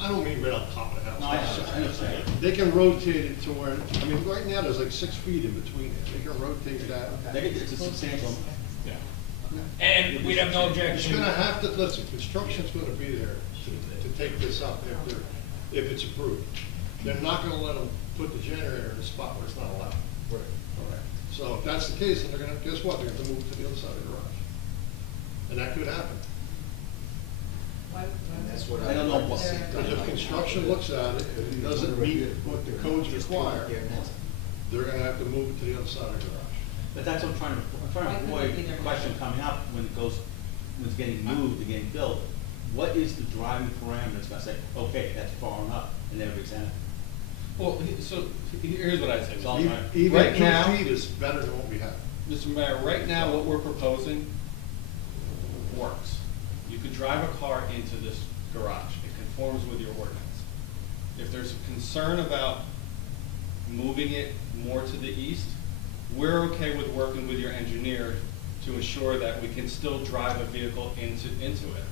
I don't mean right on top of the house. No, I understand. They can rotate it to where, I mean, right now, there's like 6 feet in between it. They can rotate that. It's a substantial. Yeah. And we'd have no It's objection. gonna have to, listen, construction's gonna be there to take this up if it's approved. They're not gonna let them put the generator in a spot where it's not allowed. Correct. So if that's the case, then they're gonna, guess what, they're gonna have to move to the other side of the garage. And that could happen. That's what I don't know what- Because if construction looks at it, and it doesn't meet what the codes require, There now. they're gonna have to move it to the other side of the garage. But that's what I'm trying to avoid a question coming up when it goes, when it's getting moved and getting built. What is the driving parameter that's gonna say, okay, that's far enough, and then everybody's in it? Well, so here's what I'd say. It's all right. Even Right 2 now- feet is better than what we have. Mr. Mayor, right now, what we're proposing works. You could drive a car into this garage. It conforms with your ordinance. If there's a concern about moving it more to the east, we're okay with working with your engineer to ensure that we can still drive a vehicle into it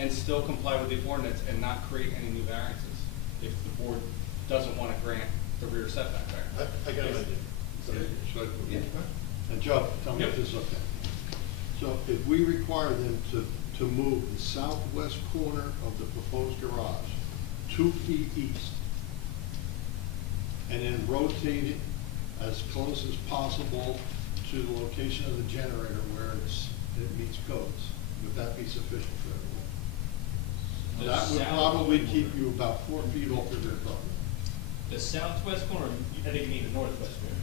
and still comply with the ordinance and not create any new variances if the board doesn't want to grant the rear setback variance. I got an idea. Should I- Yeah. And Joe, tell me if Yep. this is okay. So if we require them to move the southwest corner of the proposed garage 2 feet east, and then rotate it as close as possible to the location of the generator where it meets codes, would that be sufficient for everyone? The That would south- probably keep you about 4 feet off the rear property. The southwest corner, I think you mean the northwest corner.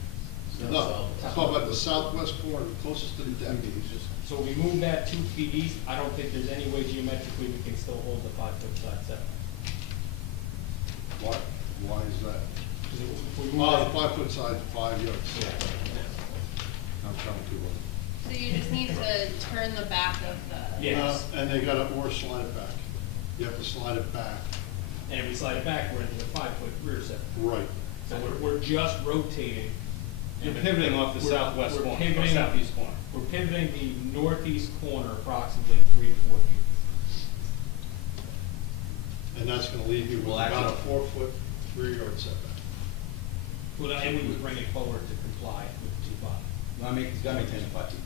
No, I'm talking about the southwest corner, closest to the deck. So we move that 2 feet east, I don't think there's any way geometrically we can still hold the 5-foot side setback. Why is that? 'Cause if we move Oh, the that- 5-foot side, 5 yards. I'm trying to do So you just need to turn the back of the. Yes. And they gotta, or slide it back. You have to slide it back. And if we slide it back, we're into the 5-foot rear setback. Right. So we're just rotating. You're pivoting off the We're- southwest we're corner, or pivoting- southeast corner. We're pivoting the northeast corner approximately 3 to 4 feet. And that's gonna leave you with Well, about a actually- 4-foot rear yard setback. Well, and we would bring it forward to comply with 2.5. He's gotta maintain the 5 feet.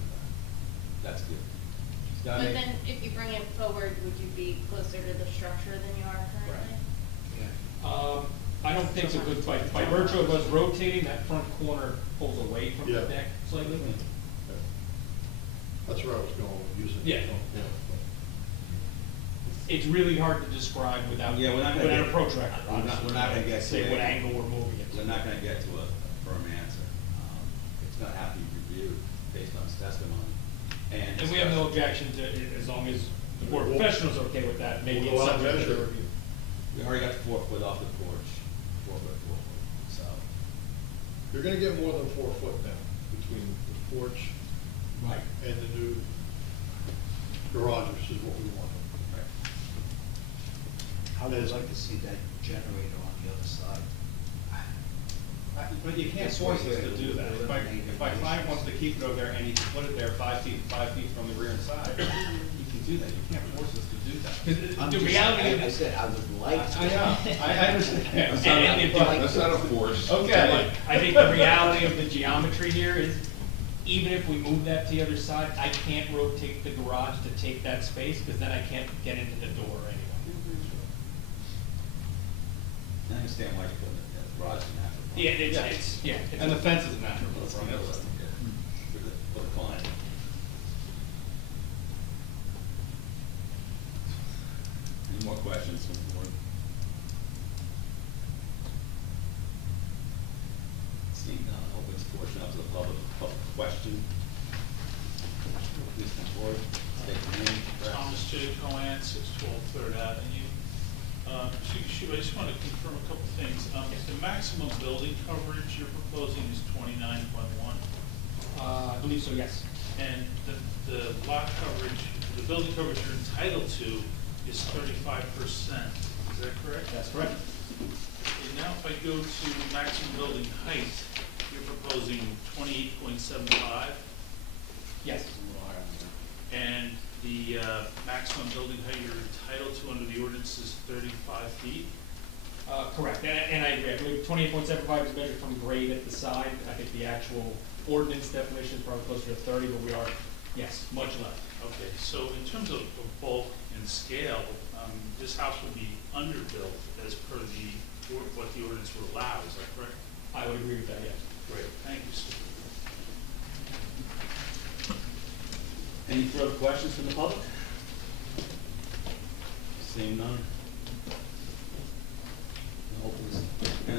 That's good. He's gotta But make- then if you bring it forward, would you be closer to the structure than you are currently? I don't think so, because by virtue of us rotating, that front corner pulls away from the Yeah. deck slightly. That's where I was going with using. Yeah. It's really hard to describe without, Yeah, we're not gonna without a get- protractor. we're not gonna get to Say what a- angle we're moving it. We're not gonna get to a firm answer. It's gonna have to be reviewed based on his testimony. And we have no objection to, as long as the board professional's okay with that, maybe We'll it's go out subject to measure. review. We already got the 4 foot off the porch, 4 foot, so. You're gonna get more than 4 foot now between the porch Right. and the new garage, which is what we want. I would like to see that generator on the other side. But you can't force us to do that. If my client wants to keep it over there and he can put it there 5 feet from the rear and side, he can do that. You can't force us to do that. I'm The just- reality of I said I would like to. I know, I understand. That's not a force. Okay. I think the reality of the geometry here is, even if we move that to the other side, I can't rotate the garage to take that space, because then I can't get into the door anyway. I understand why you put the garage in that. Yeah, it's. And the fence is natural. Let's be realistic here, for the client. Any more questions from the board? Seeing none, open this portion up to the public question. Please come forward, state your name. Thomas J. Cohen, 612 Third Avenue. I just want to confirm a couple things. The maximum building coverage you're proposing is 29.1, I believe so, yes. and the lot coverage, the building coverage you're entitled to is 35%. Is that correct? That's correct. Okay, now if I go to maximum building height, you're proposing 28.75, Yes. and the maximum building height you're entitled to under the ordinance is 35 feet. Correct, and I agree, I believe 28.75 is measured from grade at the side. I think the actual ordinance definition is probably closer to 30, but we are, yes, much less. Okay, so in terms of bulk and scale, this house would be underbuilt as per what the ordinance would allow, is that correct? I would agree with that, yes. Great, thank you, sir. Any further questions from the public? Seeing none?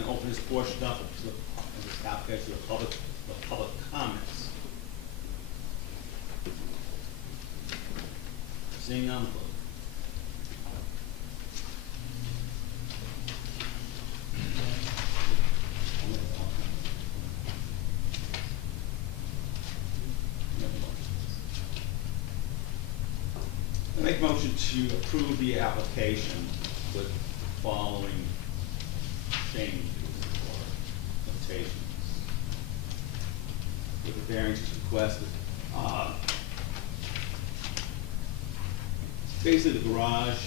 Open this portion up to this application to the public comments. Seeing none, please. I make a motion to approve the application with the following changes or limitations. With the variances requested. Basically, the garage,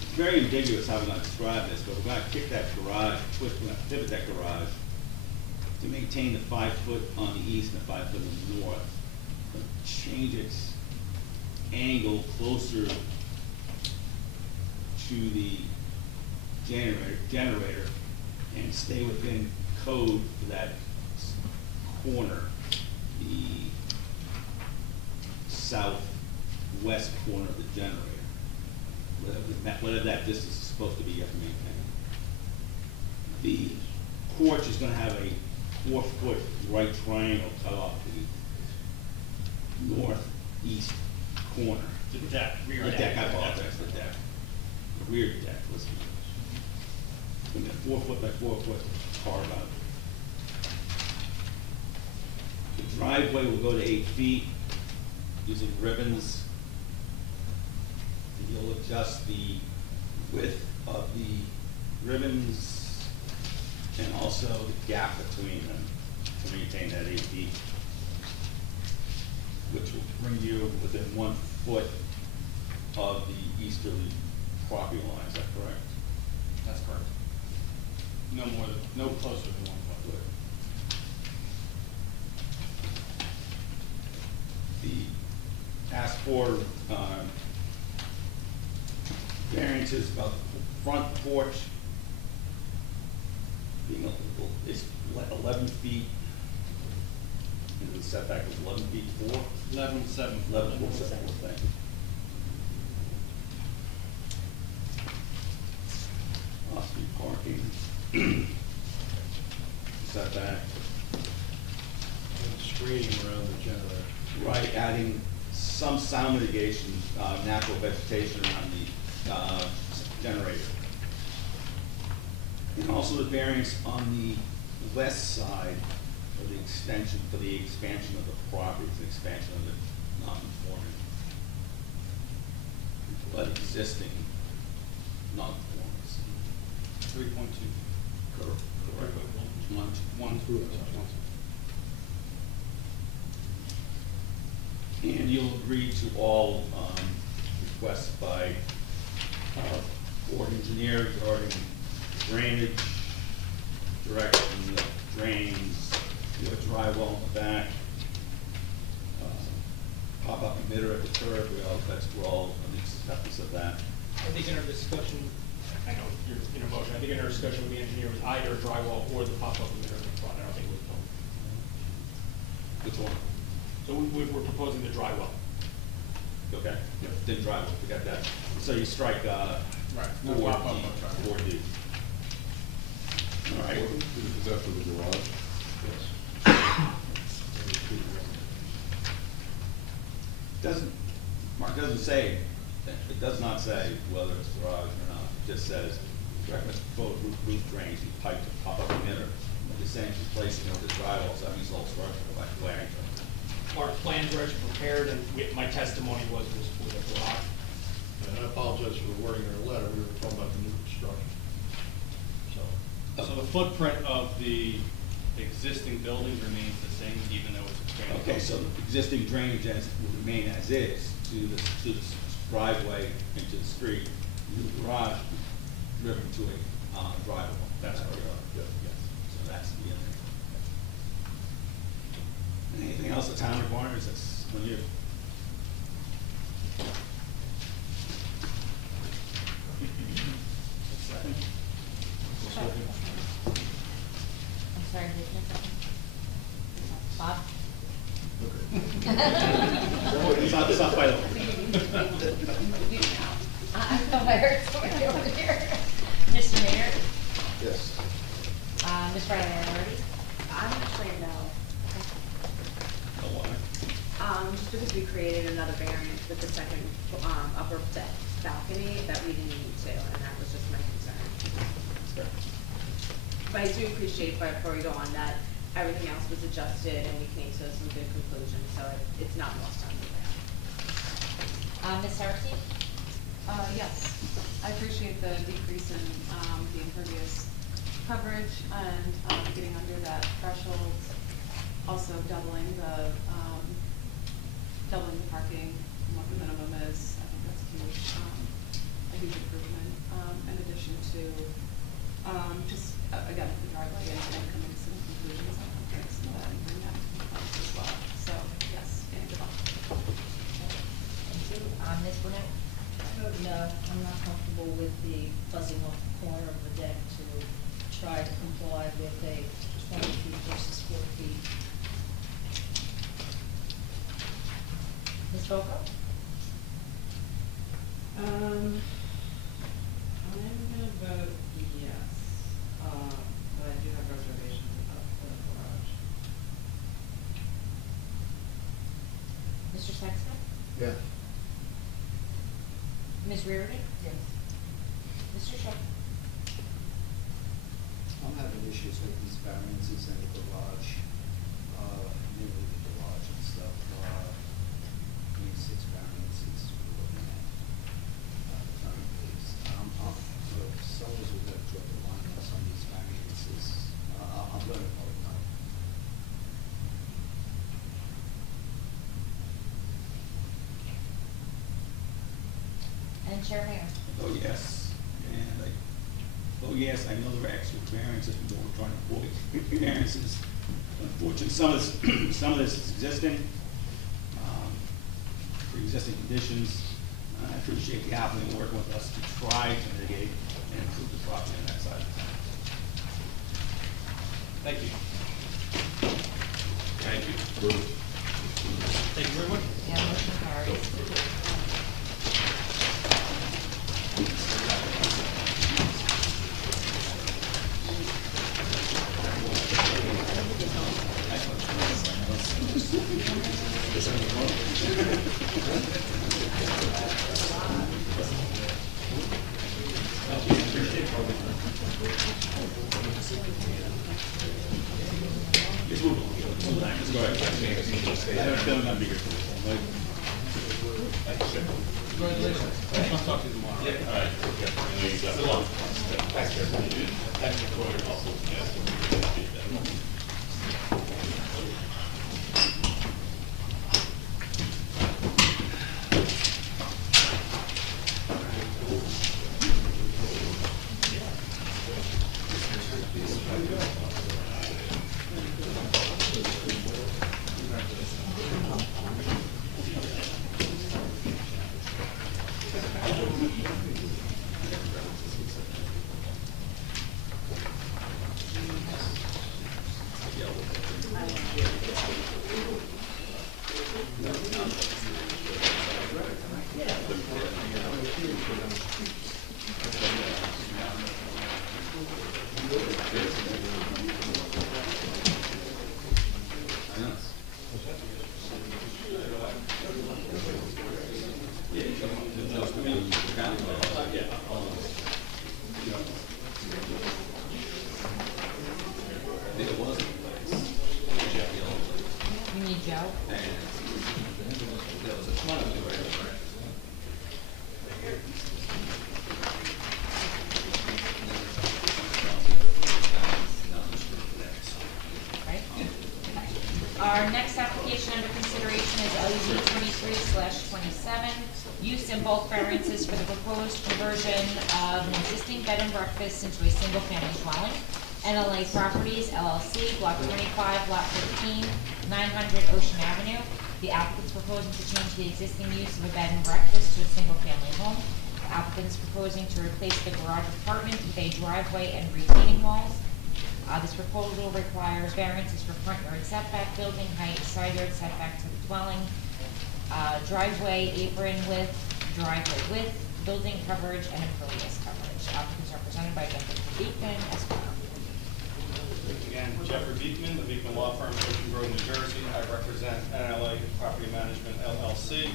it's very ambiguous how we're going to describe this, but we're going to kick that garage, we're going to pivot that garage to maintain the 5 foot on the east and the 5 foot on the north. We're going to change its angle closer to the generator and stay within code for that corner, the southwest corner of the generator. Whatever that distance is supposed to be, you have to maintain. The porch is gonna have a 4 foot right triangle cut off the northeast corner. The deck, rear The deck. deck, I apologize, the deck. The rear deck, listen. It's gonna be a 4 foot by 4 foot carve out. The driveway will go to 8 feet using ribbons. And you'll adjust the width of the ribbons and also the gap between them to maintain that 8 feet, which will bring you within 1 foot of the easterly property line, is that correct? That's correct. No closer than 1 foot. The asked for variances about the front porch being is 11 feet, and the setback is 11 feet 4. 11.7. 11 4, thank you. Off-street parking. Setback. And screening around the generator. Right, adding some sound mitigation, natural vegetation around the generator. And also the variance on the west side of the extension, for the expansion of the property, the expansion of the non-conforming. But existing non-conformance. 3.2. Correct. One. And you'll agree to all requests by board engineer regarding drainage, direction of drains, your drywall in the back, pop-up emitter at the curb, we're all on the acceptance of that. I think in our discussion, I know you're in a motion, I think in our discussion with the engineer was either drywall or the pop-up emitter in the front, I don't think it was both. Which one? So we're proposing the drywall. Okay, then drywall, we got that. So you strike, Right. No 4D, pop-up, no drywall. 4D. All right. Is that for the garage? Doesn't, Mark doesn't say, it does not say whether it's garage or not. It just says, recommends proposed roof drains and pipe to pop-up emitter. It's saying replacing of the drywall, so that means the whole structure will have flaring. Our plans were actually prepared, and my testimony was for the garage. And I apologize for the wording of the letter, we were talking about the new construction. So the footprint of the existing building remains the same, even though it's expanded? Okay, so the existing drainage will remain as is to the driveway into the street. New garage driven to a driveway. That's correct. Yes. So that's the end. Anything else the town requires? That's on you. I'm sorry, did you have something? Bob? It's not final. I thought I heard somebody over here. Mr. Mayor? Yes. Ms. Riley Alberti? I'm actually no. Oh, why? Just because we created another variance with the second, upper balcony that we didn't need to, and that was just my concern. But I do appreciate, before we go on, that everything else was adjusted and we came to some good conclusions, so it's not lost on me. Ms. Saracine? Yes, I appreciate the decrease in, the impervious coverage and, getting under that threshold. Also doubling the parking, and what the minimum is, I think that's a huge improvement, in addition to, just, again, the driveway and coming to some conclusions on some of that and bring that to compliance as well. So, yes, and good luck. Thank you. Ms. Burnett? No, I'm not comfortable with the buzzing off the corner of the deck to try to comply with a 20 feet versus 4 feet. Ms. Boco? I'm gonna vote yes, but I do have reservations about the garage. Mr. Sexton? Yeah. Ms. Reardon? Yes. Mr. Shaw? I'm having issues with these variances in the garage, mainly the garage and stuff. 6 variances we're looking at, the current case. Sellers will have to draw the line on some of these variances. I'm gonna vote no. And Chair Mayor? Oh, yes. And yes, I know there are extra variances, but we're trying to avoid variances. Unfortunately, some of this is existing, pre-existing conditions. I appreciate the applicant working with us to try to mitigate and improve the property on that side. Thank you. Thank you. Thank you very much. Yeah, motion carries. Let's move on. Let's go ahead. I have a feeling I'll be here for this one. Congratulations. I'll talk to you tomorrow. Yeah, all right. Good luck. Thanks, Chair. Thanks for your help. You need Joe? Right? Our next application under consideration is LUZ 23/27, use and bulk variances for the proposed conversion of an existing bed and breakfast into a single-family dwelling. NLA Properties LLC, Block 25, Lot 15, 900 Ocean Avenue. The applicant's proposing to change the existing use of a bed and breakfast to a single-family home. The applicant's proposing to replace the garage apartment with a driveway and retaining walls. This proposal requires variances for front yard setback, building height, side yard setback to the dwelling, driveway apron width, driveway width, building coverage, and impervious coverage. Applicants are presented by Jeffrey Beekman, Esquire. Again, Jeffrey Beekman, the Beekman Law Firm, Ocean Grove, New Jersey. I represent NLA Property Management LLC.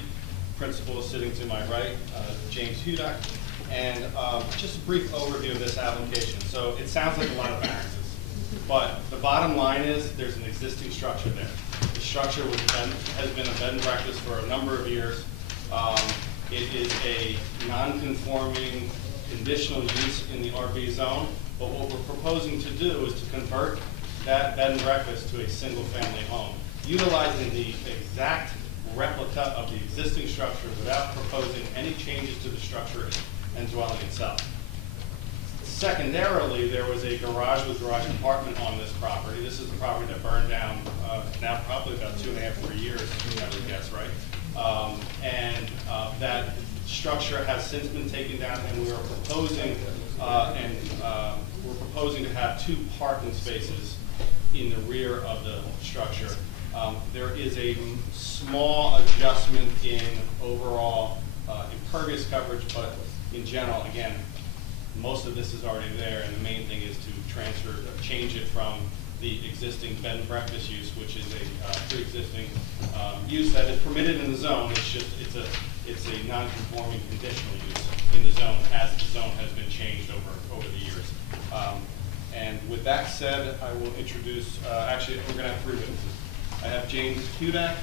Principal is sitting to my right, James Hudak. And just a brief overview of this application. So it sounds like a lot of variances, but the bottom line is there's an existing structure there. The structure has been a bed and breakfast for a number of years. It is a non-conforming conditional use in the RB zone, but what we're proposing to do is to convert that bed and breakfast to a single-family home, utilizing the exact replica of the existing structure without proposing any changes to the structure and dwelling itself. Secondarily, there was a garage with garage apartment on this property. This is the property that burned down now probably about 2.5, 3 years, I would guess, right? That structure has since been taken down, and we are proposing to have 2 parking spaces in the rear of the structure. There is a small adjustment in overall impervious coverage, but in general, again, most of this is already there, and the main thing is to change it from the existing bed and breakfast use, which is a pre-existing use that is permitted in the zone. It's a non-conforming conditional use in the zone, as the zone has been changed over the years. And with that said, I will introduce. Actually, we're going to have 3 witnesses. I have James Hudak,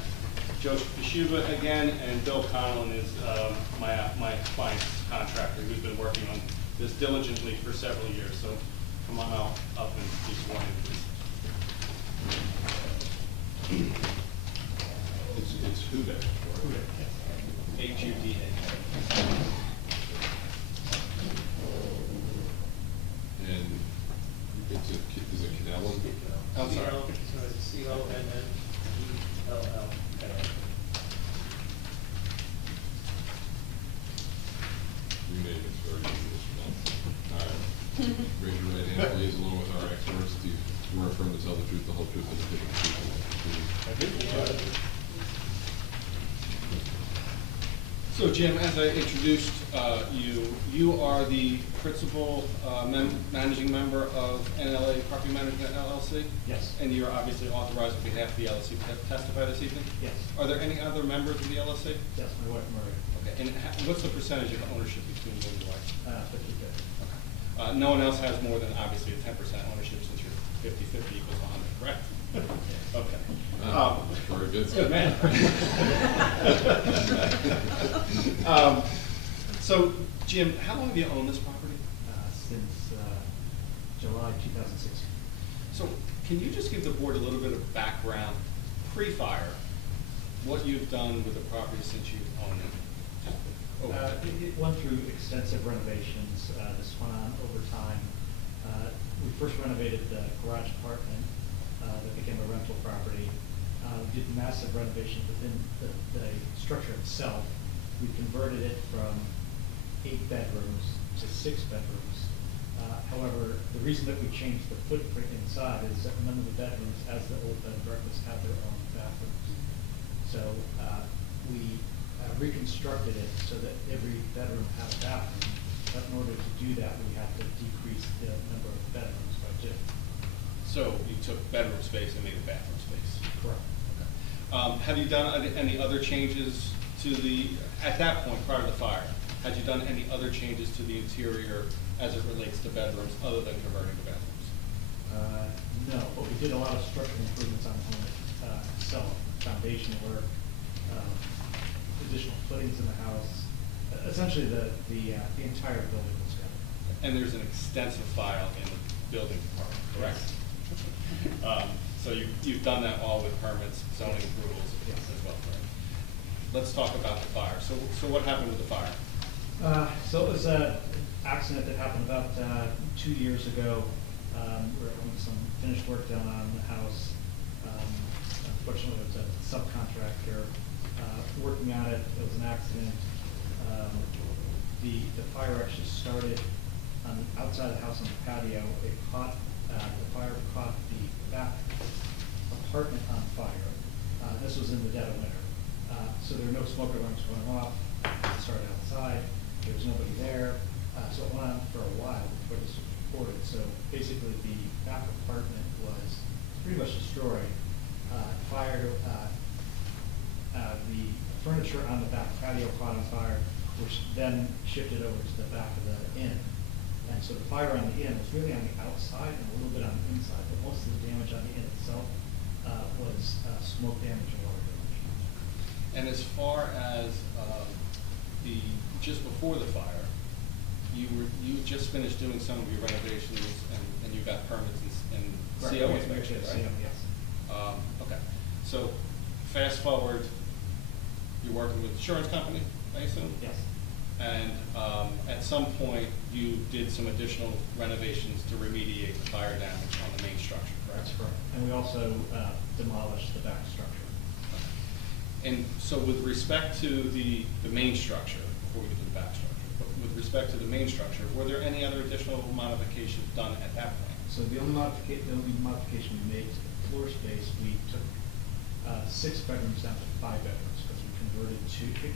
Joseph Kishuba again, and Bill Conlon is my client's contractor who's been working on this diligently for several years. So come on up and be sworn in, please. It's Hudak. Huda. And is it Canellen? I'm sorry. C-O-N-N-E-L-L. Your name is very easy. All right. Raise your right hand, please, along with our experts. Do you swear affirm to tell the truth, the whole truth, and nothing but the truth? So Jim, as I introduced you are the principal managing member of NLA Property Management LLC? Yes. And you're obviously authorized on behalf of the LLC to testify this evening? Yes. Are there any other members of the LLC? Yes, my wife Maria. Okay, and what's the percentage of ownership between you and your wife? 50/50. Okay. No one else has more than obviously a 10% ownership since you're 50/50 equals 100, correct? Okay. Very good. Good man. So, Jim, how long have you owned this property? Since July 2006. So, Can you just give the board a little bit of background, pre-fire, what you've done with the property since you've owned it? It went through extensive renovations. This went on over time. We first renovated the garage apartment that became a rental property. We did massive renovations within the structure itself. We converted it from 8 bedrooms to 6 bedrooms. However, the reason that we changed the footprint inside is that none of the bedrooms, as the old bed and breakfast, have their own bathrooms. So we reconstructed it so that every bedroom had a bathroom. But in order to do that, we had to decrease the number of bedrooms by 2. So you took bedroom space and made it bathroom space? Correct. Okay. Have you done any other changes to at that point, prior to the fire, had you done any other changes to the interior as it relates to bedrooms other than converting the bedrooms? No, but we did a lot of structural improvements on the home itself, foundation work, additional footings in the house. Essentially, the entire building was done. And there's an extensive file in the building department, correct? Yes. So you've done that all with permits, zoning approvals as well, right? Let's talk about the fire. So what happened with the fire? So it was an accident that happened about 2 years ago. We were having some finished work done on the house. Unfortunately, it was a subcontractor working on it. It was an accident. The fire actually started on the outside of the house on the patio. It caught, the fire caught the back apartment on fire. This was in the dead of winter. So there were no smoke alarms going off. It started outside. There was nobody there. So it went on for a while before this was reported. So basically the back apartment was pretty much destroyed. Fire, the furniture on the back patio caught on fire, which then shifted over to the back of the inn. And so the fire on the inn was really on the outside and a little bit on the inside, but most of the damage on the inn itself was smoke damage and water damage. And as far as just before the fire, you just finished doing some of your renovations and you got permits and CO inspection, right? CO, yes. Okay, so fast forward, you're working with the insurance company, I assume? Yes. And at some point, you did some additional renovations to remediate the fire damage on the main structure, correct? That's correct. And we also demolished the back structure. And so with respect to the main structure, before we get to the back structure, but with respect to the main structure, were there any other additional modifications done at that point? So the only modification we made to the floor space, we took 6 bedrooms down to 5 bedrooms because we converted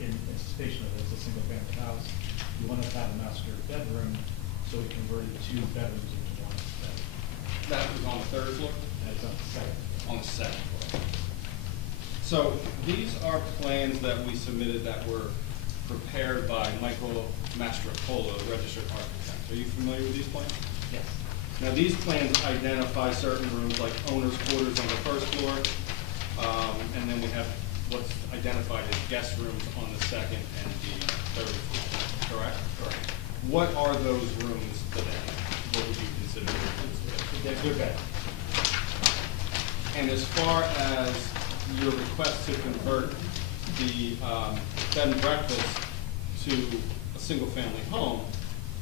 in anticipation of it as a single family house. We wanted to have a master bedroom, so we converted 2 bedrooms into 1 bedroom. That was on the 3rd floor? That's on the 2nd. On the 2nd floor. So these are plans that we submitted that were prepared by Michael Mastrocolo, registered architect. Are you familiar with these plans? Yes. Now these plans identify certain rooms like owner's quarters on the 1st floor, and then we have what's identified as guest rooms on the 2nd and the 3rd floor, correct? Correct. What are those rooms today? What would you consider rooms today? They're bed. And as far as your request to convert the bed and breakfast to a single-family home,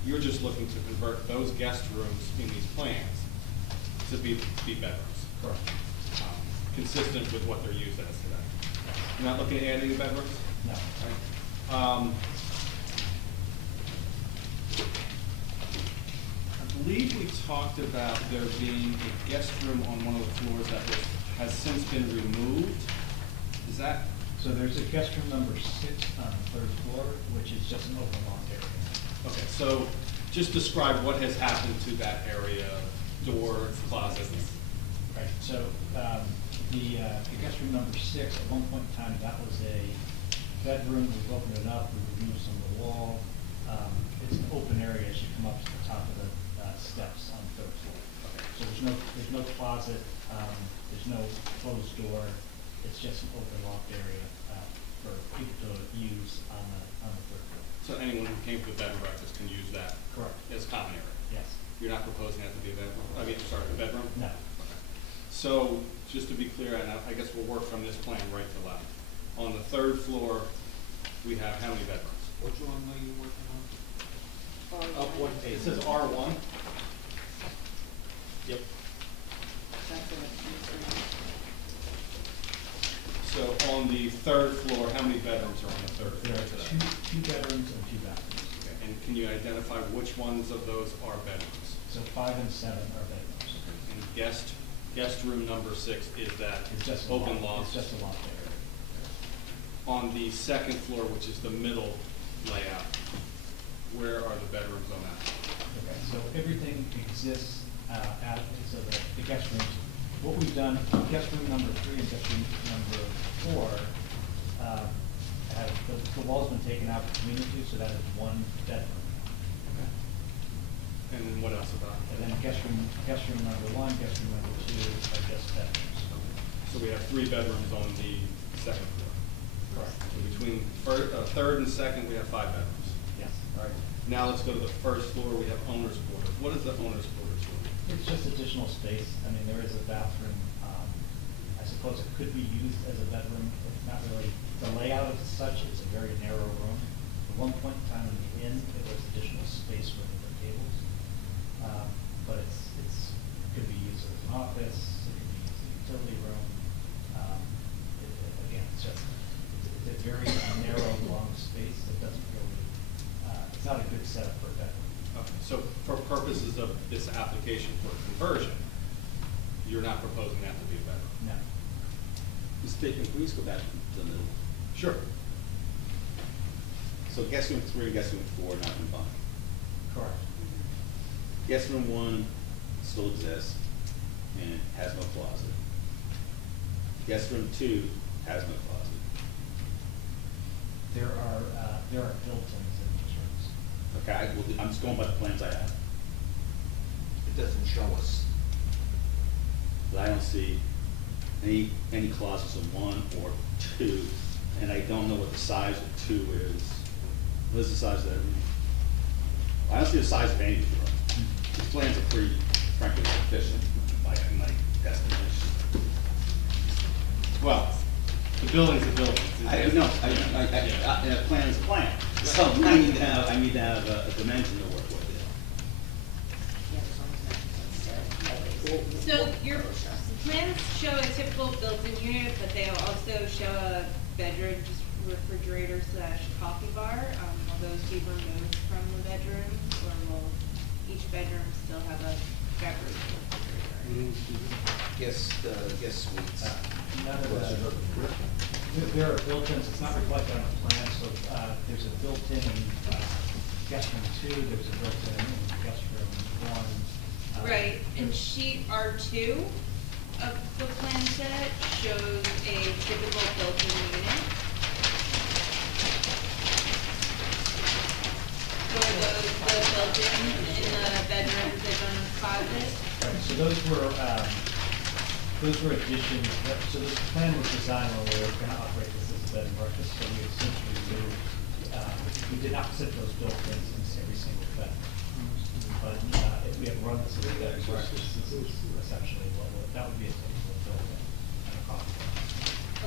you're just looking to convert those guest rooms in these plans to be bedrooms. Correct. Consistent with what they're used as today. You're not looking to add any bedrooms? No. Right. I believe we talked about there being a guest room on one of the floors that has since been removed. Is that? So there's a guest room number 6 on the 3rd floor, which is just an open loft area. Okay, so just describe what has happened to that area, doors, closets. Right, so the guest room number 6, at one point in time, that was a bedroom. We've opened it up, we've removed some of the wall. It's an open area as you come up to the top of the steps on the 3rd floor. Okay. So there's no closet, there's no closed door. It's just an open loft area for people to use on the 3rd floor. So anyone who came to the bed and breakfast can use that? Correct. As common area? Yes. You're not proposing that to be a bedroom? I mean, sorry, a bedroom? No. Okay. So, just to be clear, and I guess we'll work from this plan right to left. On the third floor, we have how many bedrooms? Which one are you working on? Up one page. It says R1. Yep. That's it. So on the third floor, how many bedrooms are on the third There floor are today? two bedrooms and 2 bathrooms. Okay, and can you identify which ones of those are bedrooms? So 5 and 7 are bedrooms. And guest room number 6 is that It's just a open loft. loft? It's just a loft area. On the second floor, which is the middle layout, where are the bedrooms on that? Okay, so everything exists so the guest rooms, what we've done, guest room number 3 and guest room number 4, have, the wall's been taken out between the two, so that is 1 bedroom. Okay. And then what else about? And then guest room number 1, guest room number 2 are just bedrooms. So we have 3 bedrooms on the second floor. Correct. So between third and second, we have 5 bedrooms. Yes. All right. Now let's go to the first floor. We have owner's quarters. What is the owner's quarters room? It's just additional space. I mean, there is a bathroom. I suppose it could be used as a bedroom. It's not really, the layout is such, it's a very narrow room. At one point in time in the inn, it was additional space where there were tables. But it could be used as an office, it could be used as a utility room. Again, it's a very narrow, long space that doesn't really, it's not a good setup for a bedroom. Okay. So for purposes of this application for conversion, you're not proposing that to be a bedroom? No. Mr. Bateman, can we just go back to the middle? Sure. So guest room 3 and guest room 4 not combined. Correct. Guest room 1 still exists and has no closet. Guest room 2 has no closet. There are built-ins in these rooms. Okay, I'm just going by the plans I have. It doesn't show us. But I don't see any closets in 1 or 2, and I don't know what the size of 2 is. What is the size of that room? I don't see the size of any of the room. These plans are pretty, frankly, efficient by my estimation. Well, the building's a building. In a plan is a plan, so I need to have a dimension to work with. So your plans show a typical built-in unit, but they also show a bedroom, just refrigerator / coffee bar. Will those be removed from the bedrooms, or will each bedroom still have a beverage refrigerator? Guest suites. None of that. There are built-ins, it's not reflected on the plan, so there's a built-in in guest room 2, there's a built-in in guest room 1. Right, and sheet R2 of the plan set shows a typical built-in unit. For those, the built-in in the bedrooms that don't have closets. Right, so those were additions, so this plan was designed when we were gonna operate this as a bed and breakfast, so we essentially moved, we did not put those built-ins in every single bed. But if we had run this as a bed and breakfast, this is essentially that would be a typical built-in and a coffee bar.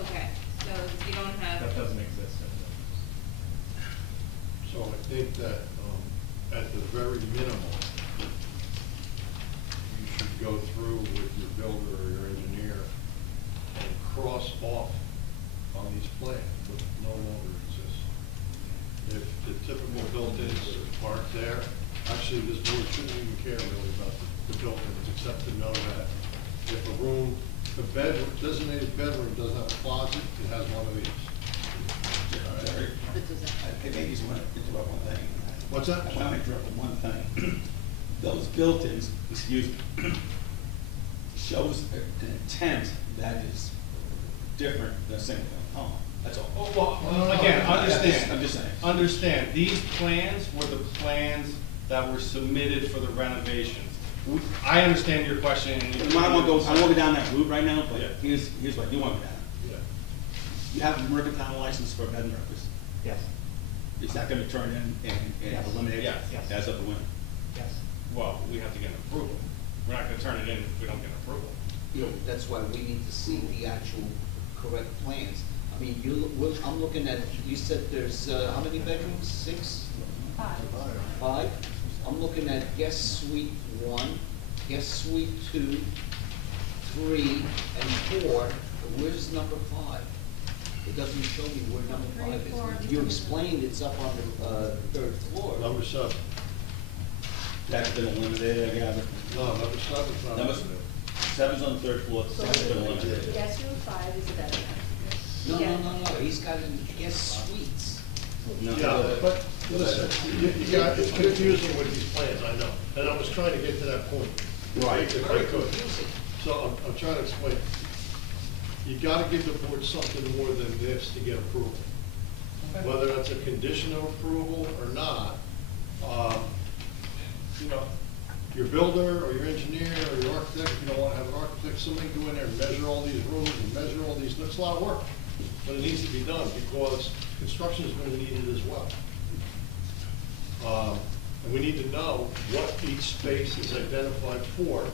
Okay, so you don't have. That doesn't exist in the So I think that, at the very minimum, you should go through with your builder or your engineer and cross off on these plans what no longer exists. If the typical built-ins aren't there, actually, this board shouldn't even care really about the built-ins, except to know that if a room, a bedroom, designated bedroom doesn't have a closet, it has one of these. Jerry, I maybe just want to interrupt one thing. What's that? I want to interrupt one thing. Those built-ins, excuse me, shows an intent that is different than a single home. That's all. Oh, well, again, understand. I'm just saying. Understand, these plans were the plans that were submitted for the renovations. I understand your question. I don't want to go down that route right now, but Yeah. here's what I do want to go down. Yeah. You have a mercantile license for a bed and breakfast. Yes. Is that going to turn in and have eliminated? Yes. As of the winter? Yes. Well, we have to get an approval. We're not gonna turn it in if we don't get approval. you know, that's why we need to see the actual correct plans. I mean, I'm looking at, you said there's, how many bedrooms? 6? 5? I'm looking at guest suite 1, guest suite 2, 3, and 4. Where's number 5? It doesn't show me where number 5 is. You explained it's up on the 3rd floor. Number 7. That's been eliminated, I gather. No, number 7's not Number eliminated. 7's on the 3rd floor, So 7's been eliminated. the guest room 5 is a bedroom. No, he's got guest suites. No. Yeah, but listen, you got, it's confusing with these plans, I know, and I was trying to get to that point. Right. If I could. So I'm trying to explain. You gotta give the board something more than this to get approval. Whether that's a condition of approval or not, you know, your builder or your engineer or your architect, if you don't wanna have an architect, somebody go in there and measure all these rooms and measure all these, it's a lot of work. But it needs to be done because construction is gonna need it as well. And we need to know what each space is identified for.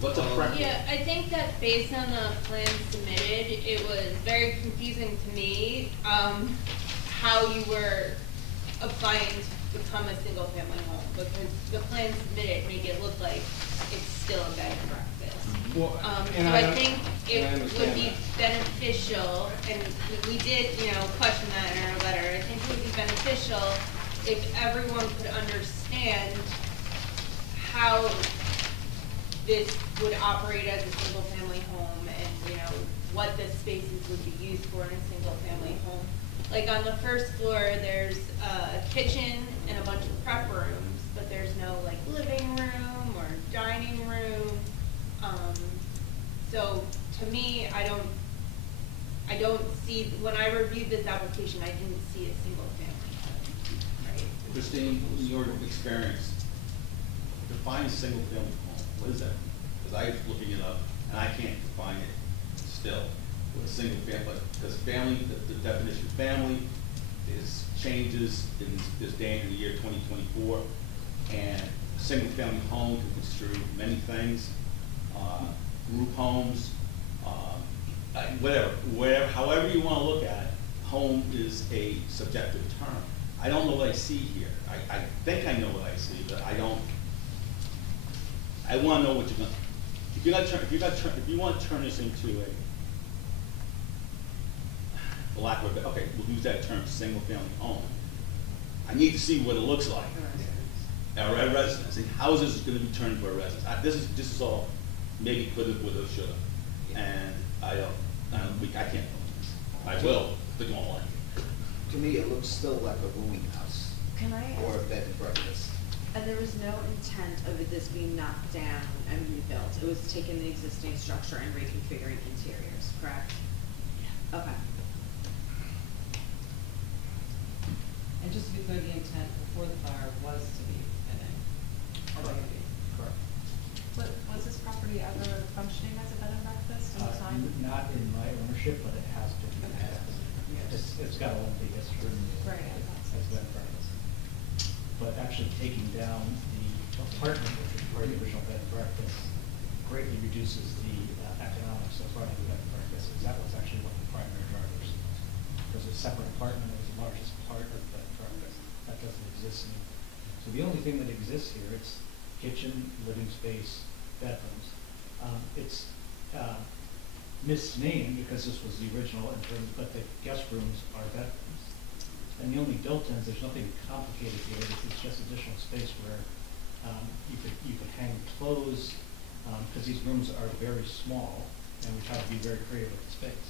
What's a preference? Yeah, I think that based on the plan submitted, it was very confusing to me, how you were applying to become a single-family home, because the plan submitted make it look like it's still a bed and breakfast. Well, So and I think I it would understand be that. beneficial, and we did, question that in our letter, I think it would be beneficial if everyone could understand how this would operate as a single-family home and, what the spaces would be used for in a single-family home. Like on the first floor, there's a kitchen and a bunch of prep rooms, but there's no like living room or dining room. So to me, I don't see, when I reviewed this application, I didn't see a single-family home, right? Christine, in your experience, define a single-family home. What is that? Because I was looking it up, and I can't define it still with a single family. Because family, the definition of family is changes in this day in the year 2024, and a single-family home can construe many things, group homes, whatever, however you want to look at it. Home is a subjective term. I don't know what I see here. I think I know what I see, but I don't. I want to know what you're going. If you want to turn this into for lack of a, okay, we'll use that term, single-family home. I need to see what it looks like. A residence. And houses is going to be turned into a residence. This is all maybe could have, would have, should have, and I can't. I will, but you won't like it. To me, it looks still like a rooming house Can I ask? or a bed and breakfast. And there was no intent of this being knocked down and rebuilt. It was taking the existing structure and reconfiguring interiors, correct? Yeah. Okay. And just to be clear, the intent before the fire was to be an A. Correct. But was this property ever functioning as a bed and breakfast at the time? Not in my ownership, but it has been. It's got a lengthy history. Right, I thought so. As bed and breakfast. But actually taking down the apartment, which was part of the original bed and breakfast, greatly reduces the economics of running the bed and breakfast, because that was actually one of the primary drivers. Because a separate apartment was the largest part of the bed and breakfast. That doesn't exist anymore. So the only thing that exists here, it's kitchen, living space, bedrooms. It's misnamed because this was the original, but the guest rooms are bedrooms. And the only built-ins, there's nothing complicated here. It's just additional space where you could hang clothes, because these rooms are very small, and we try to be very creative with the space.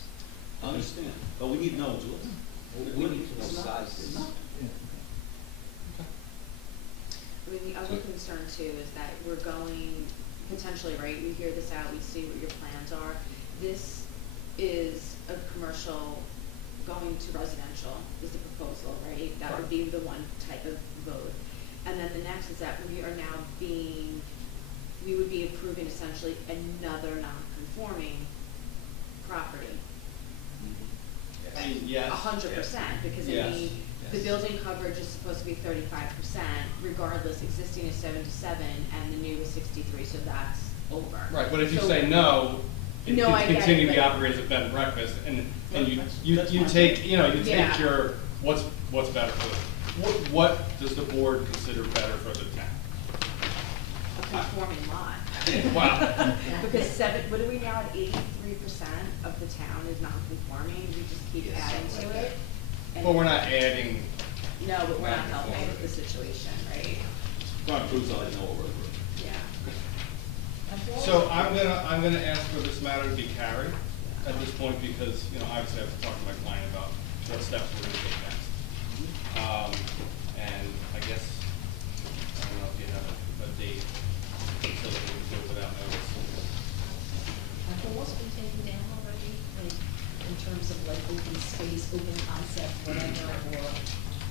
I understand, but we need to know, Jules. We need to know sizes. Yeah. I mean, the other concern too is that we're going, potentially, right, we hear this out, we see what your plans are. This is a commercial going to residential is the proposal, right? That would be the one type of vote. And then the next is that we would be approving essentially another non-conforming property. I mean, yes. 100%, because I Yes. mean, the Yes. building coverage is supposed to be 35%, regardless, existing is 77, and the new is 63, so that's over. Right, but if you So- say no, it No, I can get it, continue to be but- operated as a bed and breakfast, and you That's fine. take, you know, you Yeah. take your, what's better for the, what does the board consider better for the town? A conforming lot. Wow. Because what are we now at 83% of the town is non-conforming, we just keep Yes, adding something to like it? And- But we're not adding, No, but we're not helping non-conforming. with the situation, right? Ron Cruz, I know what we're. Yeah. so I'm gonna ask for this matter to be carried at this point, because, you know, obviously I have to talk to my client about what steps we're gonna take next. And I guess, I don't know if you have a date, so that we can do it without notice. Have the walls been taken down already, like, in terms of like open space, open concept, whatever, or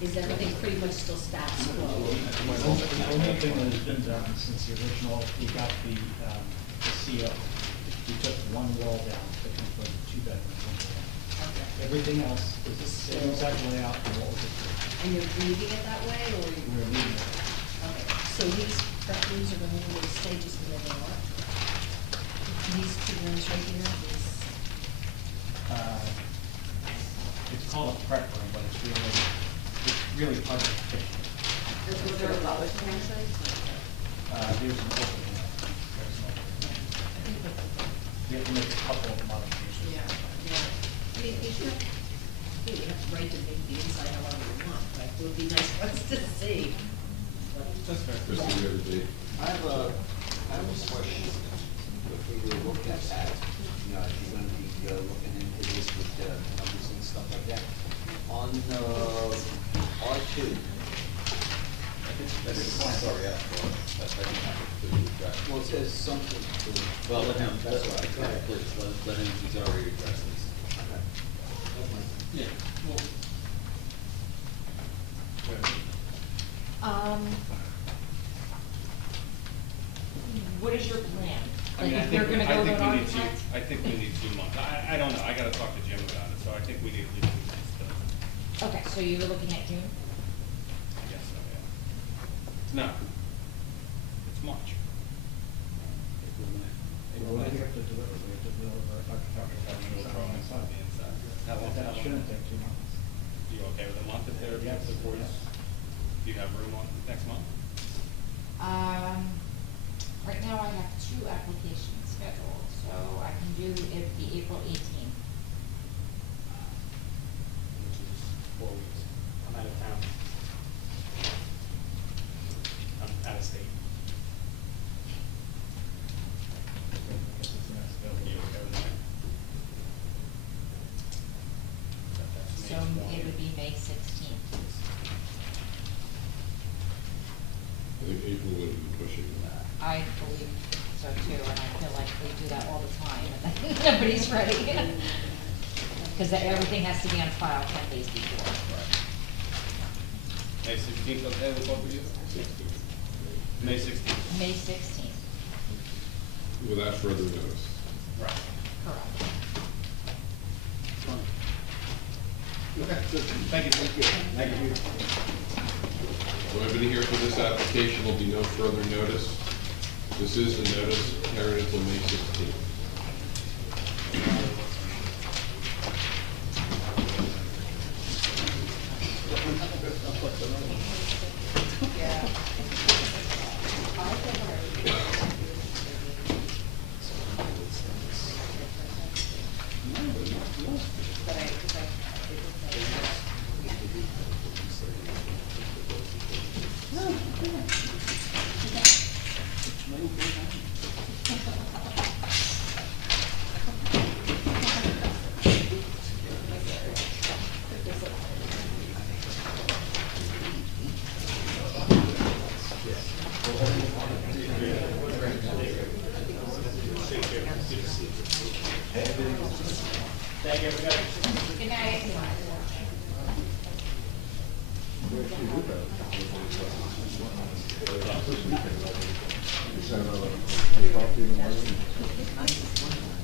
is everything pretty much still status quo? The only thing that has been done since the original, we got the CO, we took one wall down to convert 2 bedrooms into one. Everything else is the same exact layout and what was approved. And you're leaving it that way, or you? We're leaving it. Okay, so these bedrooms are going to stay just the way they are? These 2 rooms right here, is, It's called a prep room, but it's really hard to picture. Is there a public actually? There's an opening. There's an opening. I think that's okay. We have to make a couple of modifications. Yeah. I mean, you should, you have the right to make the inside however you want, but it would be nice for us to see. That's fair. Chris, do you have a date? I have a question. If we were looking at that, you know, if you're gonna be looking into this with numbers and stuff like that. On R2, Sorry, well, it says something to. Well, let him, That's all right. please, let him, he's already addressed this. Yeah, well. What is your plan? I Like, mean, if you're gonna go with an we need architect? I think we need 2 months. I don't know, I gotta talk to Jim about it, so I think we need at least 2 months to, Okay, so you were looking at June? I guess so, yeah. No. It's March. Well, we have to deliver, architectural drawings on the inside. How long? That shouldn't take 2 months. You okay with a month if they're, Yes, if the board's, yes. do you have room on next month? Right now I have 2 applications scheduled, so I can do it the April 18th. Which is 4 weeks. I'm out of town. I'm out of state. Because it's an Are you okay with that? That's So May it would be May 16th. I think April would be pushing. I believe so too, and I feel like we do that all the time, and then nobody's ready. Because everything has to be on file 10 days before. May 16th, okay with both of you? May 16th. May 16th, Without further notice. Right. correct. Okay, good. Thank you. Thank you. So everybody here for this application will be no further notice. This is the notice carried until May 16th. Thank you, everybody. Good night.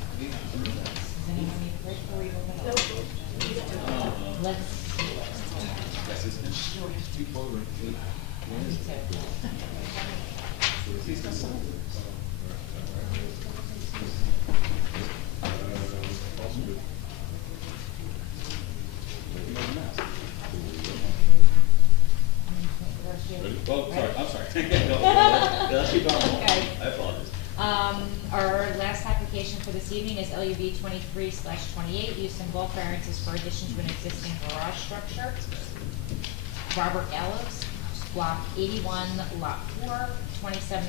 Does anyone need a break before we open up? Let's see what's going on. Me too. Possibly. Ready? Well, sorry, I'm sorry. Yeah, let's keep going. Okay. I apologize. Our last application for this evening is LUB 23/28, use and bulk variances for addition to an existing garage structure. Robert Gallows, block 81, lot 4, 27.5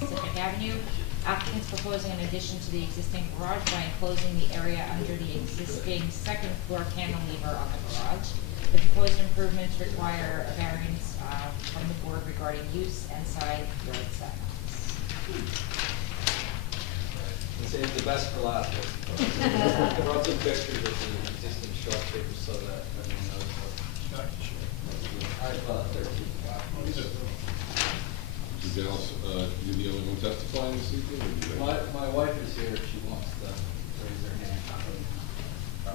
Pacific Avenue. Applicants proposing an addition to the existing garage by enclosing the area under the existing second floor cantilever on the garage. The proposed improvements require a variance from the board regarding use and side yard setbacks. Save the best for last. I brought some pictures of the existing structure so that everyone knows what. I've 13. Did else, you the only one testifying this evening? Or do you have- My wife is here if she wants to raise her hand.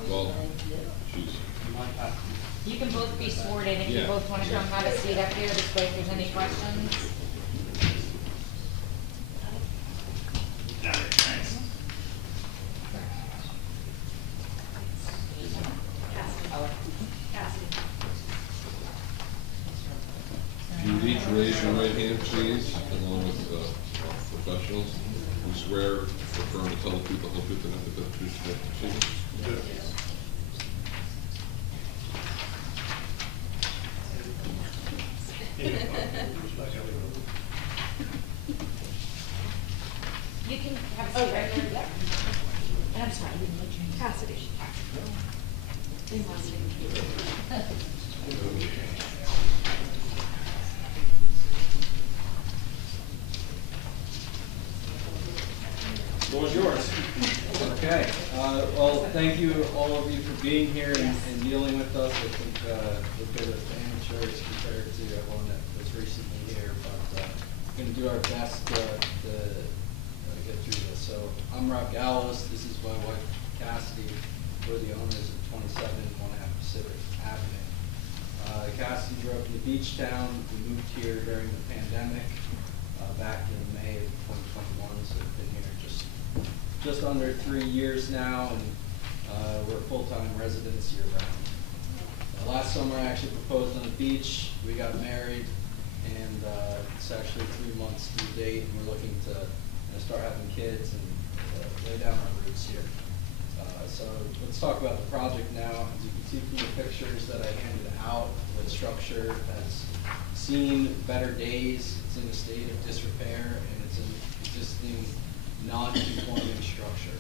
Well, she's, You can both be sworn in if you Yeah. both want to come have a seat up here, this way if there's any questions. you each raise your right hand, please, along with professionals. We swear, affirm to tell the truth, the whole truth, and nothing but the truth, so help you God. You can have a seat right here. Yep. And I'm sorry, I didn't let you. Cassidy. Floor is yours. Okay, well, thank you, all of you, for being here and dealing with us. I think we're good as amateurs compared to everyone that was recently here, but we're going to do our best to get through this. So I'm Rob Gallows. This is my wife Cassidy. We're the owners of 27 Pacific Avenue. Cassidy grew up in the beach town. We moved here during the pandemic back in May of 2021, so we've been here just under 3 years now, and we're full-time residents year-round. Last summer, I actually proposed on the beach. We got married, and it's actually 3 months to date, and we're looking to start having kids and lay down our roots here. So let's talk about the project now. As you can see from the pictures that I handed out, the structure has seen better days. It's in a state of disrepair, and it's an existing non-conforming structure.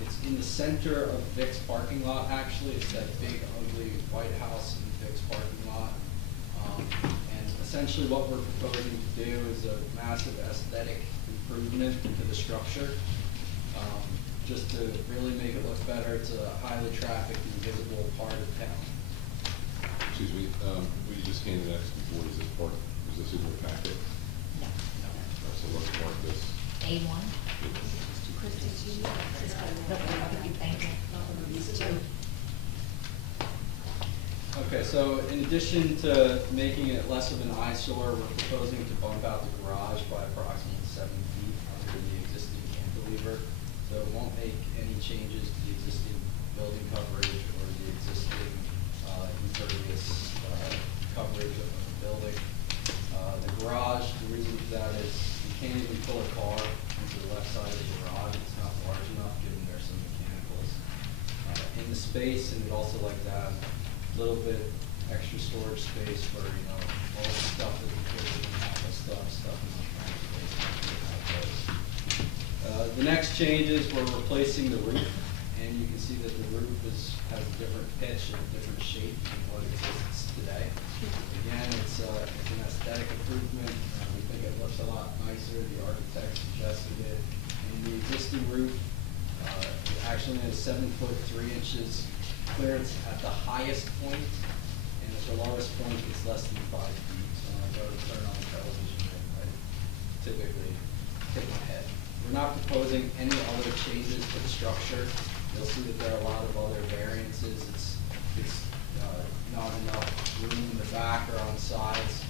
It's in the center of Vic's parking lot, actually. It's that big, ugly White House in Vic's parking lot. And essentially what we're proposing to do is a massive aesthetic improvement to the structure, just to really make it look better. It's a highly trafficked and visible part of town. excuse me, what you just handed us before, is this part, is this in your packet? No. So let's mark this. A1. Thank you. Okay, so in addition to making it less of an eyesore, we're proposing to bump out the garage by approximately 7 feet under the existing cantilever. So it won't make any changes to the existing building coverage or the existing impervious coverage of the building. The garage, the reason for that is you can't even pull a car into the left side of the garage. It's not large enough, given there's some mechanicals in the space, and we'd also like to have a little bit extra storage space for, all the stuff that the kids are gonna have, stuff in the front space. The next change is we're replacing the roof, and you can see that the roof has a different pitch and a different shape than what exists today. Again, it's an aesthetic improvement. We think it looks a lot nicer. The architect suggested it. And the existing roof actually has 7 foot 3 inches clearance at the highest point, and at the lowest point, it's less than 5 feet. So when I go to turn on the television, I typically hit my head. We're not proposing any other changes to the structure. You'll see that there are a lot of other variances. It's not enough room in the back or on sides.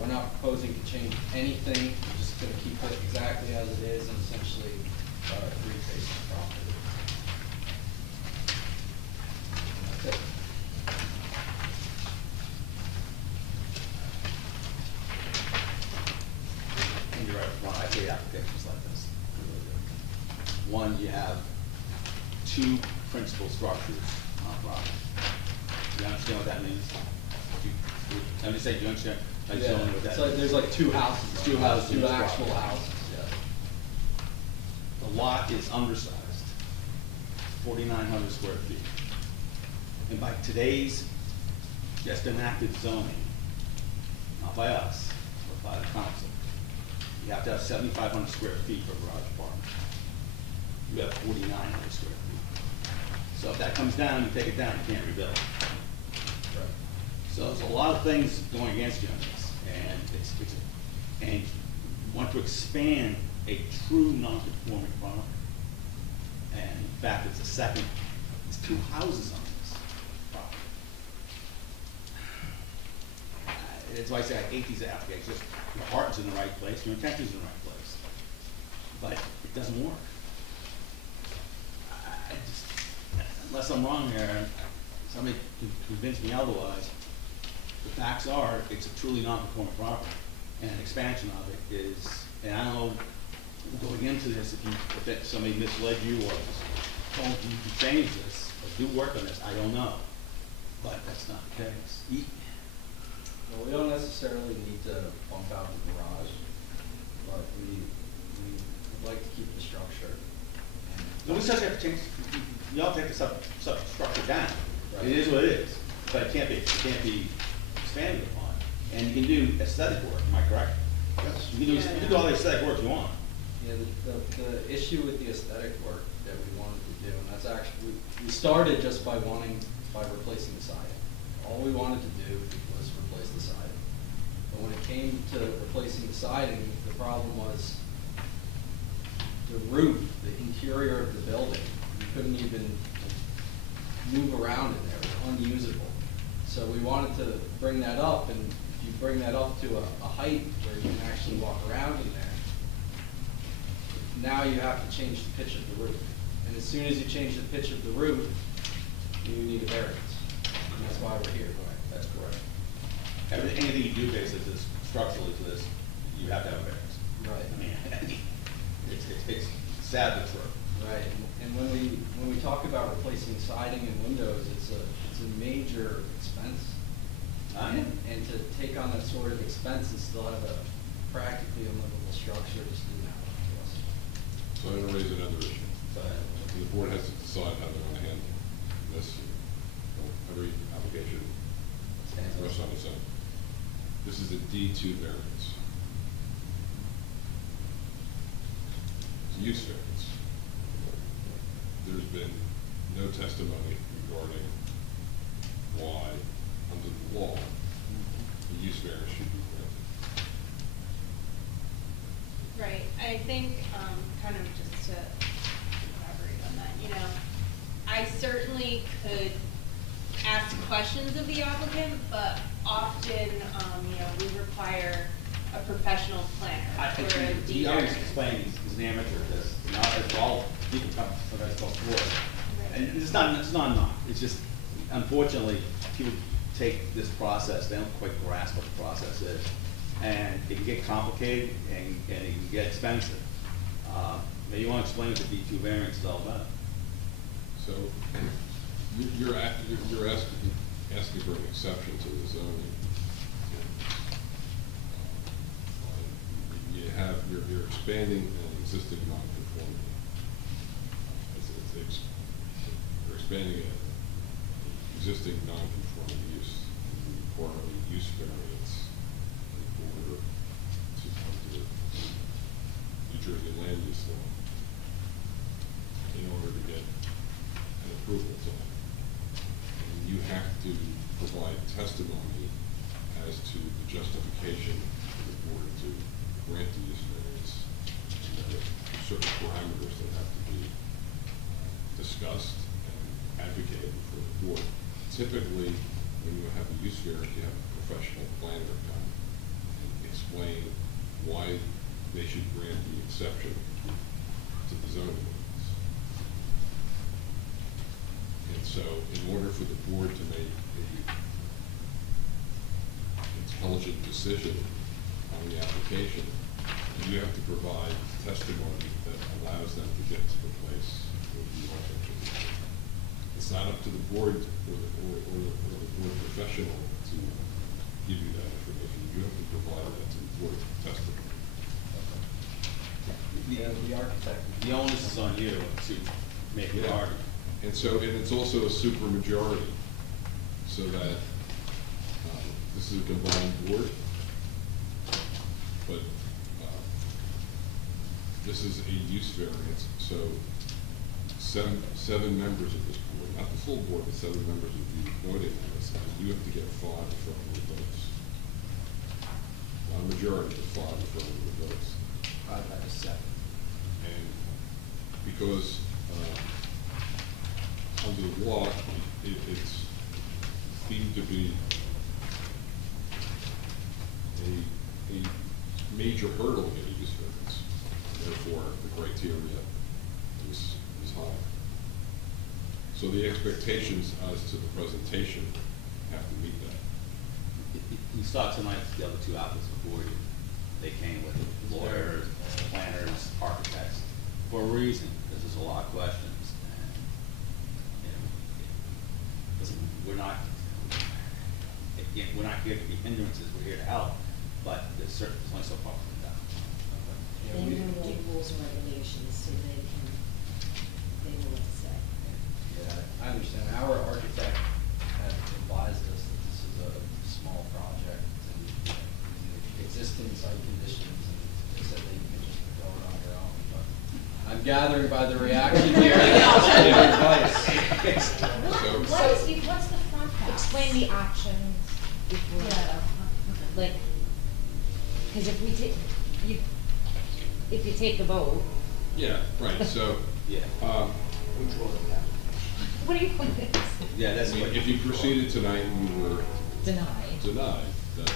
We're not proposing to change anything, we're just gonna keep it exactly as it is and essentially reface the property. And that's it. And you're right, well, I hate applications like this. I really do. One, you have two principal structures on property. You understand what that means? I'm just saying, do you understand? I just don't know what that It's like, means. there's like two houses. Two houses in Two this actual property. houses, yeah. The lot is undersized, 4,900 square feet. And by today's just enacted zoning, not by us, but by the council, you have to have 7,500 square feet for garage apartment. You have 4,900 square feet. So if that comes down, you take it down, you can't rebuild. Right. So there's a lot of things going against you on this, and and you want to expand a true non-conforming property. And in fact, it's there's two houses on this property. That's why I say I hate these applications. Your heart's in the right place, your intention's in the right place, but it doesn't work. I just, unless I'm wrong here, somebody can convince me otherwise. The facts are, it's a truly non-conforming property, and an expansion of it is, and I don't know, going into this, if somebody misled you or told you to change this, or do work on this, I don't know. But that's not the case. Well, we don't necessarily need to bump out the garage, but we would like to keep the structure. Nobody says you have to change, you don't take the substructure down. Right. It is what it is, but it can't be expanded upon. And you can do aesthetic work, am I correct? Yes. You can do all the aesthetic work you want. Yeah, the issue with the aesthetic work that we wanted to do, and that's actually, we started just by replacing the siding. All we wanted to do was replace the siding. But when it came to replacing the siding, the problem was the roof, the interior of the building. You couldn't even move around in there, it was unusable. So we wanted to bring that up, and if you bring that up to a height where you can actually walk around in there, now you have to change the pitch of the roof. And as soon as you change the pitch of the roof, you need a variance. And that's why we're here. That's correct. Anything you do basically structurally to this, you have to have a variance. Right. I mean, it's sad but true. Right, and when we talk about replacing siding and windows, it's a major expense. And to take on that sort of expense and still have a practically unlivable structure just didn't happen to us. So I'm gonna raise another issue. The board has to decide how they're gonna handle this. Every application rests on its own. This is a D2 variance. It's a use variance. There's been no testimony regarding why, under the law, the use variance should be granted. Right, I think, kind of just to elaborate on that, you know, I certainly could ask questions of the applicant, but often, you know, we require a professional planner for a He deed always variance. explains he's an amateur at this, not as all people come, sometimes go forward. And it's not knock, it's just, unfortunately, people take this process, they don't quite grasp what the process is. And it can get complicated and it can get expensive. Maybe you want to explain what the D2 variance is all about. So, you're asking for an exception to the zoning. You're expanding an existing non-conformity. You're expanding an existing non-conforming use, require a use variance in order to come to the New Jersey land use law in order to get an approval to it. And you have to provide testimony as to the justification for the board to grant the use variance. And there are certain parameters that have to be discussed and advocated before the board. Typically, when you have a use variance, you have a professional planner come explain why they should grant the exception to the zoning ordinance. And so, in order for the board to make a intelligent decision on the application, you have to provide testimony that allows them to get to the place where you want them to be. It's not up to the board or the board professional to give you that information. You have to provide that to the board testimony. The architect. The onus is on you to make the Yeah. argument. And so, and it's also a supermajority, so that this is a combined board, but this is a use variance, so seven members of this board, not the full board, but 7 members of you voting on this, and you have to get 5 affirmative votes. Not a majority, but 5 affirmative votes. 5 out of 7. And because under the law, it's deemed to be a major hurdle in a use variance. Therefore, the criteria is high. So the expectations as to the presentation have to meet that. You saw tonight the other 2 applicants before you. They came with lawyers, planners, architects, for a reason, because there's a lot of questions. And, listen, we're not here to be hindrances, we're here to help, but there's only so far we can go. They know all the rules and regulations, so they know what to say. Yeah, I understand. Our architect had advised us that this is a small project and the existing site conditions, and they said they can just go it on their own, but I'm gathering by the reaction here that's good advice. What's the front part? Explain the options before, like, because if you take a vote. Yeah, right, so. Yeah. What do you think? Yeah, that's I mean, what. if you proceeded tonight and you were Denied. that it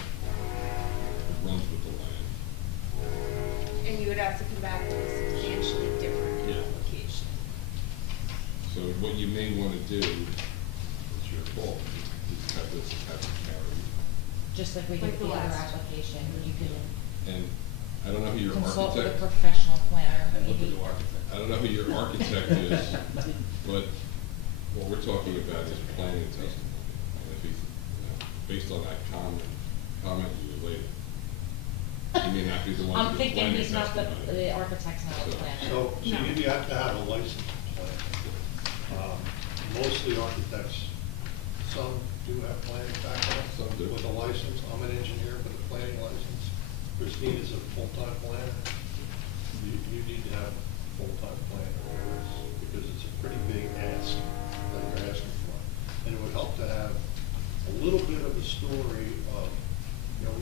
runs with the land. And you would have to come back with a substantially different Yeah. application. So what you may want to do, it's your call, is have this carried. Just like we did Like the the other last. application, you could And I don't know who your consult with a architect, professional planner, And look at maybe. the architect. I don't know who your architect is, but what we're talking about is planning testimony. And if he, based on that comment you related, he may not be the one I'm to do thinking planning he's not testimony. the architect's not the So- planner. So you have to have a license plan. Most of the architects, some do have planning background. Some do. With a license. I'm an engineer with a planning license. Christine is a full-time planner. You need to have a full-time planner because it's a pretty big ask that you're asking for. And it would help to have a little bit of a story of,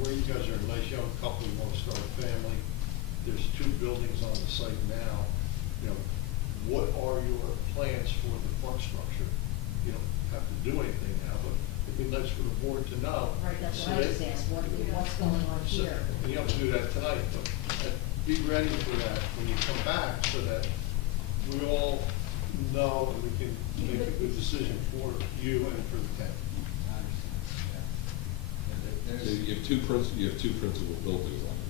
where you guys are a nice young couple, you want to start a family. There's 2 buildings on the site now. What are your plans for the park structure? You don't have to do anything now, but it'd be nice for the board to know. Right, that's So what I that- just asked, what's going on so- here? And you have to do that tonight, but be ready for that when you come back so that we all know and we can make a good decision for you and for the town. I understand, yeah. So you have two principal buildings on it.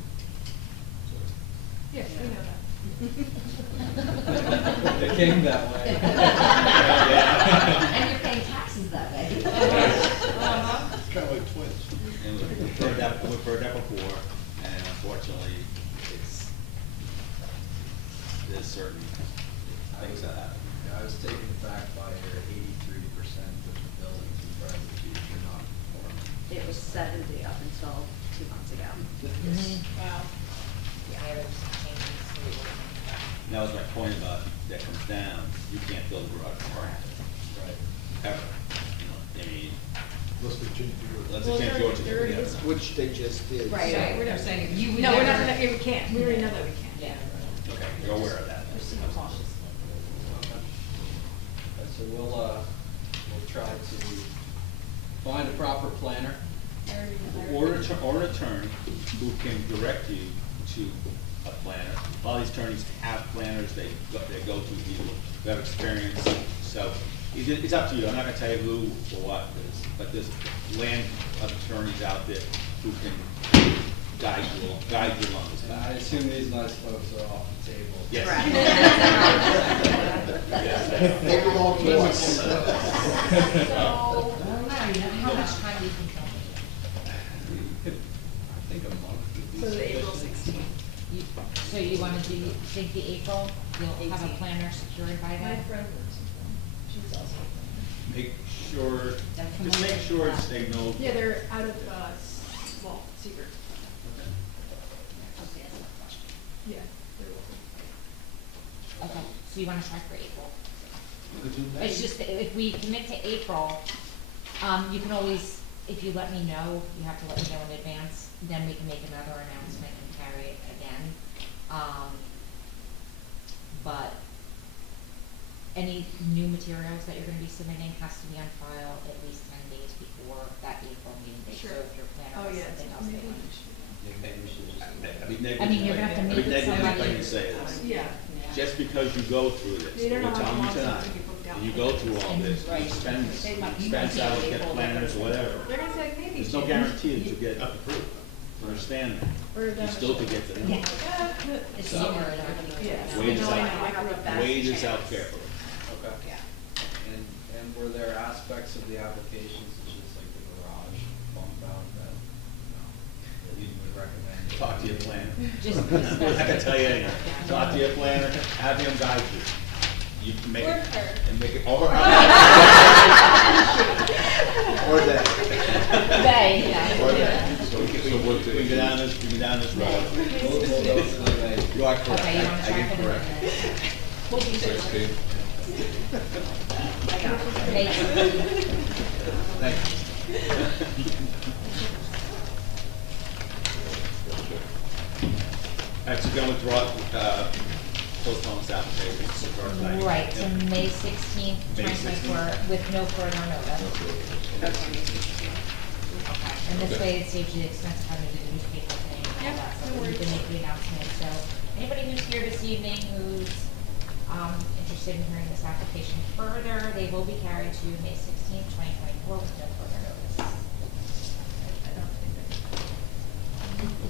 So, Yes, we know that. It came that way. And you're paying taxes that way. It's kind of like twins. And we've heard that before, and unfortunately, there's certain things that happen. I was taken back by your 83% of the buildings in Bradley Beach are not conforming. It was 70 up until 2 months ago. Wow. Yeah, there's changes to the ordinance. That was my point about that comes down, you can't build a garage for it, Right. ever. I mean, Let's continue. let's change Georgia. Which they just did. Right, we're not saying it. You would No, we're not, never- we can't, we already know that we can't. Yeah. Okay, you're aware of that. Proceed cautiously. So we'll try to find a proper planner. Or an attorney who can direct you to a planner. A lot of these attorneys have planners they go to people who have experience. So it's up to you. I'm not gonna tell you who or what it is, but there's land of attorneys out there who can guide you along this And I path. assume these nice folks are off the table. Yes. Yes. They belong to us. So, how much time do you think they'll need? I think a month would be So the April sufficient. 16th. So you wanna think the April, you'll have a 18th. planner secured by My then? friend works with them, she's also. Make sure, just make sure it's signaled. Yeah, they're out of, well, secret. Okay, that's not a question. Yeah, they're local. Okay, so you wanna try for April? It's just, that if we commit to April, you can always, if you let me know, you have to let me know in advance, then we can make another announcement and carry it again. But any new materials that you're gonna be submitting has to be on file at least 10 days before that April meeting date. So Sure. if your planner Oh, has yeah, something else they maybe want. we should. Yeah, maybe we should just. I mean, you're gonna have to meet with somebody. to say this. Yeah. Just because you go through this, You don't know we're how telling you long it's tonight, gonna be booked out. and you go through all this, you Right. spend, They might- you expense might out, be get able to- planners or whatever. They're gonna say maybe. There's no guarantee that you get approved. Understand that. Or You still could get the. Yeah. It's So- similar. Yeah. Wade this I know, out. I grew up that. Weigh this out carefully. Okay. And were there aspects of the application, such as like the garage bump out that, that you would recommend? Talk to your planner. Just- I'm not gonna tell you anything. Talk to your planner, have him guide you. You can make Or it. her. And make it, or her. Or that. They, yeah. Or that. So we So what day? can go down this, we can go down this road. We'll go to the- You are correct. Okay, you wanna I try get for the correct. minutes? 16? May- Thank you. Actually, going to withdraw, postpone this application. withdraw tonight. Right, so Yep. May 16th, May 2024, with no further notice. Okay, and this way it saves you the expense of having to do the newspaper thing and all Yeah, that, no so we worries. can make the announcement. So anybody who's here this evening who's interested in hearing this application further, they will be carried to May 16th, 2024 with no further notice.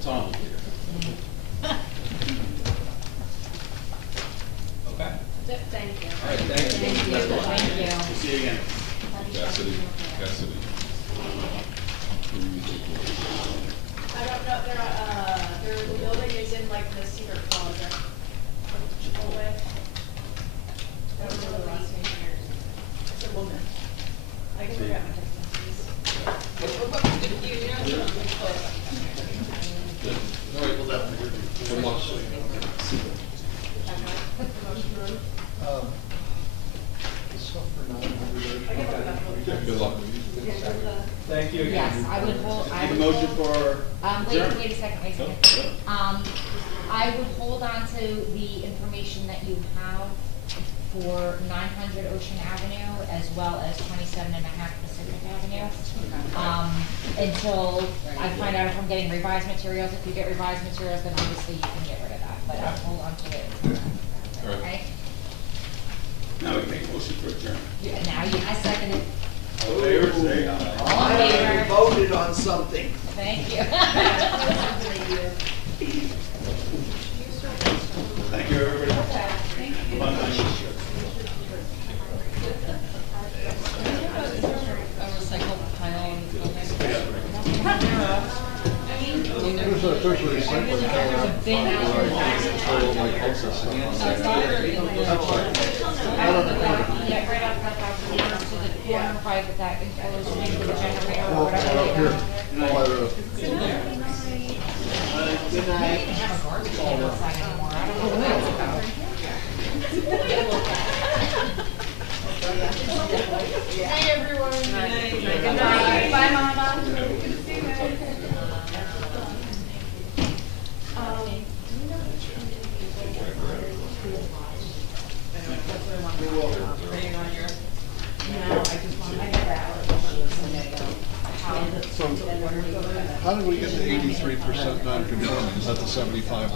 Tom will be here. Okay. Thank you. All right, thank you. Thank you, thank you. We'll see you again. Cassidy. I don't know, the building is in like the Cedar Closet. Chipotle. That was the last name here. It's a woman. I can forget my text messages. All right, well, good luck. Good luck. Thank you again. Yes, I would hold, I Need a would motion hold. for Wait adjournment? a second, wait a second. Oh, I would hold on to the information that you have for 900 Ocean Avenue as well as 27.5 Pacific Avenue. Until I find out if I'm getting revised materials. If you get revised materials, then obviously you can get rid of that, but I'll hold on to it. All right. Okay? Now we can make a motion for adjournment. Now you, I second it. All in favor, say aye. All in favor? Voted on something. Thank you. Thank you, everybody. Fun night. A recycled pile in the building. There's a bin out there. Yeah, right up that house, nearest to the corner by that enclosed thing with the generator or whatever. they have out there. Good night. They don't have a garbage can outside anymore, I don't know what that's about. Hey, everyone. Good night. Bye, Mama. Good to see you. No, I just want, I never asked. So, how did we get to 83% non-conforming? Is that the 75?